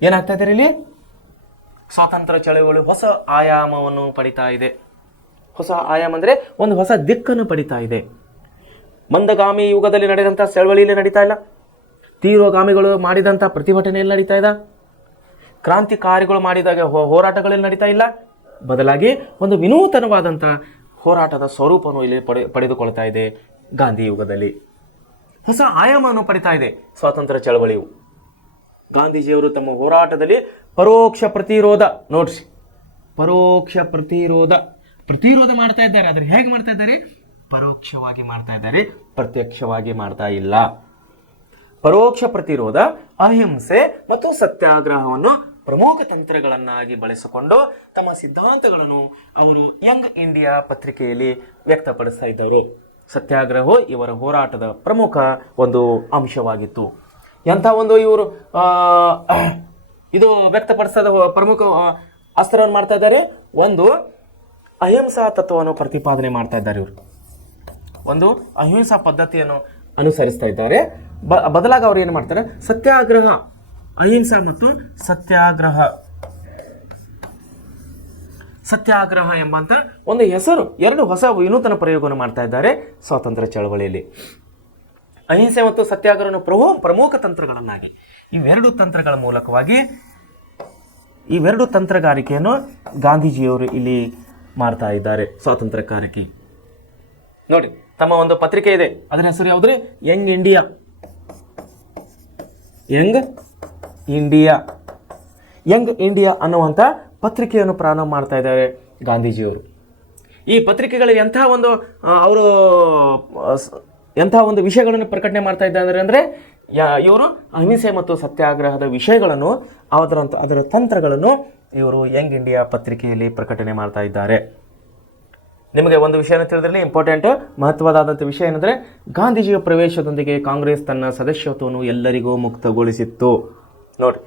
ಏನಾಗ್ತಾ ಇದ್ದಾರೆ? ಇಲ್ಲಿ ಸ್ವಾತಂತ್ರ್ಯ ಚಳವಳಿ ಹೊಸ ಆಯಾಮವನ್ನು ಪಡಿತಾ ಇದೆ. ಹೊಸ ಆಯಾಮ ಅಂದರೆ ಒಂದು ಹೊಸ ದಿಕ್ಕನ್ನು ಪಡಿತಾ ಇದೆ. ಮಂದಗಾಮಿ ಯುಗದಲ್ಲಿ ನಡೆದಂಥ ಚಳವಳಿಯಲ್ಲಿ ನಡೀತಾ ಇಲ್ಲ. ತೀವ್ರಗಾಮಿಗಳು ಮಾಡಿದಂಥ ಪ್ರತಿಭಟನೆಯಲ್ಲಿ ನಡೀತಾ ಇಲ್ಲ. ಕ್ರಾಂತಿಕಾರಿಗಳು ಮಾಡಿದಾಗ ಹೋರಾಟಗಳಲ್ಲಿ ನಡೀತಾ ಇಲ್ಲ. ಬದಲಾಗಿ ಒಂದು ವಿನೂತನವಾದಂಥ ಹೋರಾಟದ ಸ್ವರೂಪವನ್ನು ಇಲ್ಲಿ ಪಡೆದುಕೊಳ್ತಾ ಇದೆ. ಗಾಂಧಿ ಯುಗದಲ್ಲಿ ಹೊಸ ಆಯಾಮವನ್ನು ಪಡಿತಾ ಇದೆ ಸ್ವಾತಂತ್ರ್ಯ ಚಳವಳಿಯು. ಗಾಂಧೀಜಿಯವರು ತಮ್ಮ ಹೋರಾಟದಲ್ಲಿ ಪರೋಕ್ಷ ಪ್ರತಿರೋಧ ಮಾಡ್ತಾ ಇದ್ದಾರೆ. ಆದರೆ ಹೇಗೆ ಮಾಡ್ತಾ ಇದ್ದಾರೆ? ಪರೋಕ್ಷವಾಗಿ ಮಾಡ್ತಾ ಇದ್ದಾರೆ, ಪ್ರತ್ಯಕ್ಷವಾಗಿ ಮಾಡ್ತಾ ಇಲ್ಲ. ಪರೋಕ್ಷ ಪ್ರತಿರೋಧ, ಅಹಿಂಸೆ ಮತ್ತು ಸತ್ಯಾಗ್ರಹವನ್ನು ಪ್ರಮುಖ ತಂತ್ರಗಳನ್ನಾಗಿ ಬಳಸಿಕೊಂಡು ತಮ್ಮ ಸಿದ್ಧಾಂತಗಳನ್ನು ಅವರು ಯಂಗ್ ಇಂಡಿಯಾ ಪತ್ರಿಕೆಯಲ್ಲಿ ವ್ಯಕ್ತಪಡಿಸ್ತಾ ಇದ್ದರು. ಸತ್ಯಾಗ್ರಹವು ಇವರ ಹೋರಾಟದ ಪ್ರಮುಖ ಒಂದು ಅಂಶವಾಗಿತ್ತು. ಎಂಥ ಒಂದು ಇವರು ಇದು ವ್ಯಕ್ತಪಡಿಸದ ಪ್ರಮುಖ ಅಸ್ತ್ರವನ್ನು ಮಾಡ್ತಾ ಇದ್ದಾರೆ. ಒಂದು ಅಹಿಂಸಾ ತತ್ವವನ್ನು ಪ್ರತಿಪಾದನೆ ಮಾಡ್ತಾ ಇದ್ದಾರೆ. ಇವರು ಒಂದು ಅಹಿಂಸಾ ಪದ್ಧತಿಯನ್ನು ಅನುಸರಿಸ್ತಾ ಇದ್ದಾರೆ. ಬದಲಾಗಿ ಅವ್ರು ಏನು ಮಾಡ್ತಾರೆ? ಸತ್ಯಾಗ್ರಹ, ಅಹಿಂಸಾ ಮತ್ತು ಸತ್ಯಾಗ್ರಹ ಎಂಬಂತ ಒಂದು ಹೆಸರು, ಎರಡು ಹೊಸ ವಿನೂತನ ಪ್ರಯೋಗವನ್ನು ಮಾಡ್ತಾ ಇದ್ದಾರೆ ಸ್ವಾತಂತ್ರ್ಯ ಚಳವಳಿಯಲ್ಲಿ. ಅಹಿಂಸೆ ಮತ್ತು ಸತ್ಯಾಗ್ರಹವನ್ನು ಪ್ರಮುಖ ತಂತ್ರಗಳನ್ನಾಗಿ ಇವೆರಡು ತಂತ್ರಗಾರಿಕೆಯನ್ನು ಗಾಂಧೀಜಿಯವರು ಇಲ್ಲಿ ಮಾಡ್ತಾ ಇದ್ದಾರೆ ಸ್ವಾತಂತ್ರ್ಯಕ್ಕಾಗಿ. ನೋಡಿ, ತಮ್ಮ ಒಂದು ಪತ್ರಿಕೆ ಇದೆ, ಅದರ ಹೆಸರು ಯಾವುದ್ರಿ? ಯಂಗ್ ಇಂಡಿಯಾ ಅನ್ನುವಂಥ ಪತ್ರಿಕೆಯನ್ನು ಪ್ರಾರಂಭ ಮಾಡ್ತಾ ಇದ್ದಾರೆ ಗಾಂಧೀಜಿಯವರು. ಈ ಪತ್ರಿಕೆಗಳಲ್ಲಿ ಎಂಥ ಒಂದು ವಿಷಯಗಳನ್ನು ಪ್ರಕಟಣೆ ಮಾಡ್ತಾ ಇದ್ದಾರೆ ಅಂದರೆ, ಇವರು ಅಹಿಂಸೆ ಮತ್ತು ಸತ್ಯಾಗ್ರಹದ ವಿಷಯಗಳನ್ನು, ಅದರ ತಂತ್ರಗಳನ್ನು ಇವರು ಯಂಗ್ ಇಂಡಿಯಾ ಪತ್ರಿಕೆಯಲ್ಲಿ ಪ್ರಕಟಣೆ ಮಾಡ್ತಾ ಇದ್ದಾರೆ. ನಿಮಗೆ ಒಂದು ವಿಷಯನ ತಿಳಿದ್ರೆ ಇಂಪಾರ್ಟೆಂಟ್, ಮಹತ್ವದಾದಂಥ ವಿಷಯ ಏನಂದರೆ, ಗಾಂಧೀಜಿಯ ಪ್ರವೇಶದೊಂದಿಗೆ ಕಾಂಗ್ರೆಸ್ ತನ್ನ ಸದಸ್ಯತ್ವವನ್ನು ಎಲ್ಲರಿಗೂ ಮುಕ್ತಗೊಳಿಸಿತ್ತು. ನೋಡಿ,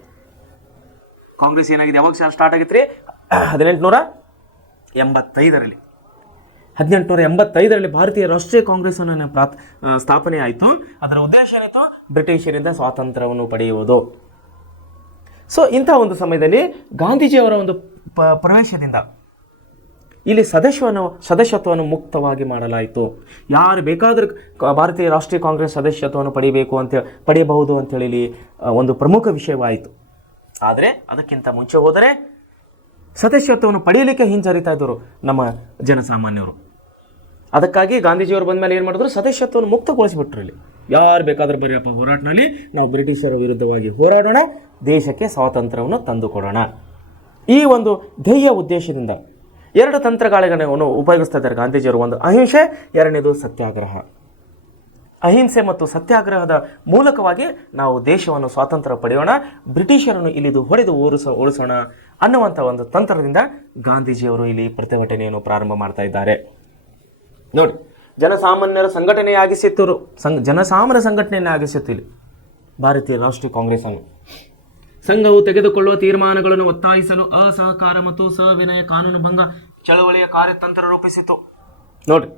ಕಾಂಗ್ರೆಸ್ ಏನಾಗಿದೆ, ಯಾವಾಗ ಸ್ಟಾರ್ಟ್ ಆಗಿತ್ತು ರೀ? 1885ರಲ್ಲಿ ಭಾರತೀಯ ರಾಷ್ಟ್ರೀಯ ಕಾಂಗ್ರೆಸ್ ಅನ್ನು ಸ್ಥಾಪನೆ ಆಯಿತು. ಅದರ ಉದ್ದೇಶ ಏನಿತ್ತು? ಬ್ರಿಟಿಷರಿಂದ ಸ್ವಾತಂತ್ರ್ಯವನ್ನು ಪಡೆಯುವುದು. ಸೊ ಇಂಥ ಒಂದು ಸಮಯದಲ್ಲಿ ಗಾಂಧೀಜಿಯವರ ಒಂದು ಪ್ರವೇಶದಿಂದ ಇಲ್ಲಿ ಸದಸ್ಯತ್ವವನ್ನು ಮುಕ್ತವಾಗಿ ಮಾಡಲಾಯಿತು. ಯಾರು ಬೇಕಾದರೂ ಭಾರತೀಯ ರಾಷ್ಟ್ರೀಯ ಕಾಂಗ್ರೆಸ್ ಸದಸ್ಯತ್ವವನ್ನು ಪಡೆಯಬಹುದು ಅಂತೇಳಿ ಇಲ್ಲಿ ಒಂದು ಪ್ರಮುಖ ವಿಷಯವಾಯಿತು. ಆದರೆ ಅದಕ್ಕಿಂತ ಮುಂಚೆ ಹೋದರೆ ಸದಸ್ಯತ್ವವನ್ನು ಪಡೆಯಲಿಕ್ಕೆ ಹಿಂಜರಿತಾ ಇದ್ದರು ನಮ್ಮ ಜನಸಾಮಾನ್ಯರು. ಅದಕ್ಕಾಗಿ ಗಾಂಧೀಜಿಯವರು ಬಂದ ಮೇಲೆ ಏನು ಮಾಡಿದ್ರು? ಸದಸ್ಯತ್ವವನ್ನು ಮುಕ್ತಗೊಳಿಸಿಬಿಟ್ರು. ಇಲ್ಲಿ ಯಾರು ಬೇಕಾದರೂ ಬರೆಯಪ್ಪ, ಹೋರಾಟದಲ್ಲಿ ನಾವು ಬ್ರಿಟಿಷರ ವಿರುದ್ಧವಾಗಿ ಹೋರಾಡೋಣ, ದೇಶಕ್ಕೆ ಸ್ವಾತಂತ್ರ್ಯವನ್ನು ತಂದುಕೊಡೋಣ. ಈ ಒಂದು ಧ್ಯೇಯ ಉದ್ದೇಶದಿಂದ ಎರಡು ತಂತ್ರಗಾರಿಕೆಗಳನ್ನು ಉಪಯೋಗಿಸ್ತಾ ಇದ್ದಾರೆ ಗಾಂಧೀಜಿಯವರು. ಒಂದು ಅಹಿಂಸೆ, ಎರಡನೇದು ಸತ್ಯಾಗ್ರಹ. ಅಹಿಂಸೆ ಮತ್ತು ಸತ್ಯಾಗ್ರಹದ ಮೂಲಕವಾಗಿ ನಾವು ದೇಶವನ್ನು ಸ್ವಾತಂತ್ರ್ಯ ಪಡೆಯೋಣ, ಬ್ರಿಟಿಷರನ್ನು ಇಲ್ಲಿದು ಹೊಡೆದು ಓಡಿಸೋಣ ಅನ್ನುವಂಥ ಒಂದು ತಂತ್ರದಿಂದ ಗಾಂಧೀಜಿಯವರು ಇಲ್ಲಿ ಪ್ರತಿಭಟನೆಯನ್ನು ಪ್ರಾರಂಭ ಮಾಡ್ತಾ ಇದ್ದಾರೆ. ನೋಡಿ, ಜನಸಾಮಾನ್ಯರ ಸಂಘಟನೆಯನ್ನಾಗಿಸಿತ್ತು ಇಲ್ಲಿ ಭಾರತೀಯ ರಾಷ್ಟ್ರೀಯ ಕಾಂಗ್ರೆಸ್ ಅನ್ನು. ಸಂಘವು ತೆಗೆದುಕೊಳ್ಳುವ ತೀರ್ಮಾನಗಳನ್ನು ಒತ್ತಾಯಿಸಲು ಅಸಹಕಾರ ಮತ್ತು ಸವಿನಯ ಕಾನೂನು ಭಂಗ ಚಳವಳಿಯ ಕಾರ್ಯತಂತ್ರ ರೂಪಿಸಿತು. ನೋಡಿ,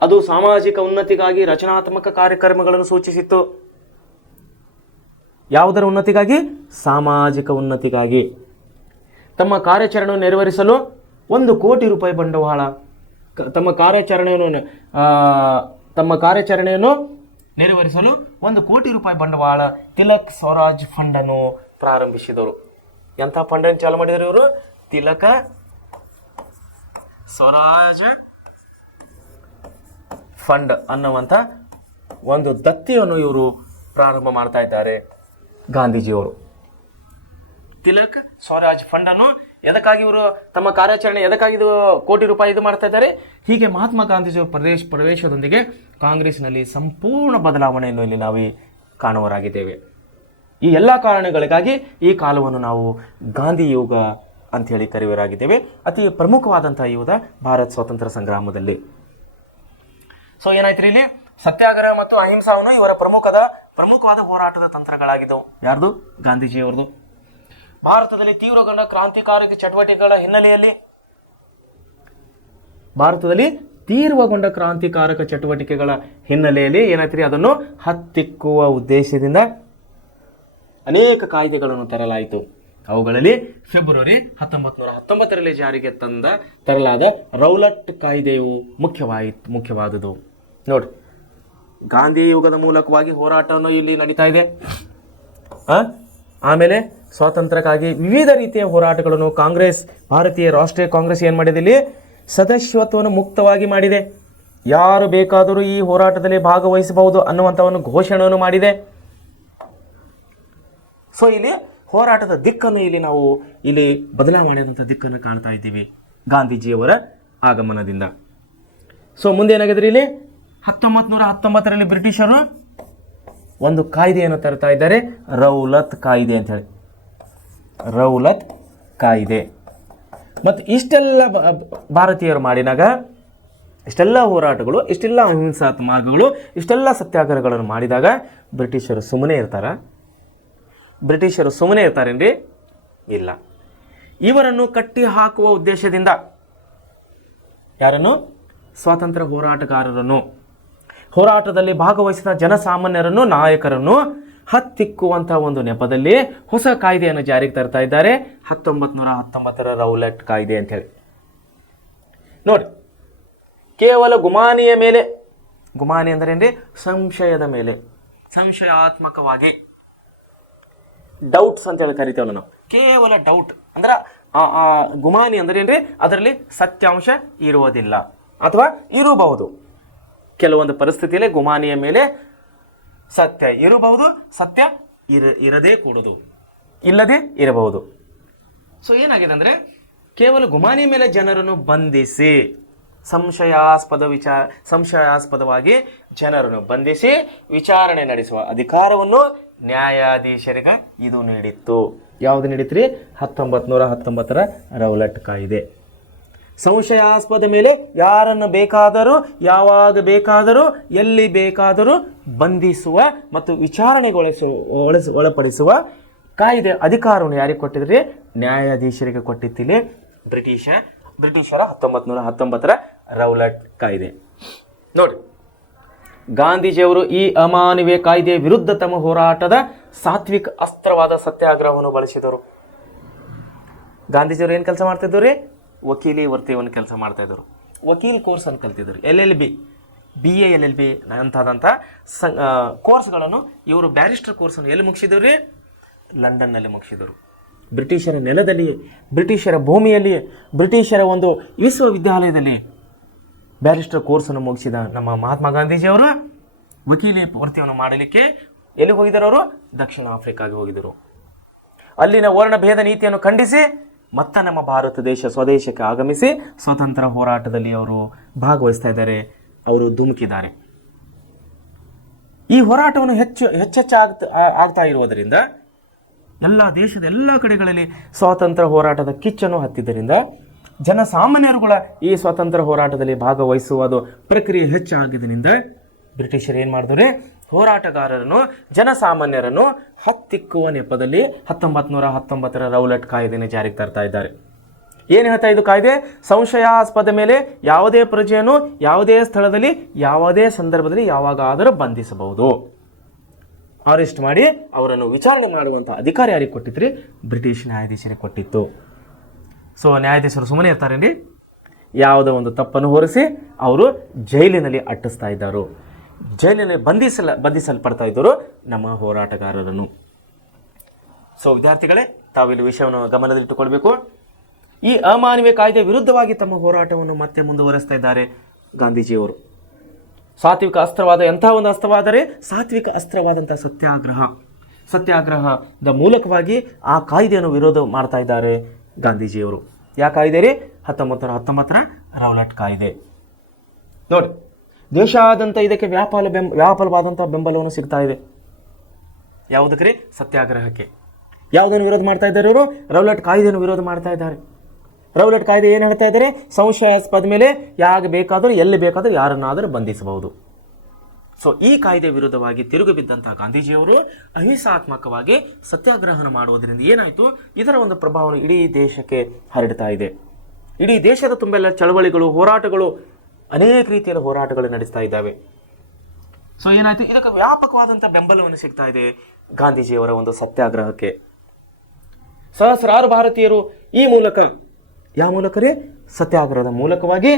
ಅದು ಸಾಮಾಜಿಕ ಉನ್ನತಿಗಾಗಿ ರಚನಾತ್ಮಕ ಕಾರ್ಯಕ್ರಮಗಳನ್ನು ಸೂಚಿಸಿತ್ತು. ಯಾವುದರ ಉನ್ನತಿಗಾಗಿ? ಸಾಮಾಜಿಕ ಉನ್ನತಿಗಾಗಿ. ತಮ್ಮ ಕಾರ್ಯಾಚರಣೆಯನ್ನು ನೆರವೇರಿಸಲು 1 ಕೋಟಿ ರೂಪಾಯಿ ಬಂಡವಾಳ, ತಮ್ಮ ಕಾರ್ಯಾಚರಣೆಯನ್ನು ನೆರವೇರಿಸಲು 1 ಕೋಟಿ ರೂಪಾಯಿ ಬಂಡವಾಳ ತಿಲಕ್ ಸ್ವರಾಜ್ ಫಂಡ್ ಅನ್ನು ಪ್ರಾರಂಭಿಸಿದರು. ಎಂಥ ಫಂಡ್ ಅನ್ನು ಚಾಲು ಮಾಡಿದರು ಇವರು? ತಿಲಕ ಸ್ವರಾಜ್ ಫಂಡ್ ಅನ್ನುವಂಥ ಒಂದು ದತ್ತಿಯನ್ನು ಇವರು ಪ್ರಾರಂಭ ಮಾಡ್ತಾ ಇದ್ದಾರೆ ಗಾಂಧೀಜಿಯವರು. ತಿಲಕ್ ಸ್ವರಾಜ್ ಫಂಡ್ ಅನ್ನು ಎದಕ್ಕಾಗಿ ಇವರು ತಮ್ಮ ಕಾರ್ಯಾಚರಣೆ ಎದಕ್ಕಾಗಿ ಕೋಟಿ ರೂಪಾಯಿ ಇದು ಮಾಡ್ತಾ ಇದ್ದಾರೆ? ಹೀಗೆ ಮಹಾತ್ಮ ಗಾಂಧೀಜಿಯವರ ಪ್ರವೇಶದೊಂದಿಗೆ ಕಾಂಗ್ರೆಸ್ನಲ್ಲಿ ಸಂಪೂರ್ಣ ಬದಲಾವಣೆಯನ್ನು ಇಲ್ಲಿ ನಾವು ಕಾಣುವರಾಗಿದ್ದೇವೆ. ಈ ಎಲ್ಲ ಕಾರಣಗಳಿಗಾಗಿ ಈ ಕಾಲವನ್ನು ನಾವು ಗಾಂಧಿ ಯುಗ ಅಂಥೇಳಿ ಕರೆಯುವರಾಗಿದ್ದೇವೆ. ಅತಿ ಪ್ರಮುಖವಾದಂಥ ಯುಗ ಭಾರತ ಸ್ವಾತಂತ್ರ್ಯ ಸಂಗ್ರಾಮದಲ್ಲಿ. ಸೊ ಏನಾಯ್ತು ಇಲ್ಲಿ? ಸತ್ಯಾಗ್ರಹ ಮತ್ತು ಅಹಿಂಸಾವನ್ನು ಇವರ ಪ್ರಮುಖವಾದ ಹೋರಾಟದ ತಂತ್ರಗಳಾಗಿದ್ದವು. ಯಾರ್ದು? ಗಾಂಧೀಜಿಯವರದು. ಭಾರತದಲ್ಲಿ ತೀವ್ರಗೊಂಡ ಕ್ರಾಂತಿಕಾರಕ ಚಟುವಟಿಕೆಗಳ ಹಿನ್ನೆಲೆಯಲ್ಲಿ ಏನಾಯ್ತು? ಅದನ್ನು ಹತ್ತಿಕ್ಕುವ ಉದ್ದೇಶದಿಂದ ಅನೇಕ ಕಾಯ್ದೆಗಳನ್ನು ತರಲಾಯಿತು. ಅವುಗಳಲ್ಲಿ ಫೆಬ್ರವರಿ 1919ರಲ್ಲಿ ಜಾರಿಗೆ ತರಲಾದ ರೌಲಟ್ ಕಾಯ್ದೆಯು ಮುಖ್ಯವಾದುದು. ನೋಡಿ, ಗಾಂಧಿ ಯುಗದ ಮೂಲಕವಾಗಿ ಹೋರಾಟವನ್ನು ಇಲ್ಲಿ ನಡೀತಾ ಇದೆ. ಆಮೇಲೆ ಸ್ವಾತಂತ್ರ್ಯಕ್ಕಾಗಿ ವಿವಿಧ ರೀತಿಯ ಹೋರಾಟಗಳನ್ನು ಭಾರತೀಯ ರಾಷ್ಟ್ರೀಯ ಕಾಂಗ್ರೆಸ್ ಏನು ಮಾಡಿದೆ? ಇಲ್ಲಿ ಸದಸ್ಯತ್ವವನ್ನು ಮುಕ್ತವಾಗಿ ಮಾಡಿದೆ. ಯಾರು ಬೇಕಾದರೂ ಈ ಹೋರಾಟದಲ್ಲಿ ಭಾಗವಹಿಸಬಹುದು ಅನ್ನುವಂಥ ಒಂದು ಘೋಷಣೆಯನ್ನು ಮಾಡಿದೆ. ಸೊ ಇಲ್ಲಿ ಹೋರಾಟದ ದಿಕ್ಕನ್ನು ನಾವು ಬದಲಾವಣೆಯಾದಂಥ ದಿಕ್ಕನ್ನು ಕಾಣ್ತಾ ಇದ್ದೀವಿ ಗಾಂಧೀಜಿಯವರ ಆಗಮನದಿಂದ. ಸೊ ಮುಂದೆ ಏನಾಗಿದ್ರೆ ಇಲ್ಲಿ 1919ರಲ್ಲಿ ಬ್ರಿಟಿಷರು ಒಂದು ಕಾಯ್ದೆಯನ್ನು ತರ್ತಾ ಇದ್ದಾರೆ, ರೌಲತ್ ಕಾಯ್ದೆ ಅಂತ ಹೇಳಿ. ರೌಲತ್ ಕಾಯ್ದೆ. ಮತ್ತು ಇಷ್ಟೆಲ್ಲ ಭಾರತೀಯರು ಮಾಡಿದಾಗ, ಇಷ್ಟೆಲ್ಲ ಹೋರಾಟಗಳು, ಇಷ್ಟೆಲ್ಲ ಅಹಿಂಸಾತ್ಮಕ ಮಾರ್ಗಗಳು, ಇಷ್ಟೆಲ್ಲ ಸತ್ಯಾಗ್ರಹಗಳನ್ನು ಮಾಡಿದಾಗ ಬ್ರಿಟಿಷರು ಸುಮ್ಮನೆ ಇರ್ತಾರ? ಬ್ರಿಟಿಷರು ಸುಮ್ಮನೆ ಇರ್ತಾರೇನ್ರಿ? ಇಲ್ಲ. ಇವರನ್ನು ಕಟ್ಟಿ ಹಾಕುವ ಉದ್ದೇಶದಿಂದ ಯಾರನ್ನು? ಸ್ವಾತಂತ್ರ್ಯ ಹೋರಾಟಗಾರರನ್ನು, ಹೋರಾಟದಲ್ಲಿ ಭಾಗವಹಿಸಿದ ಜನಸಾಮಾನ್ಯರನ್ನು, ನಾಯಕರನ್ನು ಹತ್ತಿಕ್ಕುವಂಥ ಒಂದು ನೆಪದಲ್ಲಿ ಹೊಸ ಕಾಯ್ದೆಯನ್ನು ಜಾರಿಗೆ ತರ್ತಾ ಇದ್ದಾರೆ. 1919ರ ರೌಲಟ್ ಕಾಯ್ದೆ ಅಂತ ಹೇಳಿ. ನೋಡಿ, ಕೇವಲ ಗುಮಾನಿಯ ಮೇಲೆ, ಗುಮಾನಿ ಅಂದ್ರೆ ಏನ್ರಿ? ಸಂಶಯದ ಮೇಲೆ, ಸಂಶಯಾತ್ಮಕವಾಗಿ, ಡೌಟ್ಸ್ ಅಂತ ಹೇಳಿ ಕರಿತೇವಲ್ಲ ನಾವು. ಕೇವಲ ಡೌಟ್ ಅಂದ್ರೆ ಗುಮಾನಿ ಅಂದ್ರೆ ಏನ್ರಿ? ಅದರಲ್ಲಿ ಸತ್ಯಾಂಶ ಇರುವುದಿಲ್ಲ ಅಥವಾ ಇರಬಹುದು. ಕೆಲವೊಂದು ಪರಿಸ್ಥಿತಿಯಲ್ಲಿ ಗುಮಾನಿಯ ಮೇಲೆ ಸತ್ಯ ಇರಬಹುದು, ಸತ್ಯ ಇರದೇ ಕೂಡುದು, ಇಲ್ಲದೆ ಇರಬಹುದು. ಸೊ ಏನಾಗಿದೆ ಅಂದ್ರೆ, ಕೇವಲ ಗುಮಾನಿಯ ಮೇಲೆ ಜನರನ್ನು ಬಂಧಿಸಿ, ಸಂಶಯಾಸ್ಪದವಾಗಿ ಜನರನ್ನು ಬಂಧಿಸಿ ವಿಚಾರಣೆ ನಡೆಸುವ ಅಧಿಕಾರವನ್ನು ನ್ಯಾಯಾಧೀಶರಿಗೆ ಇದು ನೀಡಿತ್ತು. ಯಾವುದು ನೀಡಿತ್ರಿ? 1919ರ ರೌಲಟ್ ಕಾಯ್ದೆ. ಸಂಶಯಾಸ್ಪದ ಮೇಲೆ ಯಾರನ್ನು ಬೇಕಾದರೂ, ಯಾವಾಗ ಬೇಕಾದರೂ, ಎಲ್ಲಿ ಬೇಕಾದರೂ ಬಂಧಿಸುವ ಮತ್ತು ಒಳಪಡಿಸುವ ಕಾಯ್ದೆ ಅಧಿಕಾರವನ್ನು ಯಾರಿಗೆ ಕೊಟ್ಟಿದ್ರಿ? ನ್ಯಾಯಾಧೀಶರಿಗೆ ಕೊಟ್ಟಿತ್ತಿಲ್ಲಿ ಬ್ರಿಟಿಷರ 1919ರ ರೌಲಟ್ ಕಾಯ್ದೆ. ನೋಡಿ, ಗಾಂಧೀಜಿಯವರು ಈ ಅಮಾನವೀಯ ಕಾಯ್ದೆಯ ವಿರುದ್ಧ ತಮ್ಮ ಹೋರಾಟದ ಸಾತ್ವಿಕ ಅಸ್ತ್ರವಾದ ಸತ್ಯಾಗ್ರಹವನ್ನು ಬಳಸಿದರು. ಗಾಂಧೀಜಿಯವರು ಏನು ಕೆಲಸ ಮಾಡ್ತಿದ್ರು ರೀ? ವಕೀಲಿ ವೃತ್ತಿಯನ್ನು ಕೆಲಸ ಮಾಡ್ತಾ ಇದ್ರು. ವಕೀಲ್ ಕೋರ್ಸ್ ಅನ್ನು ಕಲ್ತಿದ್ರು. LLB, BA LLB ಅಂತಾದಂಥ ಕೋರ್ಸ್ಗಳನ್ನು ಇವರು ಬ್ಯಾರಿಸ್ಟರ್ ಕೋರ್ಸನ್ನು ಎಲ್ಲಿ ಮುಗಿಸಿದ್ರು ರೀ? ಲಂಡನ್ನಲ್ಲಿ ಮುಗಿಸಿದರು. ಬ್ರಿಟಿಷರ ನೆಲದಲ್ಲಿ, ಬ್ರಿಟಿಷರ ಭೂಮಿಯಲ್ಲಿ, ಬ್ರಿಟಿಷರ ಒಂದು ವಿಶ್ವವಿದ್ಯಾಲಯದಲ್ಲಿ ಬ್ಯಾರಿಸ್ಟರ್ ಕೋರ್ಸನ್ನು ಮುಗಿಸಿದ ನಮ್ಮ ಮಹಾತ್ಮ ಗಾಂಧೀಜಿಯವರು ವಕೀಲಿ ವೃತ್ತಿಯನ್ನು ಮಾಡಲಿಕ್ಕೆ ಎಲ್ಲಿ ಹೋಗಿದ್ದಾರೆ? ಅವರು ದಕ್ಷಿಣ ಆಫ್ರಿಕಾಗೆ ಹೋಗಿದ್ದರು. ಅಲ್ಲಿನ ವರ್ಣಭೇದ ನೀತಿಯನ್ನು ಖಂಡಿಸಿ ಮತ್ತೆ ನಮ್ಮ ಭಾರತ ದೇಶ ಸ್ವದೇಶಕ್ಕೆ ಆಗಮಿಸಿ ಸ್ವತಂತ್ರ ಹೋರಾಟದಲ್ಲಿ ಅವರು ಭಾಗವಹಿಸ್ತಾ ಇದ್ದಾರೆ, ಅವರು ಧುಮುಕಿದ್ದಾರೆ. ಈ ಹೋರಾಟವನ್ನು ಆಗ್ತಾ ಇರುವುದರಿಂದ ದೇಶದ ಎಲ್ಲ ಕಡೆಗಳಲ್ಲಿ ಸ್ವಾತಂತ್ರ್ಯ ಹೋರಾಟದ ಕಿಚ್ಚನ್ನು ಹತ್ತಿದ್ದರಿಂದ ಜನಸಾಮಾನ್ಯರುಗಳ ಈ ಸ್ವಾತಂತ್ರ್ಯ ಹೋರಾಟದಲ್ಲಿ ಭಾಗವಹಿಸುವುದು ಪ್ರಕ್ರಿಯೆ ಹೆಚ್ಚಾಗಿದ್ದರಿಂದ ಬ್ರಿಟಿಷರು ಏನು ಮಾಡಿದ್ರೆ, ಹೋರಾಟಗಾರರನ್ನು, ಜನಸಾಮಾನ್ಯರನ್ನು ಹತ್ತಿಕ್ಕುವ ನೆಪದಲ್ಲಿ 1919ರ ರೌಲಟ್ ಕಾಯ್ದೆಯನ್ನು ಜಾರಿಗೆ ತರ್ತಾ ಇದ್ದಾರೆ. ಏನು ಹೇಳ್ತಾ ಇದು ಕಾಯ್ದೆ? ಸಂಶಯಾಸ್ಪದ ಮೇಲೆ ಯಾವುದೇ ಪ್ರಜೆಯನ್ನು ಯಾವುದೇ ಸ್ಥಳದಲ್ಲಿ, ಯಾವುದೇ ಸಂದರ್ಭದಲ್ಲಿ, ಯಾವಾಗಾದರೂ ಬಂಧಿಸಬಹುದು. ಅರೆಸ್ಟ್ ಮಾಡಿ ಅವರನ್ನು ವಿಚಾರಣೆ ಮಾಡುವಂಥ ಅಧಿಕಾರ ಯಾರಿಗೆ ಕೊಟ್ಟಿದ್ರಿ? ಬ್ರಿಟಿಷ್ ನ್ಯಾಯಾಧೀಶರಿಗೆ ಕೊಟ್ಟಿತ್ತು. ಸೊ ನ್ಯಾಯಾಧೀಶರು ಸುಮ್ಮನೆ ಇರ್ತಾರೇನ್ರಿ? ಯಾವುದೋ ಒಂದು ತಪ್ಪನ್ನು ಹೊರಿಸಿ ಅವರು ಜೈಲಿನಲ್ಲಿ ಅಟ್ಟಿಸ್ತಾ ಇದ್ದರು. ಜೈಲಿನಲ್ಲಿ ಬಂಧಿಸಲ್ಪಡ್ತಾ ಇದ್ದರು ನಮ್ಮ ಹೋರಾಟಗಾರರನ್ನು. ಸೊ ವಿದ್ಯಾರ್ಥಿಗಳೇ, ತಾವಿಲ್ಲಿ ವಿಷಯವನ್ನು ಗಮನದಲ್ಲಿಟ್ಟುಕೊಳ್ಬೇಕು. ಈ ಅಮಾನವೀಯ ಕಾಯ್ದೆ ವಿರುದ್ಧವಾಗಿ ತಮ್ಮ ಹೋರಾಟವನ್ನು ಮತ್ತೆ ಮುಂದುವರಿಸ್ತಾ ಇದ್ದಾರೆ ಗಾಂಧೀಜಿಯವರು. ಸಾತ್ವಿಕ ಅಸ್ತ್ರವಾದ ಎಂಥ ಒಂದು ಅಸ್ತ್ರವಾದರೆ ಸಾತ್ವಿಕ ಅಸ್ತ್ರವಾದಂಥ ಸತ್ಯಾಗ್ರಹದ ಮೂಲಕವಾಗಿ ಆ ಕಾಯ್ದೆಯನ್ನು ವಿರೋಧ ಮಾಡ್ತಾ ಇದ್ದಾರೆ ಗಾಂಧೀಜಿಯವರು. ಯಾವ ಕಾಯ್ದೆ ರೀ? 1919ರ ರೌಲಟ್ ಕಾಯ್ದೆ. ನೋಡಿ, ದೇಶಾದ್ಯಂತ ಇದಕ್ಕೆ ವ್ಯಾಪಕವಾದಂಥ ಬೆಂಬಲವನ್ನು ಸಿಗ್ತಾ ಇದೆ. ಯಾವುದಕ್ಕೆ ರೀ? ಸತ್ಯಾಗ್ರಹಕ್ಕೆ. ಯಾವುದನ್ನು ವಿರೋಧ ಮಾಡ್ತಾ ಇದ್ದಾರೆ ಇವರು? ರೌಲಟ್ ಕಾಯ್ದೆಯನ್ನು ವಿರೋಧ ಮಾಡ್ತಾ ಇದ್ದಾರೆ. ರೌಲಟ್ ಕಾಯ್ದೆ ಏನು ಹೇಳ್ತಾ ಇದ್ದಾರೆ? ಸಂಶಯಾಸ್ಪದ ಮೇಲೆ ಯಾಕೆ ಬೇಕಾದರೂ ಎಲ್ಲಿ ಬೇಕಾದರೂ ಯಾರನ್ನಾದರೂ ಬಂಧಿಸಬಹುದು. ಸೊ ಈ ಕಾಯ್ದೆ ವಿರುದ್ಧವಾಗಿ ತಿರುಗಿ ಬಿದ್ದಂತಹ ಗಾಂಧೀಜಿಯವರು ಅಹಿಂಸಾತ್ಮಕವಾಗಿ ಸತ್ಯಾಗ್ರಹಣ ಮಾಡುವುದರಿಂದ ಏನಾಯಿತು? ಇದರ ಒಂದು ಪ್ರಭಾವವನ್ನು ಇಡೀ ದೇಶಕ್ಕೆ ಹರಡ್ತಾ ಇದೆ. ಇಡೀ ದೇಶದ ತುಂಬೆಲ್ಲ ಚಳವಳಿಗಳು, ಹೋರಾಟಗಳು, ಅನೇಕ ರೀತಿಯ ಹೋರಾಟಗಳು ನಡೆಸ್ತಾ ಇದ್ದಾವೆ. ಸೊ ಏನಾಯ್ತು? ಇದಕ್ಕೆ ವ್ಯಾಪಕವಾದಂಥ ಬೆಂಬಲವನ್ನು ಸಿಗ್ತಾ ಇದೆ ಗಾಂಧೀಜಿಯವರ ಒಂದು ಸತ್ಯಾಗ್ರಹಕ್ಕೆ. ಸಹಸ್ರಾರು ಭಾರತೀಯರು ಈ ಮೂಲಕ, ಯಾವ ಮೂಲಕ ರೀ? ಸತ್ಯಾಗ್ರಹದ ಮೂಲಕವಾಗಿ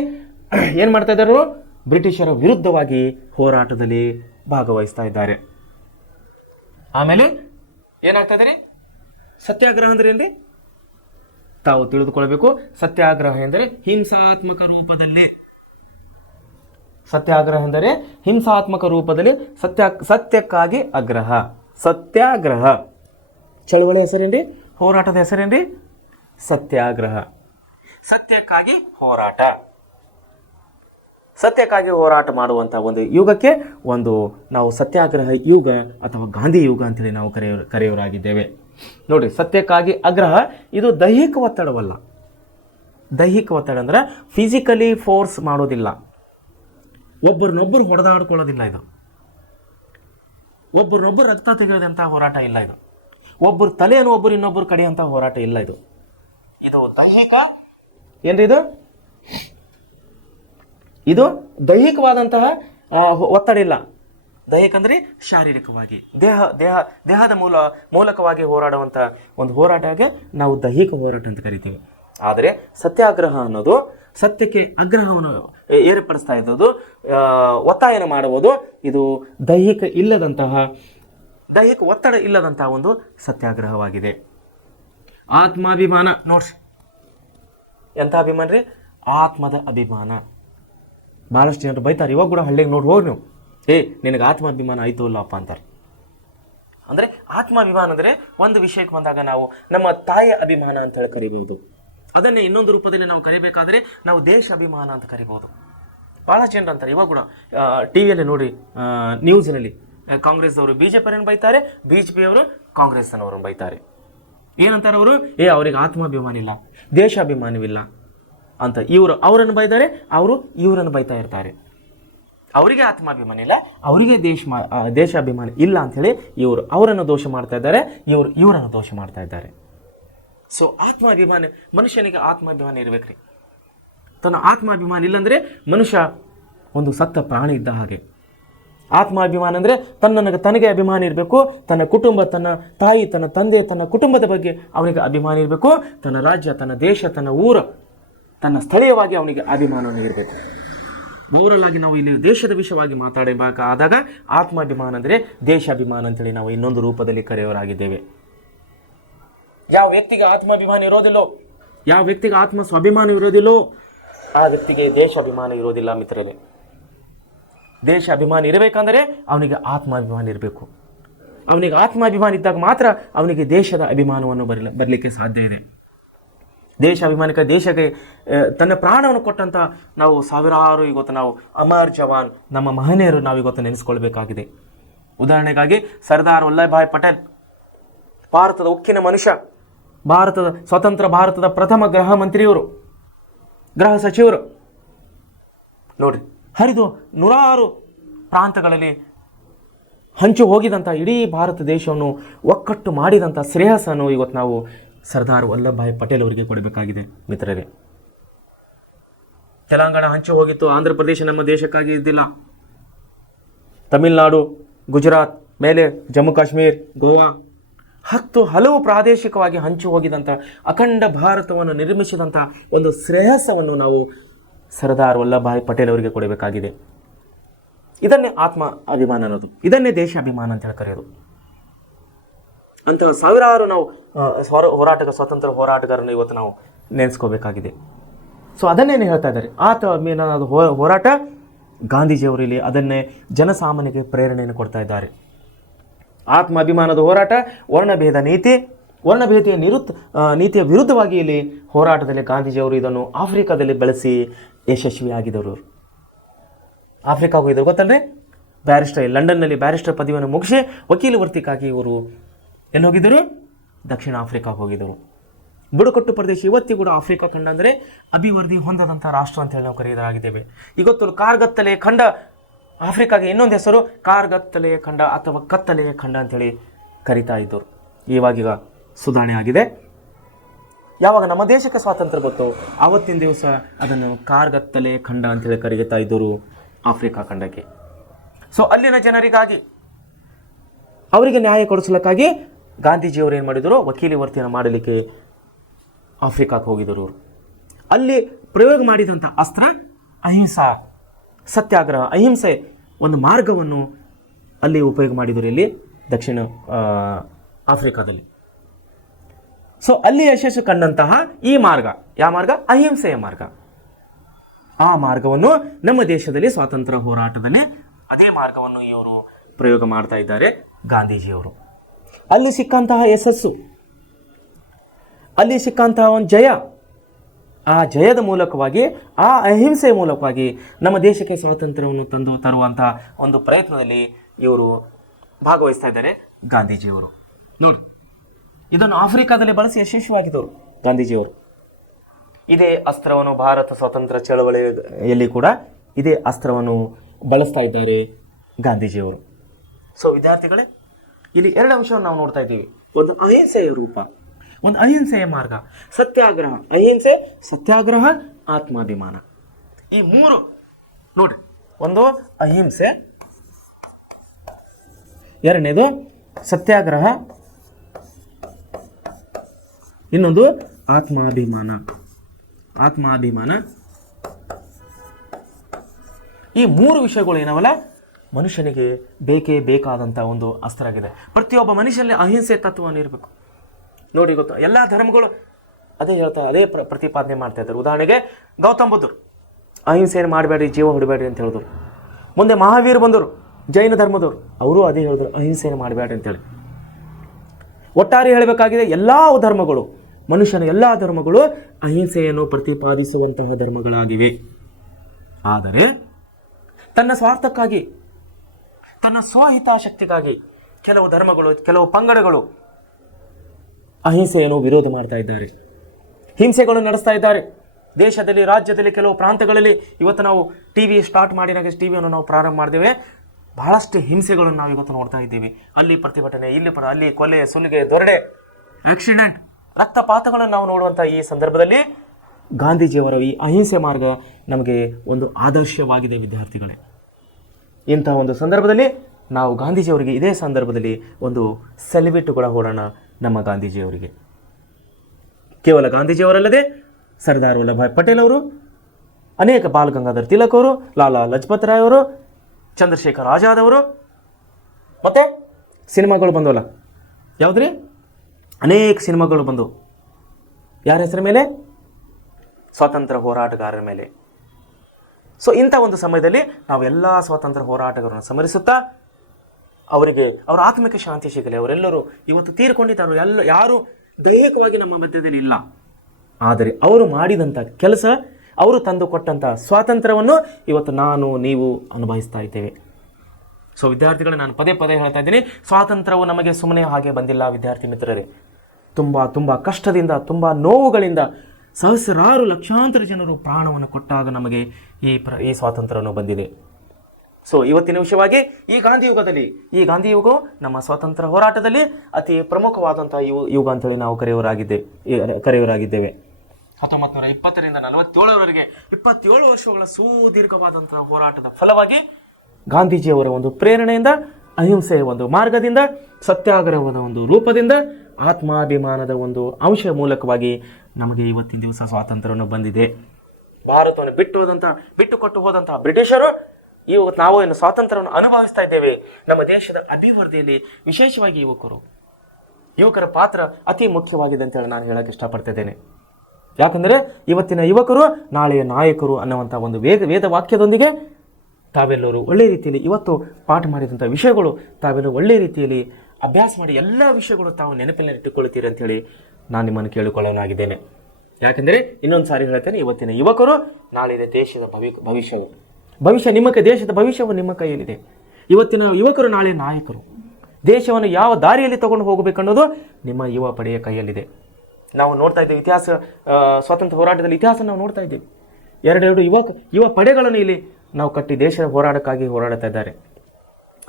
ಏನು ಮಾಡ್ತಾ ಇದ್ದಾರೆ? ಬ್ರಿಟಿಷರ ವಿರುದ್ಧವಾಗಿ ಹೋರಾಟದಲ್ಲಿ ಭಾಗವಹಿಸ್ತಾ ಇದ್ದಾರೆ. ಆಮೇಲೆ ಏನಾಗ್ತಾ ಇದೆ? ಸತ್ಯಾಗ್ರಹ ಅಂದ್ರೆ ಏನ್ರಿ? ತಾವು ತಿಳಿದುಕೊಳ್ಬೇಕು. ಸತ್ಯಾಗ್ರಹ ಎಂದರೆ ಹಿಂಸಾತ್ಮಕ ರೂಪದಲ್ಲಿ, ಸತ್ಯಾಗ್ರಹ ಎಂದರೆ ಹಿಂಸಾತ್ಮಕ ರೂಪದಲ್ಲಿ ಸತ್ಯಕ್ಕಾಗಿ ಆಗ್ರಹ. ಸತ್ಯಾಗ್ರಹ ಚಳವಳಿ ಹೆಸರೇನ್ರಿ? ಹೋರಾಟದ ಹೆಸರೇನ್ರಿ? ಸತ್ಯಾಗ್ರಹ. ಸತ್ಯಕ್ಕಾಗಿ ಹೋರಾಟ. ಸತ್ಯಕ್ಕಾಗಿ ಹೋರಾಟ ಮಾಡುವಂಥ ಒಂದು ಯುಗಕ್ಕೆ ನಾವು ಸತ್ಯಾಗ್ರಹ ಯುಗ ಅಥವಾ ಗಾಂಧಿ ಯುಗ ಅಂತೇಳಿ ನಾವು ಕರೆಯೋರಾಗಿದ್ದೇವೆ. ನೋಡಿ, ಸತ್ಯಕ್ಕಾಗಿ ಆಗ್ರಹ ಇದು ದೈಹಿಕ ಒತ್ತಡವಲ್ಲ. ದೈಹಿಕ ಒತ್ತಡ ಅಂದ್ರೆ ಫಿಸಿಕಲಿ ಫೋರ್ಸ್ ಮಾಡೋದಿಲ್ಲ, ಒಬ್ಬರನ್ನೊಬ್ಬರು ಹೊಡೆದಾಡ್ಕೊಳ್ಳೋದಿಲ್ಲ. ಇದು ಒಬ್ಬರನ್ನೊಬ್ಬರು ರಕ್ತ ತೆಗೆಯೋದಂಥ ಹೋರಾಟ ಇಲ್ಲ. ಇದು ಒಬ್ಬರು ತಲೆಯನ್ನು ಒಬ್ಬರು ಇನ್ನೊಬ್ಬರು ಕಡಿಯುವಂಥ ಹೋರಾಟ ಇಲ್ಲ. ಇದು ದೈಹಿಕ ಏನ್ರಿ? ಇದು ದೈಹಿಕವಾದಂತಹ ಒತ್ತಡ ಇಲ್ಲ. ದೈಹಿಕ ಅಂದ್ರೆ ಶಾರೀರಿಕವಾಗಿ ದೇಹದ ಮೂಲಕವಾಗಿ ಹೋರಾಡುವಂಥ ಒಂದು ಹೋರಾಟಕ್ಕೆ ನಾವು ದೈಹಿಕ ಹೋರಾಟ ಅಂತ ಕರಿತೀವಿ. ಆದರೆ ಸತ್ಯಾಗ್ರಹ ಅನ್ನೋದು ಸತ್ಯಕ್ಕೆ ಆಗ್ರಹವನ್ನು ಏರ್ಪಡಿಸ್ತಾ ಇದ್ದದ್ದು, ಒತ್ತಾಯನ ಮಾಡುವುದು. ಇದು ದೈಹಿಕ ಒತ್ತಡ ಇಲ್ಲದಂತಹ ಒಂದು ಸತ್ಯಾಗ್ರಹವಾಗಿದೆ. ಆತ್ಮಾಭಿಮಾನ ನೋಡ್ರಿ, ಎಂಥ ಅಭಿಮಾನ ರೀ? ಆತ್ಮದ ಅಭಿಮಾನ. ಬಹಳಷ್ಟು ಜನರು ಬೈತಾರೆ, ಇವಾಗ ಕೂಡ ಹಳ್ಳಿಗೆ ನೋಡಿ ಹೋಗಿ ನೀವು, ನಿನಗೆ ಆತ್ಮಾಭಿಮಾನ ಆಯ್ತು ಇಲ್ಲಪ್ಪ ಅಂತಾರೆ. ಅಂದರೆ ಆತ್ಮಾಭಿಮಾನ ಅಂದರೆ ಒಂದು ವಿಷಯಕ್ಕೆ ಬಂದಾಗ ನಾವು ನಮ್ಮ ತಾಯಿಯ ಅಭಿಮಾನ ಅಂತ ಹೇಳಿ ಕರಿಬಹುದು. ಅದನ್ನೇ ಇನ್ನೊಂದು ರೂಪದಲ್ಲಿ ನಾವು ಕರಿಬೇಕಾದ್ರೆ ನಾವು ದೇಶ ಅಭಿಮಾನ ಅಂತ ಕರಿಬಹುದು. ಭಾಳ ಜನರು ಅಂತಾರೆ, ಇವಾಗ ಕೂಡ ಟಿವಿಯಲ್ಲಿ ನೋಡಿ, ನ್ಯೂಸ್ನಲ್ಲಿ ಕಾಂಗ್ರೆಸ್ ಅವರು ಬಿಜೆಪಿಯವರನ್ನು ಬೈತಾರೆ, ಬಿಜೆಪಿಯವರು ಕಾಂಗ್ರೆಸ್ ಅವರನ್ನು ಬೈತಾರೆ. ಏನಂತಾರೆ ಅವರು? ಅವ್ರಿಗೆ ಆತ್ಮಾಭಿಮಾನ ಇಲ್ಲ, ದೇಶಾಭಿಮಾನವಿಲ್ಲ ಅಂತ ಅವರನ್ನು ಬೈತಾರೆ, ಅವರು ಇವರನ್ನು ಬೈತಾ ಇರ್ತಾರೆ. ಅವರಿಗೆ ಆತ್ಮಾಭಿಮಾನ ಇಲ್ಲ, ಅವರಿಗೆ ದೇಶಾಭಿಮಾನ ಇಲ್ಲ ಅಂಥೇಳಿ ಅವರನ್ನು ದೋಷ ಮಾಡ್ತಾ ಇದ್ದಾರೆ, ಇವರನ್ನು ದೋಷ ಮಾಡ್ತಾ ಇದ್ದಾರೆ. ಸೊ ಆತ್ಮಾಭಿಮಾನ, ಮನುಷ್ಯನಿಗೆ ಆತ್ಮಾಭಿಮಾನ ಇರಬೇಕ್ರಿ. ತನ್ನ ಆತ್ಮಾಭಿಮಾನ ಇಲ್ಲಂದ್ರೆ ಮನುಷ್ಯ ಒಂದು ಸತ್ತ ಪ್ರಾಣಿ ಇದ್ದ ಹಾಗೆ. ಆತ್ಮಾಭಿಮಾನ ಅಂದರೆ ತನಗೆ ಅಭಿಮಾನ ಇರಬೇಕು. ತನ್ನ ಕುಟುಂಬ, ತನ್ನ ತಾಯಿ, ತನ್ನ ತಂದೆ, ತನ್ನ ಕುಟುಂಬದ ಬಗ್ಗೆ ಅವನಿಗೆ ಅಭಿಮಾನ ಇರಬೇಕು. ತನ್ನ ರಾಜ್ಯ, ತನ್ನ ದೇಶ, ತನ್ನ ಊರು, ತನ್ನ ಸ್ಥಳೀಯವಾಗಿ ಅವನಿಗೆ ಅಭಿಮಾನವನ್ನು ಇರಬೇಕು. ಓವರಲ್ ನಾವು ಇಲ್ಲಿ ದೇಶದ ವಿಷಯವಾಗಿ ಮಾತಾಡಬೇಕಾದಾಗ ಆತ್ಮಾಭಿಮಾನ ಅಂದರೆ ದೇಶಾಭಿಮಾನ ಅಂತೇಳಿ ನಾವು ಇನ್ನೊಂದು ರೂಪದಲ್ಲಿ ಕರೆಯೋರಾಗಿದ್ದೇವೆ. ಯಾವ ವ್ಯಕ್ತಿಗೆ ಆತ್ಮಾಭಿಮಾನ ಇರೋದಿಲ್ಲೋ, ಯಾವ ವ್ಯಕ್ತಿಗೆ ಆತ್ಮ ಸ್ವಾಭಿಮಾನ ಇರೋದಿಲ್ಲೋ, ಆ ವ್ಯಕ್ತಿಗೆ ದೇಶಾಭಿಮಾನ ಇರೋದಿಲ್ಲ ಮಿತ್ರರೇ. ದೇಶ ಅಭಿಮಾನ ಇರಬೇಕಂದರೆ ಅವನಿಗೆ ಆತ್ಮಾಭಿಮಾನ ಇರಬೇಕು. ಅವನಿಗೆ ಆತ್ಮಾಭಿಮಾನ ಇದ್ದಾಗ ಮಾತ್ರ ಅವನಿಗೆ ದೇಶದ ಅಭಿಮಾನವನ್ನು ಬರಲಿಕ್ಕೆ ಸಾಧ್ಯ ಇದೆ. ದೇಶಕ್ಕೆ ತನ್ನ ಪ್ರಾಣವನ್ನು ಕೊಟ್ಟಂತ ನಾವು ಸಾವಿರಾರು ಇವತ್ತು ನಾವು ಅಮರ್ ಜವಾನ್, ನಮ್ಮ ಮಹನೀಯರು ನಾವು ಇವತ್ತು ನೆನೆಸ್ಕೊಳ್ಬೇಕಾಗಿದೆ. ಉದಾಹರಣೆಗಾಗಿ ಸರ್ದಾರ್ ವಲ್ಲಭಭಾಯ್ ಪಟೇಲ್, ಭಾರತದ ಉಕ್ಕಿನ ಮನುಷ್ಯ, ಸ್ವತಂತ್ರ ಭಾರತದ ಪ್ರಥಮ ಗೃಹ ಸಚಿವರು. ನೋಡಿ, ಹರಿದು ನೂರಾರು ಪ್ರಾಂತಗಳಲ್ಲಿ ಹಂಚು ಹೋಗಿದಂಥ ಇಡೀ ಭಾರತ ದೇಶವನ್ನು ಒಕ್ಕಟ್ಟು ಮಾಡಿದಂಥ ಶ್ರೇಯಸ್ಸನ್ನು ಇವತ್ತು ನಾವು ಸರ್ದಾರ್ ವಲ್ಲಭಭಾಯ್ ಪಟೇಲ್ ಅವರಿಗೆ ಕೊಡಬೇಕಾಗಿದೆ ಮಿತ್ರರೇ. ತೆಲಂಗಾಣ ಹಂಚು ಹೋಗಿತ್ತು, ಆಂಧ್ರ ಪ್ರದೇಶ ನಮ್ಮ ದೇಶಕ್ಕಾಗಿ ಇದ್ದಿಲ್ಲ. ತಮಿಳುನಾಡು, ಗುಜರಾತ್, ಮೇಲೆ ಜಮ್ಮು ಕಾಶ್ಮೀರ್, ಗೋವಾ, ಹಲವು ಪ್ರಾದೇಶಿಕವಾಗಿ ಹಂಚು ಹೋಗಿದಂಥ ಅಖಂಡ ಭಾರತವನ್ನು ನಿರ್ಮಿಸಿದಂಥ ಒಂದು ಶ್ರೇಯಸ್ಸವನ್ನು ನಾವು ಸರ್ದಾರ್ ವಲ್ಲಭಭಾಯ್ ಪಟೇಲ್ ಅವರಿಗೆ ಕೊಡಬೇಕಾಗಿದೆ. ಇದನ್ನೇ ಆತ್ಮ ಅಭಿಮಾನ ಅನ್ನೋದು, ಇದನ್ನೇ ದೇಶ ಅಭಿಮಾನ ಅಂತ ಹೇಳಿ ಕರೆಯೋದು. ಅಂತಹ ಸಾವಿರಾರು ನಾವು ಸ್ವಾತಂತ್ರ್ಯ ಹೋರಾಟಗಾರನ ಇವತ್ತು ನಾವು ನೆನೆಸ್ಕೋಬೇಕಾಗಿದೆ. ಸೊ ಅದನ್ನೇನು ಹೇಳ್ತಾ ಇದ್ದಾರೆ, ಆತ್ಮ ಹೋರಾಟ ಗಾಂಧೀಜಿಯವರಲ್ಲಿ ಅದನ್ನೇ ಜನಸಾಮಾನ್ಯರಿಗೆ ಪ್ರೇರಣೆಯನ್ನು ಕೊಡ್ತಾ ಇದ್ದಾರೆ. ಆತ್ಮ ಅಭಿಮಾನದ ಹೋರಾಟ ವರ್ಣಭೇದ ನೀತಿಯ ವಿರುದ್ಧವಾಗಿ ಇಲ್ಲಿ ಹೋರಾಟದಲ್ಲಿ ಗಾಂಧೀಜಿಯವರು ಇದನ್ನು ಆಫ್ರಿಕಾದಲ್ಲಿ ಬೆಳೆಸಿ ಯಶಸ್ವಿಯಾಗಿದ್ದರು. ಆಫ್ರಿಕಾಗೆ ಹೋಗಿದ್ರು ಗೊತ್ತಂದ್ರೆ, ಲಂಡನ್ನಲ್ಲಿ ಬ್ಯಾರಿಸ್ಟರ್ ಪದವಿಯನ್ನು ಮುಗಿಸಿ ವಕೀಲ ವೃತ್ತಿಗಾಗಿ ಇವರು ಎಲ್ಲಿ ಹೋಗಿದ್ದರು? ದಕ್ಷಿಣ ಆಫ್ರಿಕಾಗೆ ಹೋಗಿದ್ದರು. ಬುಡಕಟ್ಟು ಪ್ರದೇಶ ಇವತ್ತಿಗೂ ಕೂಡ ಆಫ್ರಿಕಾ ಖಂಡ ಅಂದರೆ ಅಭಿವೃದ್ಧಿ ಹೊಂದದಂಥ ರಾಷ್ಟ್ರ ಅಂತ ಹೇಳಿ ನಾವು ಕರೆಯಲಾಗಿದ್ದೇವೆ. ಇವತ್ತು ಕಾರ್ಗತ್ತಲೆಯ ಖಂಡ, ಆಫ್ರಿಕಾಗೆ ಇನ್ನೊಂದು ಹೆಸರು ಕಾರ್ಗತ್ತಲೆಯ ಖಂಡ ಅಥವಾ ಕತ್ತಲೆಯ ಖಂಡ ಅಂತೇಳಿ ಕರಿತಾ ಇದ್ದರು. ಇವಾಗೀಗ ಸುಧಾರಣೆ ಆಗಿದೆ. ಯಾವಾಗ ನಮ್ಮ ದೇಶಕ್ಕೆ ಸ್ವಾತಂತ್ರ್ಯ ಗೊತ್ತು ಆವತ್ತಿನ ದಿವಸ ಅದನ್ನು ಕಾರ್ಗತ್ತಲೆ ಖಂಡ ಅಂತೇಳಿ ಕರೀತಾ ಇದ್ದರು ಆಫ್ರಿಕಾ ಖಂಡಕ್ಕೆ. ಸೊ ಅಲ್ಲಿನ ಜನರಿಗಾಗಿ ಅವರಿಗೆ ನ್ಯಾಯ ಕೊಡಿಸಲಿಕ್ಕಾಗಿ ಗಾಂಧೀಜಿಯವರು ಏನು ಮಾಡಿದರು, ವಕೀಲಿ ವೃತ್ತಿಯನ್ನು ಮಾಡಲಿಕ್ಕೆ ಆಫ್ರಿಕಾಕ್ಕೆ ಹೋಗಿದ್ದರು. ಅಲ್ಲಿ ಪ್ರಯೋಗ ಮಾಡಿದಂಥ ಅಸ್ತ್ರ ಅಹಿಂಸಾ ಸತ್ಯಾಗ್ರಹ, ಅಹಿಂಸೆ ಒಂದು ಮಾರ್ಗವನ್ನು ಅಲ್ಲಿ ಉಪಯೋಗ ಮಾಡಿದರು, ಇಲ್ಲಿ ದಕ್ಷಿಣ ಆಫ್ರಿಕಾದಲ್ಲಿ. ಸೊ ಅಲ್ಲಿ ಯಶಸ್ಸು ಕಂಡಂತಹ ಈ ಮಾರ್ಗ, ಯಾವ ಮಾರ್ಗ? ಅಹಿಂಸೆಯ ಮಾರ್ಗ. ಆ ಮಾರ್ಗವನ್ನು ನಮ್ಮ ದೇಶದಲ್ಲಿ ಸ್ವಾತಂತ್ರ್ಯ ಹೋರಾಟದಲ್ಲಿ ಅದೇ ಮಾರ್ಗವನ್ನು ಇವರು ಪ್ರಯೋಗ ಮಾಡ್ತಾ ಇದ್ದಾರೆ ಗಾಂಧೀಜಿಯವರು. ಅಲ್ಲಿ ಸಿಕ್ಕಂತಹ ಯಶಸ್ಸು, ಅಲ್ಲಿ ಸಿಕ್ಕಂತಹ ಒಂದು ಜಯ, ಆ ಜಯದ ಮೂಲಕವಾಗಿ, ಆ ಅಹಿಂಸೆಯ ಮೂಲಕವಾಗಿ ನಮ್ಮ ದೇಶಕ್ಕೆ ಸ್ವಾತಂತ್ರ್ಯವನ್ನು ತರುವಂತಹ ಒಂದು ಪ್ರಯತ್ನದಲ್ಲಿ ಇವರು ಭಾಗವಹಿಸ್ತಾ ಇದ್ದಾರೆ ಗಾಂಧೀಜಿಯವರು. ನೋಡಿ, ಇದನ್ನು ಆಫ್ರಿಕಾದಲ್ಲಿ ಬಳಸಿ ಯಶಸ್ವಿಯಾಗಿದ್ದವರು ಗಾಂಧೀಜಿಯವರು. ಇದೇ ಅಸ್ತ್ರವನ್ನು ಭಾರತ ಸ್ವಾತಂತ್ರ್ಯ ಚಳವಳಿಯಲ್ಲಿ ಕೂಡ ಇದೇ ಅಸ್ತ್ರವನ್ನು ಬಳಸ್ತಾ ಇದ್ದಾರೆ ಗಾಂಧೀಜಿಯವರು. ಸೊ ವಿದ್ಯಾರ್ಥಿಗಳೇ, ಇಲ್ಲಿ ಎರಡು ಅಂಶವನ್ನು ನಾವು ನೋಡ್ತಾ ಇದ್ದೀವಿ. ಒಂದು ಅಹಿಂಸೆಯ ರೂಪ, ಒಂದು ಅಹಿಂಸೆಯ ಮಾರ್ಗ, ಸತ್ಯಾಗ್ರಹ, ಅಹಿಂಸೆ, ಸತ್ಯಾಗ್ರಹ, ಆತ್ಮಾಭಿಮಾನ. ಈ ಮೂರು ನೋಡ್ರಿ, ಒಂದು ಅಹಿಂಸೆ, ಎರಡನೇದು ಸತ್ಯಾಗ್ರಹ, ಇನ್ನೊಂದು ಆತ್ಮಾಭಿಮಾನ. ಈ ಮೂರು ವಿಷಯಗಳು ಏನವಲ್ಲ ಮನುಷ್ಯನಿಗೆ ಬೇಕಾದಂಥ ಒಂದು ಅಸ್ತ್ರ ಆಗಿದೆ. ಪ್ರತಿಯೊಬ್ಬ ಮನುಷ್ಯನಲ್ಲಿ ಅಹಿಂಸೆ ತತ್ವವನ್ನು ಇರಬೇಕು. ನೋಡಿ, ಗೊತ್ತಾ, ಎಲ್ಲ ಧರ್ಮಗಳು ಅದೇ ಹೇಳ್ತಾರೆ, ಅದೇ ಪ್ರತಿಪಾದನೆ ಮಾಡ್ತಾ ಇದ್ದಾರೆ. ಉದಾಹರಣೆಗೆ ಗೌತಮ್ ಬುದ್ಧರು ಅಹಿಂಸೆಯನ್ನು ಮಾಡಬೇಡಿ, ಜೀವ ಹೊಡಿಬೇಡಿ ಅಂತ ಹೇಳಿದ್ರು. ಮುಂದೆ ಮಹಾವೀರ್ ಬಂದರು, ಜೈನ ಧರ್ಮದವರು, ಅವರು ಅದೇ ಹೇಳಿದ್ರು, ಅಹಿಂಸೆಯನ್ನು ಮಾಡಬೇಡಿ ಅಂತೇಳಿ. ಒಟ್ಟಾರೆ ಹೇಳಬೇಕಾಗಿದೆ, ಎಲ್ಲ ಧರ್ಮಗಳು, ಮನುಷ್ಯನ ಎಲ್ಲ ಧರ್ಮಗಳು ಅಹಿಂಸೆಯನ್ನು ಪ್ರತಿಪಾದಿಸುವಂತಹ ಧರ್ಮಗಳಾಗಿವೆ. ಆದರೆ ತನ್ನ ಸ್ವಾರ್ಥಕ್ಕಾಗಿ, ತನ್ನ ಸ್ವಹಿತಾಸಕ್ತಿಗಾಗಿ ಕೆಲವು ಧರ್ಮಗಳು, ಕೆಲವು ಪಂಗಡಗಳು ಅಹಿಂಸೆಯನ್ನು ವಿರೋಧ ಮಾಡ್ತಾ ಇದ್ದಾರೆ, ಹಿಂಸೆಗಳು ನಡೆಸ್ತಾ ಇದ್ದಾರೆ. ದೇಶದಲ್ಲಿ, ರಾಜ್ಯದಲ್ಲಿ, ಕೆಲವು ಪ್ರಾಂತಗಳಲ್ಲಿ ಇವತ್ತು ನಾವು ಟಿವಿ ಸ್ಟಾರ್ಟ್ ಮಾಡಿದಾಗ, ಟಿವಿಯನ್ನು ನಾವು ಪ್ರಾರಂಭ ಮಾಡಿದ್ದೇವೆ, ಬಹಳಷ್ಟು ಹಿಂಸೆಗಳನ್ನು ನಾವು ಇವತ್ತು ನೋಡ್ತಾ ಇದ್ದೀವಿ. ಅಲ್ಲಿ ಪ್ರತಿಭಟನೆ, ಅಲ್ಲಿ ಕೊಲೆ, ಸುಲಿಗೆ, ದೊರಡೆ, ಆಕ್ಸಿಡೆಂಟ್, ರಕ್ತಪಾತಗಳನ್ನು ನಾವು ನೋಡುವಂಥ ಈ ಸಂದರ್ಭದಲ್ಲಿ ಗಾಂಧೀಜಿಯವರ ಈ ಅಹಿಂಸೆ ಮಾರ್ಗ ನಮಗೆ ಒಂದು ಆದರ್ಶವಾಗಿದೆ ವಿದ್ಯಾರ್ಥಿಗಳೇ. ಇಂಥ ಒಂದು ಸಂದರ್ಭದಲ್ಲಿ ನಾವು ಗಾಂಧೀಜಿಯವರಿಗೆ ಇದೇ ಸಂದರ್ಭದಲ್ಲಿ ಒಂದು ಸೆಲ್ಯೂಟ್ ಕೂಡ ಹೊಡೋಣ ನಮ್ಮ ಗಾಂಧೀಜಿಯವರಿಗೆ. ಕೇವಲ ಗಾಂಧೀಜಿಯವರಲ್ಲದೆ ಸರ್ದಾರ್ ವಲ್ಲಭಾಯ್ ಪಟೇಲ್ ಅವರು, ಅನೇಕ ಬಾಲ್ ಗಂಗಾಧರ್ ತಿಲಕ್ ಅವರು, ಲಾಲಾ ಲಜಪತ್ ರಾಯ್ ಅವರು, ಚಂದ್ರಶೇಖರ್ ಆಜಾದ್ ಅವರು, ಮತ್ತು ಸಿನಿಮಾಗಳು ಬಂದವಲ್ಲ, ಯಾವುದ್ರಿ, ಅನೇಕ ಸಿನಿಮಾಗಳು ಬಂದವು. ಯಾರ ಹೆಸರ ಮೇಲೆ? ಸ್ವಾತಂತ್ರ್ಯ ಹೋರಾಟಗಾರರ ಮೇಲೆ. ಸೊ ಇಂಥ ಒಂದು ಸಮಯದಲ್ಲಿ ನಾವೆಲ್ಲ ಸ್ವಾತಂತ್ರ್ಯ ಹೋರಾಟಗಾರರನ್ನು ಸ್ಮರಿಸುತ್ತಾ ಅವರಿಗೆ ಅವರ ಆತ್ಮಿಕ ಶಾಂತಿ ಸಿಗಲಿ. ಅವರೆಲ್ಲರೂ ಇವತ್ತು ತೀರ್ಕೊಂಡಿದ್ದಾರೆ, ಯಾರು ದೈಹಿಕವಾಗಿ ನಮ್ಮ ಮಧ್ಯದಲ್ಲಿ ಇಲ್ಲ. ಆದರೆ ಅವರು ಮಾಡಿದಂಥ ಕೆಲಸ, ಅವರು ತಂದು ಕೊಟ್ಟಂಥ ಸ್ವಾತಂತ್ರ್ಯವನ್ನು ಇವತ್ತು ನಾನು ನೀವು ಅನುಭವಿಸ್ತಾ ಇದ್ದೇವೆ. ಸೊ ವಿದ್ಯಾರ್ಥಿಗಳು, ನಾನು ಪದೇ ಹೇಳ್ತಾ ಇದ್ದೀನಿ, ಸ್ವಾತಂತ್ರ್ಯವು ನಮಗೆ ಸುಮ್ಮನೆ ಹಾಗೆ ಬಂದಿಲ್ಲ ವಿದ್ಯಾರ್ಥಿ ಮಿತ್ರರೇ. ತುಂಬ ಕಷ್ಟದಿಂದ, ತುಂಬ ನೋವುಗಳಿಂದ ಸಹಸ್ರಾರು ಲಕ್ಷಾಂತರ ಜನರು ಪ್ರಾಣವನ್ನು ಕೊಟ್ಟಾಗ ನಮಗೆ ಈ ಸ್ವಾತಂತ್ರ್ಯವನ್ನು ಬಂದಿದೆ. ಸೊ ಇವತ್ತಿನ ವಿಷಯವಾಗಿ ಈ ಗಾಂಧಿ ಯುಗವು ನಮ್ಮ ಸ್ವಾತಂತ್ರ್ಯ ಹೋರಾಟದಲ್ಲಿ ಅತಿ ಪ್ರಮುಖವಾದಂಥ ಯುಗ ಅಂತೇಳಿ ನಾವು ಕರೆಯವರಾಗಿದ್ದೇವೆ. 1920ರಿಂದ 47ರವರೆಗೆ 27 ವರ್ಷಗಳ ಸುದೀರ್ಘವಾದಂತಹ ಹೋರಾಟದ ಫಲವಾಗಿ ಗಾಂಧೀಜಿಯವರ ಒಂದು ಪ್ರೇರಣೆಯಿಂದ, ಅಹಿಂಸೆಯ ಒಂದು ಮಾರ್ಗದಿಂದ, ಸತ್ಯಾಗ್ರಹದ ಒಂದು ರೂಪದಿಂದ, ಆತ್ಮಾಭಿಮಾನದ ಒಂದು ಅಂಶ ಮೂಲಕವಾಗಿ ನಮಗೆ ಇವತ್ತಿನ ದಿವಸ ಸ್ವಾತಂತ್ರ್ಯವನ್ನು ಬಂದಿದೆ. ಭಾರತವನ್ನು ಬಿಟ್ಟು ಕೊಟ್ಟು ಹೋದಂತಹ ಬ್ರಿಟಿಷರು ಇವತ್ತು ನಾವು ಏನು ಸ್ವಾತಂತ್ರ್ಯವನ್ನು ಅನುಭವಿಸ್ತಾ ಇದ್ದೇವೆ, ನಮ್ಮ ದೇಶದ ಅಭಿವೃದ್ಧಿಯಲ್ಲಿ ವಿಶೇಷವಾಗಿ ಯುವಕರ ಪಾತ್ರ ಅತಿ ಮುಖ್ಯವಾಗಿದೆ ಅಂತೇಳಿ ನಾನು ಹೇಳಕ್ಕೆ ಇಷ್ಟಪಡ್ತಿದ್ದೇನೆ. ಯಾಕಂದರೆ ಇವತ್ತಿನ ಯುವಕರು ನಾಳೆಯ ನಾಯಕರು ಅನ್ನುವಂಥ ಒಂದು ವೇದ ವಾಕ್ಯದೊಂದಿಗೆ ತಾವೆಲ್ಲರೂ ಒಳ್ಳೆಯ ರೀತಿಯಲ್ಲಿ ಇವತ್ತು ಪಾಠ ಮಾಡಿದಂಥ ವಿಷಯಗಳು ತಾವೆಲ್ಲರೂ ಒಳ್ಳೆಯ ರೀತಿಯಲ್ಲಿ ಅಭ್ಯಾಸ ಮಾಡಿ ಎಲ್ಲ ವಿಷಯಗಳು ತಾವು ನೆನಪಿನಲ್ಲಿ ಇಟ್ಟುಕೊಳ್ಳುತ್ತೀರಿ ಅಂತೇಳಿ ನಾನು ನಿಮ್ಮನ್ನು ಕೇಳಿಕೊಳ್ಳೋನಾಗಿದ್ದೇನೆ. ಯಾಕಂದರೆ ಇನ್ನೊಂದು ಸಾರಿ ಹೇಳ್ತೇನೆ, ಇವತ್ತಿನ ಯುವಕರು ನಾಳೆ ದೇಶದ ಭವಿಷ್ಯ ದೇಶದ ಭವಿಷ್ಯವು ನಿಮ್ಮ ಕೈಯಲ್ಲಿದೆ. ಇವತ್ತಿನ ಯುವಕರು ನಾಳೆ ನಾಯಕರು. ದೇಶವನ್ನು ಯಾವ ದಾರಿಯಲ್ಲಿ ತಗೊಂಡು ಹೋಗಬೇಕನ್ನೋದು ನಿಮ್ಮ ಯುವ ಪಡೆಯ ಕೈಯಲ್ಲಿದೆ. ನಾವು ನೋಡ್ತಾ ಇದ್ದೇವೆ ಇತಿಹಾಸ, ಸ್ವಾತಂತ್ರ್ಯ ಹೋರಾಟದಲ್ಲಿ ಇತಿಹಾಸ ನಾವು ನೋಡ್ತಾ ಇದ್ದೇವೆ. ಎರಡೆರಡು ಯುವ ಪಡೆಗಳನ್ನು ಇಲ್ಲಿ ನಾವು ಕಟ್ಟಿ ದೇಶದ ಹೋರಾಟಕ್ಕಾಗಿ ಹೋರಾಡ್ತಾ ಇದ್ದಾರೆ.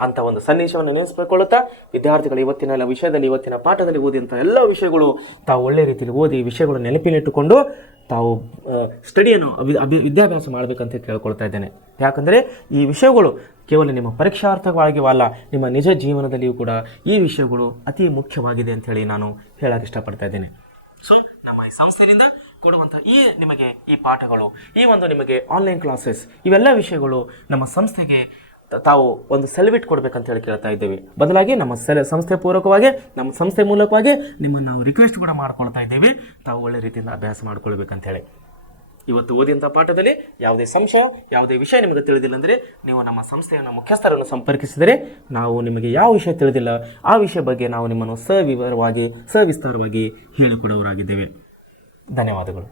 ಅಂಥ ಒಂದು ಸನ್ನಿವೇಶವನ್ನು ನೆನೆಸಿಕೊಳ್ಳುತ್ತಾ ವಿದ್ಯಾರ್ಥಿಗಳು ಇವತ್ತಿನ ಪಾಠದಲ್ಲಿ ಓದಿದಂಥ ಎಲ್ಲ ವಿಷಯಗಳು ತಾವು ಒಳ್ಳೆ ರೀತಿಯಲ್ಲಿ ಓದಿ ವಿಷಯಗಳು ನೆನಪಿನಿಟ್ಟುಕೊಂಡು ತಾವು ಸ್ಟಡಿಯನ್ನು ವಿದ್ಯಾಭ್ಯಾಸ ಮಾಡಬೇಕಂತ ಕೇಳ್ಕೊಳ್ತಾ ಇದ್ದೇನೆ. ಯಾಕಂದರೆ ಈ ವಿಷಯಗಳು ಕೇವಲ ನಿಮ್ಮ ಪರೀಕ್ಷಾರ್ಥವಾಗಿವಲ್ಲ, ನಿಮ್ಮ ನಿಜ ಜೀವನದಲ್ಲಿಯೂ ಕೂಡ ಈ ವಿಷಯಗಳು ಅತಿ ಮುಖ್ಯವಾಗಿದೆ ಅಂಥೇಳಿ ನಾನು ಹೇಳಕ್ಕೆ ಇಷ್ಟಪಡ್ತಾ ಇದ್ದೇನೆ. ಸೊ ನಮ್ಮ ಈ ಸಂಸ್ಥೆಯಿಂದ ಕೊಡುವಂಥ ನಿಮಗೆ ಈ ಪಾಠಗಳು, ನಿಮಗೆ ಆನ್ಲೈನ್ ಕ್ಲಾಸಸ್, ಇವೆಲ್ಲ ವಿಷಯಗಳು ನಮ್ಮ ಸಂಸ್ಥೆಗೆ ತಾವು ಒಂದು ಸೆಲೆಬ್ರೇಟ್ ಕೊಡಬೇಕಂತ ಹೇಳಿ ಕೇಳ್ತಾ ಇದ್ದೇವೆ. ಬದಲಾಗಿ ನಮ್ಮ ನಮ್ಮ ಸಂಸ್ಥೆ ಮೂಲಕವಾಗಿ ನಿಮ್ಮನ್ನು ನಾವು ರಿಕ್ವೆಸ್ಟ್ ಕೂಡ ಮಾಡ್ಕೊಳ್ತಾ ಇದ್ದೇವೆ, ತಾವು ಒಳ್ಳೆ ರೀತಿಯಿಂದ ಅಭ್ಯಾಸ ಮಾಡ್ಕೊಳ್ಬೇಕಂತೇಳಿ. ಇವತ್ತು ಓದಿದಂಥ ಪಾಠದಲ್ಲಿ ಯಾವುದೇ ಸಂಶಯ, ಯಾವುದೇ ವಿಷಯ ನಿಮಗೆ ತಿಳಿದಿಲ್ಲ ಅಂದರೆ ನೀವು ನಮ್ಮ ಸಂಸ್ಥೆಯ ಮುಖ್ಯಸ್ಥರನ್ನು ಸಂಪರ್ಕಿಸಿದರೆ ನಾವು ನಿಮಗೆ ಯಾವ ವಿಷಯ ತಿಳಿದಿಲ್ಲ ಆ ವಿಷಯ ಬಗ್ಗೆ ನಾವು ನಿಮ್ಮನ್ನು ಸವಿಸ್ತಾರವಾಗಿ ಹೇಳಿಕೊಡುವವರಾಗಿದ್ದೇವೆ. ಧನ್ಯವಾದಗಳು.